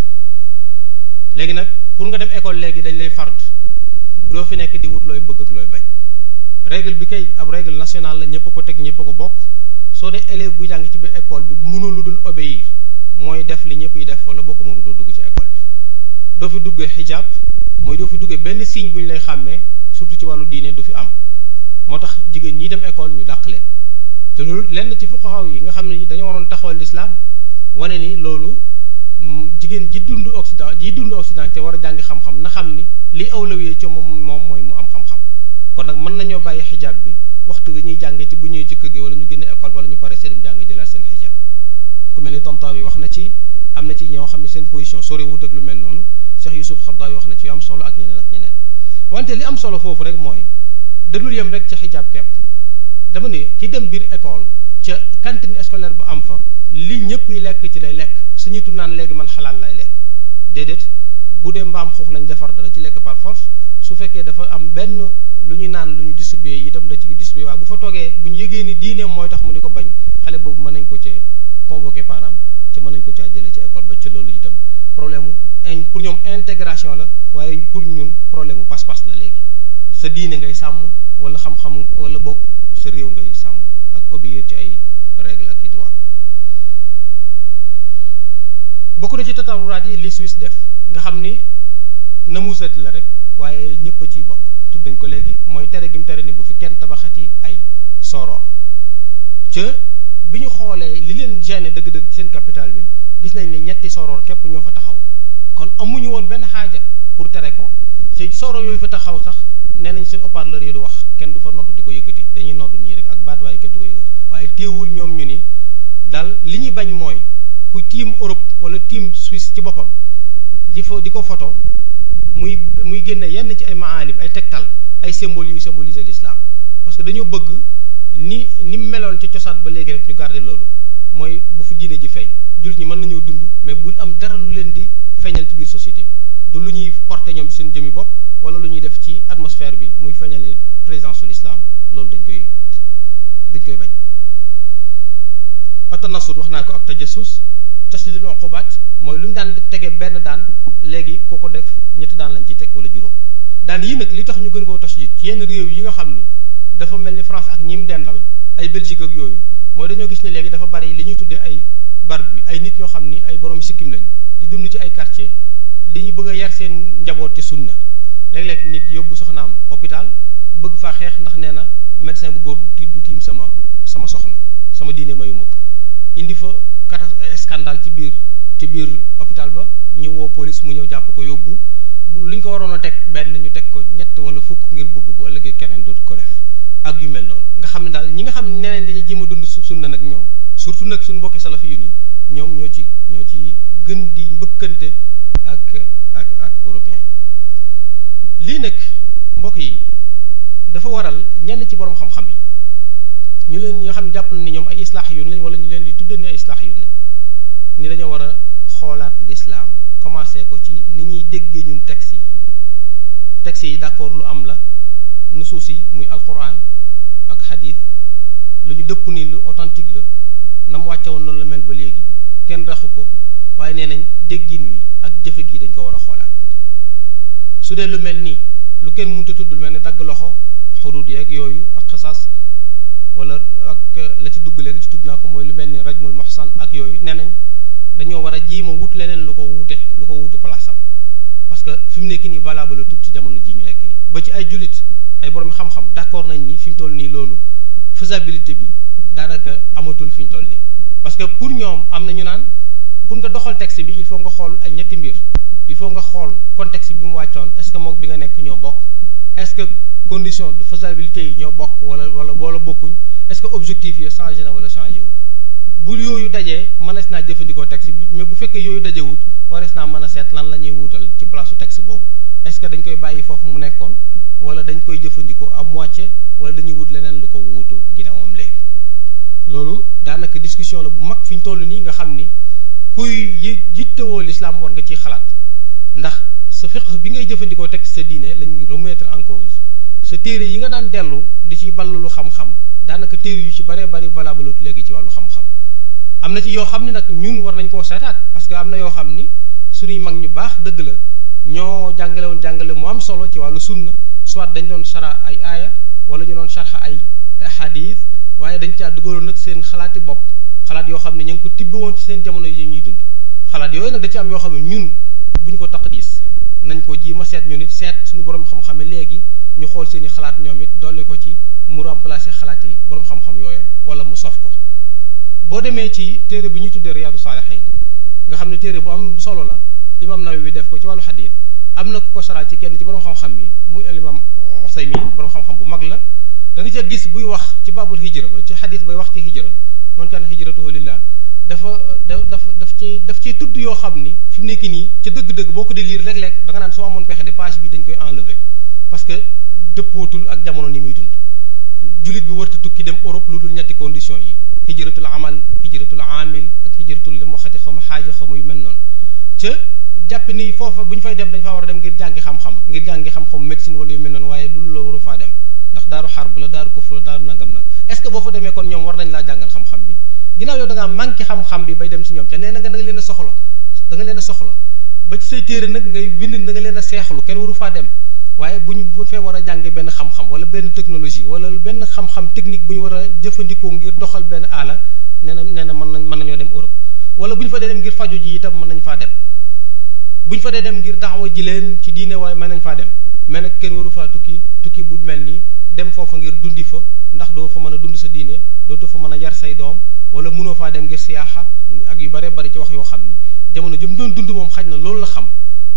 léegi nag pour nga dem école léegi dañ lay fard doo fi nekk di wut looy bëgg ak looy bañ règle bi kay ab règle nationale la ñëpp ko teg ñëpp ko bokk soo dee élève bu jàng ci biir école bi mënul lu dul obéir mooy def li ñëpp yi def wala boo ko mënul doo dugg ci école bi doo fi duggee hijab mooy doo fi duggee benn signe bu ñu lay xàmmee surtout ci wàllu diine du fi am moo tax jigéen ñi dem école ñu dàq leen te loolu lenn ci fuqaha yi nga xam ne dañoo waroon taxawal l'islam wane ni loolu jigéen ji dund Occident te war a jàngi xam-xam na xam ni li awlawiyee ci moom mooy mu am xam-xam kon nag mën nañoo bàyyi hijab bi waxtu bi ñuy jàngee ci bu ñëwee ci kër gi wala ñu génne école wala ñu pare seen jàng jëlaat seen hijab ku mel ni Tantawi wax na ci am na ci ñoo xam ne seen position sore wut ak lu mel noonu Cheikh Youssouf Khardawi wax na ci yu am solo ak ñeneen wante li am solo foofu rek mooy dalul yem rek ci hijab kepp dama ne ki dem biir école ca cantine scolaire bu am fa li ñëpp yi lekk ci lay lekk suñu tu naan léegi man xalaal lay lekk déedéet bu dee mbaam xuux lañ defar dana ci lekk par force su fekkee dafa am benn lu ñu naan lu ñu distribué itam da ci distribué waaye bu fa toogee bu ñu yëgee ni diineem mooy tax mu ni ko bañ xale boobu mën nañ ko ca convoqué parents ca mën nañ ko caa jëlee ci école ba ci loolu itam problème mu pour ñoom intégration la waaye pour ñun problème mu pas-pas la léegi sa diine ngay sàmm wala xam-xam wala boog sa réew ngay sàmm ak obéir ci ay règle ak i droit bokk na ci tatawuraat yi li Suisse def nga xam ni na mu set la rek waaye ñëpp a ciy bokk tudd nañ ko léegi mooy tere gi mu tere ni bu fi kenn tabaxati ay soroor ca bi ñu xoolee li leen gêné dëgg-dëgg ci seen capital bi gis nañ ni ñetti soroor képp ñoo fa taxaw kon amuñu woon benn xaaja pour tere ko ci soroor yooyu fa taxaw sax nee nañ seen haut-parleur yi du wax kenn du fa nodd di ko yëkkati dañuy nodd nii rek ak baat waaye kenn du ko yëkkati waaye teewul ñoom ñu ni daal li ñuy bañ mooy ku tiim Europe wala tiim Suisse ci boppam di ko photo muy génne yenn ci ay maalim ay tegtal ay symboles yu symboliser l'islam parce que dañoo bëgg ni mu meloon ca cosaan ba léegi rek ñu garder loolu mooy bu fi diine ji feeñ jullit ñi mën nañoo dund mais bul am dara lu leen di feeñal ci biir société bi du lu ñuy porter ñoom ci seen jëmi bopp wala lu ñuy def ci atmosphère bi muy feeñal ni présence de l'islam loolu dañ koy bañ. atanasut wax naa ko ak tajassus tasdidul uqubaat mooy lu ñu daan tege benn daan léegi koo ko def ñetti daan lañ ci teg wala juróom daan yii nag li tax ñu gën koo tasdid ci yenn réew yi nga xam ni dafa mel ni France ak ñim dendal ay Belgique ak yooyu mooy dañoo gis ne léegi dafa bari li ñuy tuddee ay barab bi ay nit ñoo xam ni ay borom sikkim lañ di dund ci ay quartier dañuy bëgg a yar seen njaboot ci sunna léeg-léeg nit yóbbu soxnaam hôpital bëgg faa xeex ndax nee na médecin bu góor du tiim sama soxna sama diine mayuma ko indi fa scandale ci biir hôpital ba ñu woo police mu ñëw jàpp ko yóbbu lu ñu ko waroon a teg benn ñu teg ko ñett wala fukk ngir bëgg bu ëllëgee keneen dootu ko def ak yu mel noonu nga xam ne daal ñi nga xam ne neneen dañuy jéem a dund sunna nag ñoom surtout nag suñu mbokki salafi yu ni ñoom ñoo ci gën di mbëkkante ak européens yi lii nag mbokk yi dafa waral ñenn ci borom xam-xam yi ñoo xam ne jàpp na ni ñoom ay islaax yun lañ wala ñu leen di tudde ni ay islaax yun lañ ni dañoo war a xoolaat l'islam commencé ko ci ni ñuy déggee ñun texte yi d'accord lu am la nusuus yi muy alquran ak xadiis lu ñu dëpp ni lu authentique la na mu wàcce woon noonu la mel ba léegi kenn raxu ko waaye nee nañ déggin wi ak jëfe gi dañ ko war a xoolaat su dee lu mel nii lu kenn mënta tudd lu mel ne dagg loxo xuduud yeeg yooyu ak xasaas wala ak la ci dugg léegi ci tudd naa ko mooy lu mel ni rajmul muhsan ak yooyu nee nañ dañoo war a jiima wut leneen lu ko wuutu place am parce que fi mu nekk nii valable la tout ci jamono ji ñu nekk nii ba ci ay jullit ay borom xam-xam d'accord nañ ni fi mu toll nii loolu faisabilité bi daanaka amatul fi ñu toll nii parce que pour ñoom am na ñu naan pour nga doxal texte bi il faut nga xool ay ñetti mbir il faut nga xool contexte bi mu wàccoon est-ce que moom bi nga nekk ñoo bokk est-ce que condition de faisabilité yi ñoo bokk wala bokkuñ est-ce que objectif yi changé na wala changé wul bu yooyu dajee mënees naa jëfandikoo texte bi mais bu fekkee yooyu dajewut warees naa mën a seet lan la ñuy wuutal ci place su texte boobu est-ce que dañ koy bàyyi foofu mu nekkoon wala dañ koy jëfandikoo à moitié wala dañuy wut leneen lu ko wuutu ginnaawam léegi loolu daanaka discussion la bu mag fi ñu toll nii nga xam ni kuy yittewoo l'islam war nga ciy xalaat ndax sa fiqh bi ngay jëfandikoo teg sa diine lañ remettre en cause sa téere yi nga daan dellu di ci ballulu xam-xam daanaka téere yu ci baree bari valable léegi ci wàllu xam-xam am na ci yoo xam ne nag ñun war nañ koo seetaat parce que am na yoo xam ni suñuy mag ñu baax dëgg la ñoo jàngale woon jàngale mu am solo ci wàllu sunna soit dañ doon sara ay aaya wala ñu doon sharxa ay hadith waaye dañ caa dugaloon nag seen xalaati bopp xalaat yoo xam ne ñu ngi ko tibbe woon ci seen jamono yi ñuy dund xalaat yooyu nag da ci am yoo xam ne ñun bu ñu ko taqdis nañ ko jiima seet ñu nit seet suñu borom xam-xam léegi ñu xool seen i xalaat ñoom it dolli ko ci mu remplacer xalaat yi borom xam-xam yooyu wala mu sof ko boo demee ci téere bi ñuy tuddee Riyaadu Saalihiin nga xam ne téere bu am solo la imam Nawawi def ko ci wàllu xadiis am na ku ko saraat ci kenn ci borom xam-xam yi muy imam Usaymin borom xam-xam bu mag la da nga ca gis buy wax ci baabul hijra ba ci xadiis bay wax ci hijra man kaana hijratuhu lillah daf cee tudd yoo xam ni fi mu nekk nii ca dëgg-dëgg boo ko di lire léeg-léeg da nga naan soo amoon pexe de page bi dañ koy enlever parce que dëppootul ak jamono ni muy dund jullit bi warta tukki dem Europe lu dul ñetti condition yi hijratul amal hijratul amil ak hijratul dem waxati xaw ma xaaja xaw ma yu mel noonu ca jàpp ni foofa bu ñu fay dem dañ faa war a dem ngir jàngi xam-xam médecine wala yu mel noonu waaye loolu la waru faa dem ndax daaru xarb la daaru kufr la daaru nangam na est-ce que boo fa demee kon ñoom war nañ laa jàngal xam-xam bi ginnaaw yow da ngaa manqué xam-xam bi bay dem ci ñoom ca nee na nga leen a soxla ba ci say téere nag ngay bind da nga leen a seexlu kenn waru faa dem waaye bu ñu fee war a jànge benn xam-xam wala benn technologie wala benn xam-xam technique bu ñu war a jëfandikoo ngir doxal benn aala nee na mën nañoo dem Europe wala bu ñu fa dee dem ngir faju ji itam mën nañ faa dem bu ñu fa dee dem ngir daawa ji leen ci diine waaye mën nañ faa dem mais nag kenn waru faa tukki bu mel nii dem foofa ngir dundi fa ndax doo fa mën a dund sa diine dootoo fa mën a yar say doom wala mënoo faa dem ngir siyaaxa ak yu bare bari ci wax yoo xam ni jamono jëm doon dund moom xaj na loolu la xam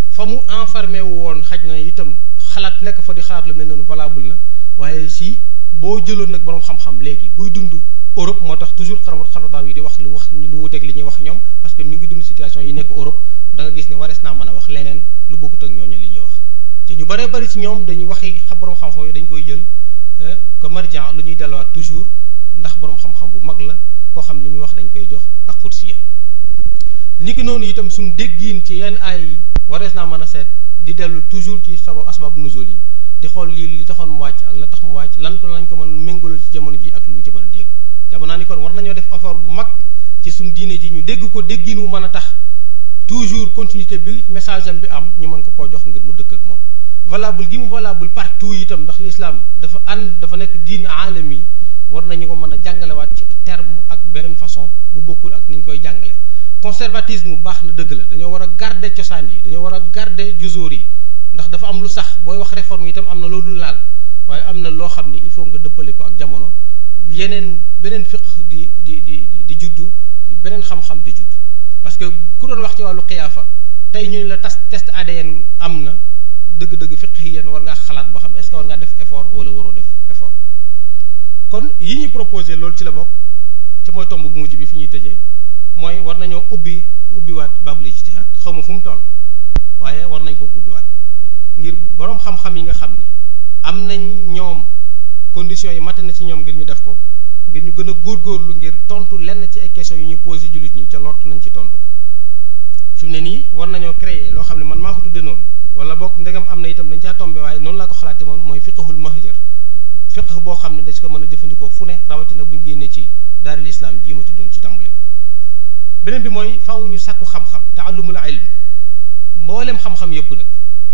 fa mu enfermé woon xaj na itam xalaat nekk fa di xalaat lu mel noonu valable na waaye si boo jëloon nag borom xam-xam léegi buy dund Europe moo tax toujours xaradaaw yi di wax lu wuteeg li ñuy wax ñoom parce que mi ngi dund situation yi nekk Europe da nga gis ne warees naa mën a wax leneen lu bokkut ak ñooñu li ñuy wax te ñu bare bari ci ñoom dañuy waxi borom xam-xam yooyu dañ koy jël que marjan lu ñuy delluwaat toujours ndax borom xam-xam bu mag la koo xam li muy wax dañ koy jox ak xudsiya ni ki noonu itam suñ déggiin ci yenn ay warees naa mën a seet di dellu toujours ci sabab asbab nuzul yi di xool lii li taxoon mu wàcc ak la tax mu wàcc lan ko lañ ko mën méngaloo ci jamono ji ak lu ñu ci mën a dégg jamono naa ni kon war nañoo def effort bu mag ci suñ diine ji ñu dégg ko déggin wu mën a tax toujours continuité bi message am bi am ñu mën ko koo jox ngir mu dëkk ak moom valable gi mu valable partout itam ndax l'islam dafa nekk diine aalami war nañu ko mën a jàngalewaat ci terme ak beneen façon bu bokkul ak ni ñu koy jàngale conservatisme baax na dëgg la dañoo war a garder cosaan yi dañoo war a garder juzoor yi ndax dafa am lu sax booy wax réforme itam am na loolu laal waaye am na loo xam ni il faut nga dëppale ko ak jamono beneen fiqh di juddu beneen xam-xam di juddu parce que ku doon wax ci wàllu xiyaafa tey ñu la test ADN am na dëgg-dëgg fiqh yi yéen war ngaa xalaat boo xam est-ce que war ngaa def effort wala waroo def effort kon yi ñu proposé loolu ci la bokk ci mooy tomb bu mujj bi fi ñuy tëjee mooy war nañoo ubbiwaat babul ijtihaad xaw ma fu mu toll waaye war nañ ko ubbiwaat ngir boroom xam-xam yi nga xam ni am nañ ñoom conditions yi mat na ci ñoom ngir ñu def ko ngir ñu gën a góorgóorlu ngir tontu lenn ci ay questions yu ñu posé jullit ñi ca lottu nañ ci tontu ko fi mu ne nii war nañoo créer loo xam ne man maa ko tudde noonu wala bokk ndegam am na itam dañ caa tombé waaye noonu laa ko xalaate moom mooy fiqhul mahjar fiqh boo xam ne dañ ko mën a jëfandikoo fu ne rawatina bu ñu génnee ci daaril islam jii ma tuddoon ci tàmbali ba beneen bi mooy faaw ñu sàkku xam-xam taallumul ilm mboolem xam-xam yëpp nag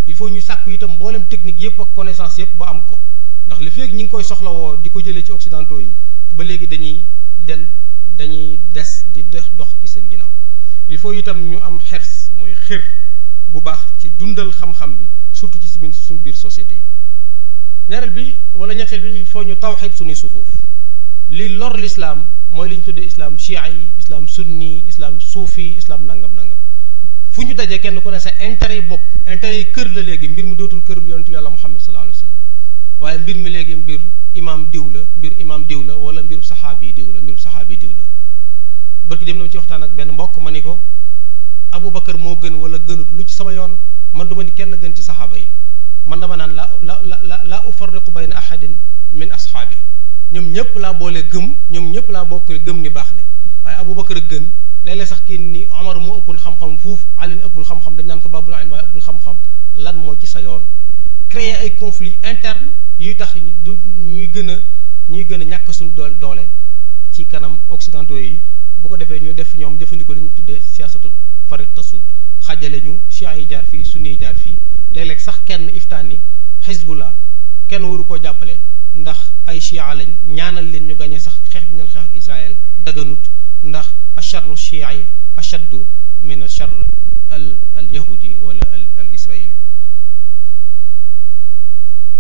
il faut ñu sàkku itam mboolem technique yëpp ak connaissance yëpp ba am ko ndax li feeg ñi ngi koy soxlawoo di ko jëlee ci occidentaux yi ba léegi dañuy des di dox ci seen ginnaaw il faut itam ñu am xers mooy xër bu baax ci dundal xam-xam bi surtout ci suñu biir société yi ñaareel bi wala ñetteel bi il faut ñu tawxid suñuy sufuuf li lor l'islam mooy li ñu tuddee islam chia yi islam sunni islam suufi islam nangam fu ñu dajee kenn ku ne sa intérêt yi bopp intérêt yi kër la léegi mbir mi dootul kër yonentu yàlla Muhammad sallallahu alayhi wa sallam waaye mbir mi léegi mbir imam diw la wala mbir saxaabi diw la barki dem na ci waxtaan ak benn mbokk ma ni ko Aboubacar moo gën wala gënut lu ci sama yoon man duma ni kenn gën ci saxaaba yi man dama naan la ufarriqu bayna ahadin min ashaabi ñoom ñëpp laa boole gëm ñoom ñëpp laa bokk gëm ni baax ne waaye Aboubacar gën léeg-léeg sax kii ni Omar moo ëppul xam-xam fuuf Ali ëppul xam-xam dañ naan ko babul ilm waaye ëppul xam-xam lan moo ci sa yoon créer ay conflits internes yuy tax ñuy gën a ñàkk suñu doole ci kanam occidentaux yi bu ko defee ñu def ñoom jëfandikoo li ñu tuddee siyaasatu fariq tasud xajale ñu chiites yi jaar fii sunni yi jaar fii léeg-léeg sax kenn iftaan ni Hizbullah kenn waru koo jàppale ndax ay chia lañ ñaanal leen ñu gañee sax xeex bi ñu xeex ak Israël daganut ndax acharru chia yi achaddu min achar al yahudi wala al israili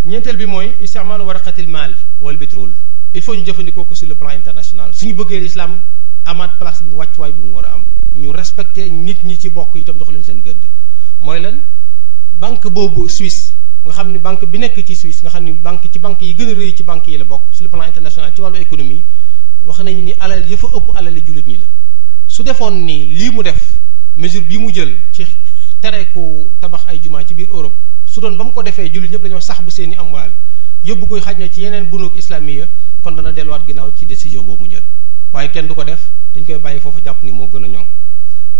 ñeenteel bi mooy isticmaalu waraqatil maal wal pétrole il faut ñu jëfandikoo ko sur le plan international suñu bëggee l'islam amaat place bi wàccuwaay bi mu war a am ñu respecté nit ñi ci bokk itam dox leen seen gëdd mooy lan banque boobu Suisse nga xam ni banque bi nekk ci Suisse nga xam ni banque yi gën a rëy ci banque yi la bokk sur le plan international ci wàllu économie wax nañu ni alal ya fa ëpp alali jullit ñi la su defoon ni lii mu def mesure bii mu jël ci tere ku tabax ay jumaa ci biir Europe su doon ba mu ko defee jullit ñëpp dañoo sax bu seeni amwaal yóbbu koy xaj na ci yeneen bunuk islamiya kon dana delluwaat ginnaaw ci décision boobu mu jël waaye kenn du ko def dañ koy bàyyi foofu jàpp ni moo gën a ñoŋ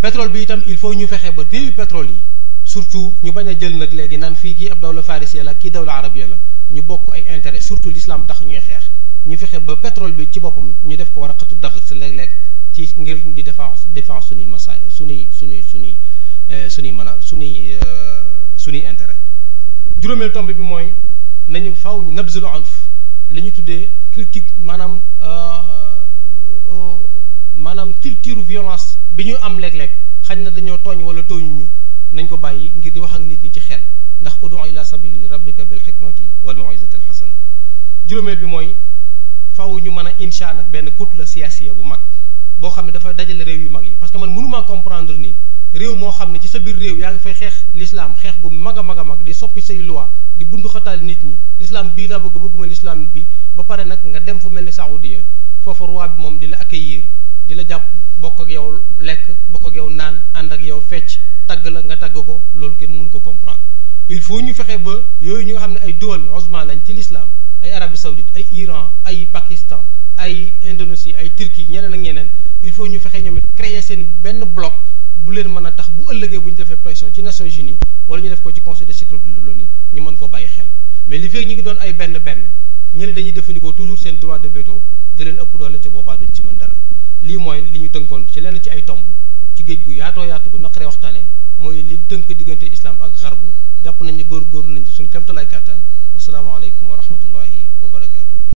pétrole bi itam il faut ñu fexe ba réewi pétrole yi surtout ñu bañ a jël nag léegi naan fii kii ab dawla farisiya la kii dawla arabiya la ñu bokk ay intérêt surtout l'islam tax ñuy xeex ñu fexe ba pétrole bi ci boppam ñu def ko war a xatu dax si léeg-léeg ci ngir di défense suñuy masaay suñuy intérêt juróomeel tomb bi mooy nañu faw ñu nabzul unf li ñu tuddee critique maanaam culture violence bi ñu am léeg-léeg xañ na dañoo tooñ wala tooñuñu nañ ko bàyyi ngir di wax ak nit ñi ci xel ndax udu ila sabili rabbika bil hikmati wal mawizati al hasana juróomeel bi mooy faw ñu mën a insha nag benn kutla siyaasiya bu mag boo xam ne dafa dajale réew yu mag yi parce que man mënumaa comprendre ni réew moo xam ne ci sa biir réew yaa ngi fay xeex l'islam xeex gu mag a mag di soppi say loi di bundu xataal nit ñi l'islam bii laa bëgguma l'islam bi ba pare nag nga dem fu mel ni Saoudia foofu roi bi moom di la accueillir di la jàpp bokk ak yow lekk bokk ak yow naan ànd ak yow fecc tagg la nga tagg ko loolu kenn mënu ko comprendre il faut ñu fexe ba yooyu ñu nga xam ne ay duwal uzma lañ ci l'islam ay Arabie Saoudite ay Iran ay Pakistan ay Indonésie ay Turquie ñeneen ak ñeneen il faut ñu fexe ñoom it créer seen benn bloc bu leen mën a tax bu ëllëgee bu ñu defee pression ci Nations Unies wala ñu def ko ci conseil de sécurité de l'ONU ñu mën koo bàyyi xel mais li fekk ñi ngi doon ay benn ñeneen dañuy jëfandikoo toujours seen droit de veto di leen ëpp doole ci boobaa duñ ci mën dara lii mooy li ñu tënkoon ci lenn ci ay tomb ci géej gu yaatoo yaatu gu naqaree waxtaane mooy li tënk diggante islam ak xarbu jàpp nañ ne góor-góorlu nañ ci suñ kemtalaay kàttan wasalaamaaleykum wa rahmatullahi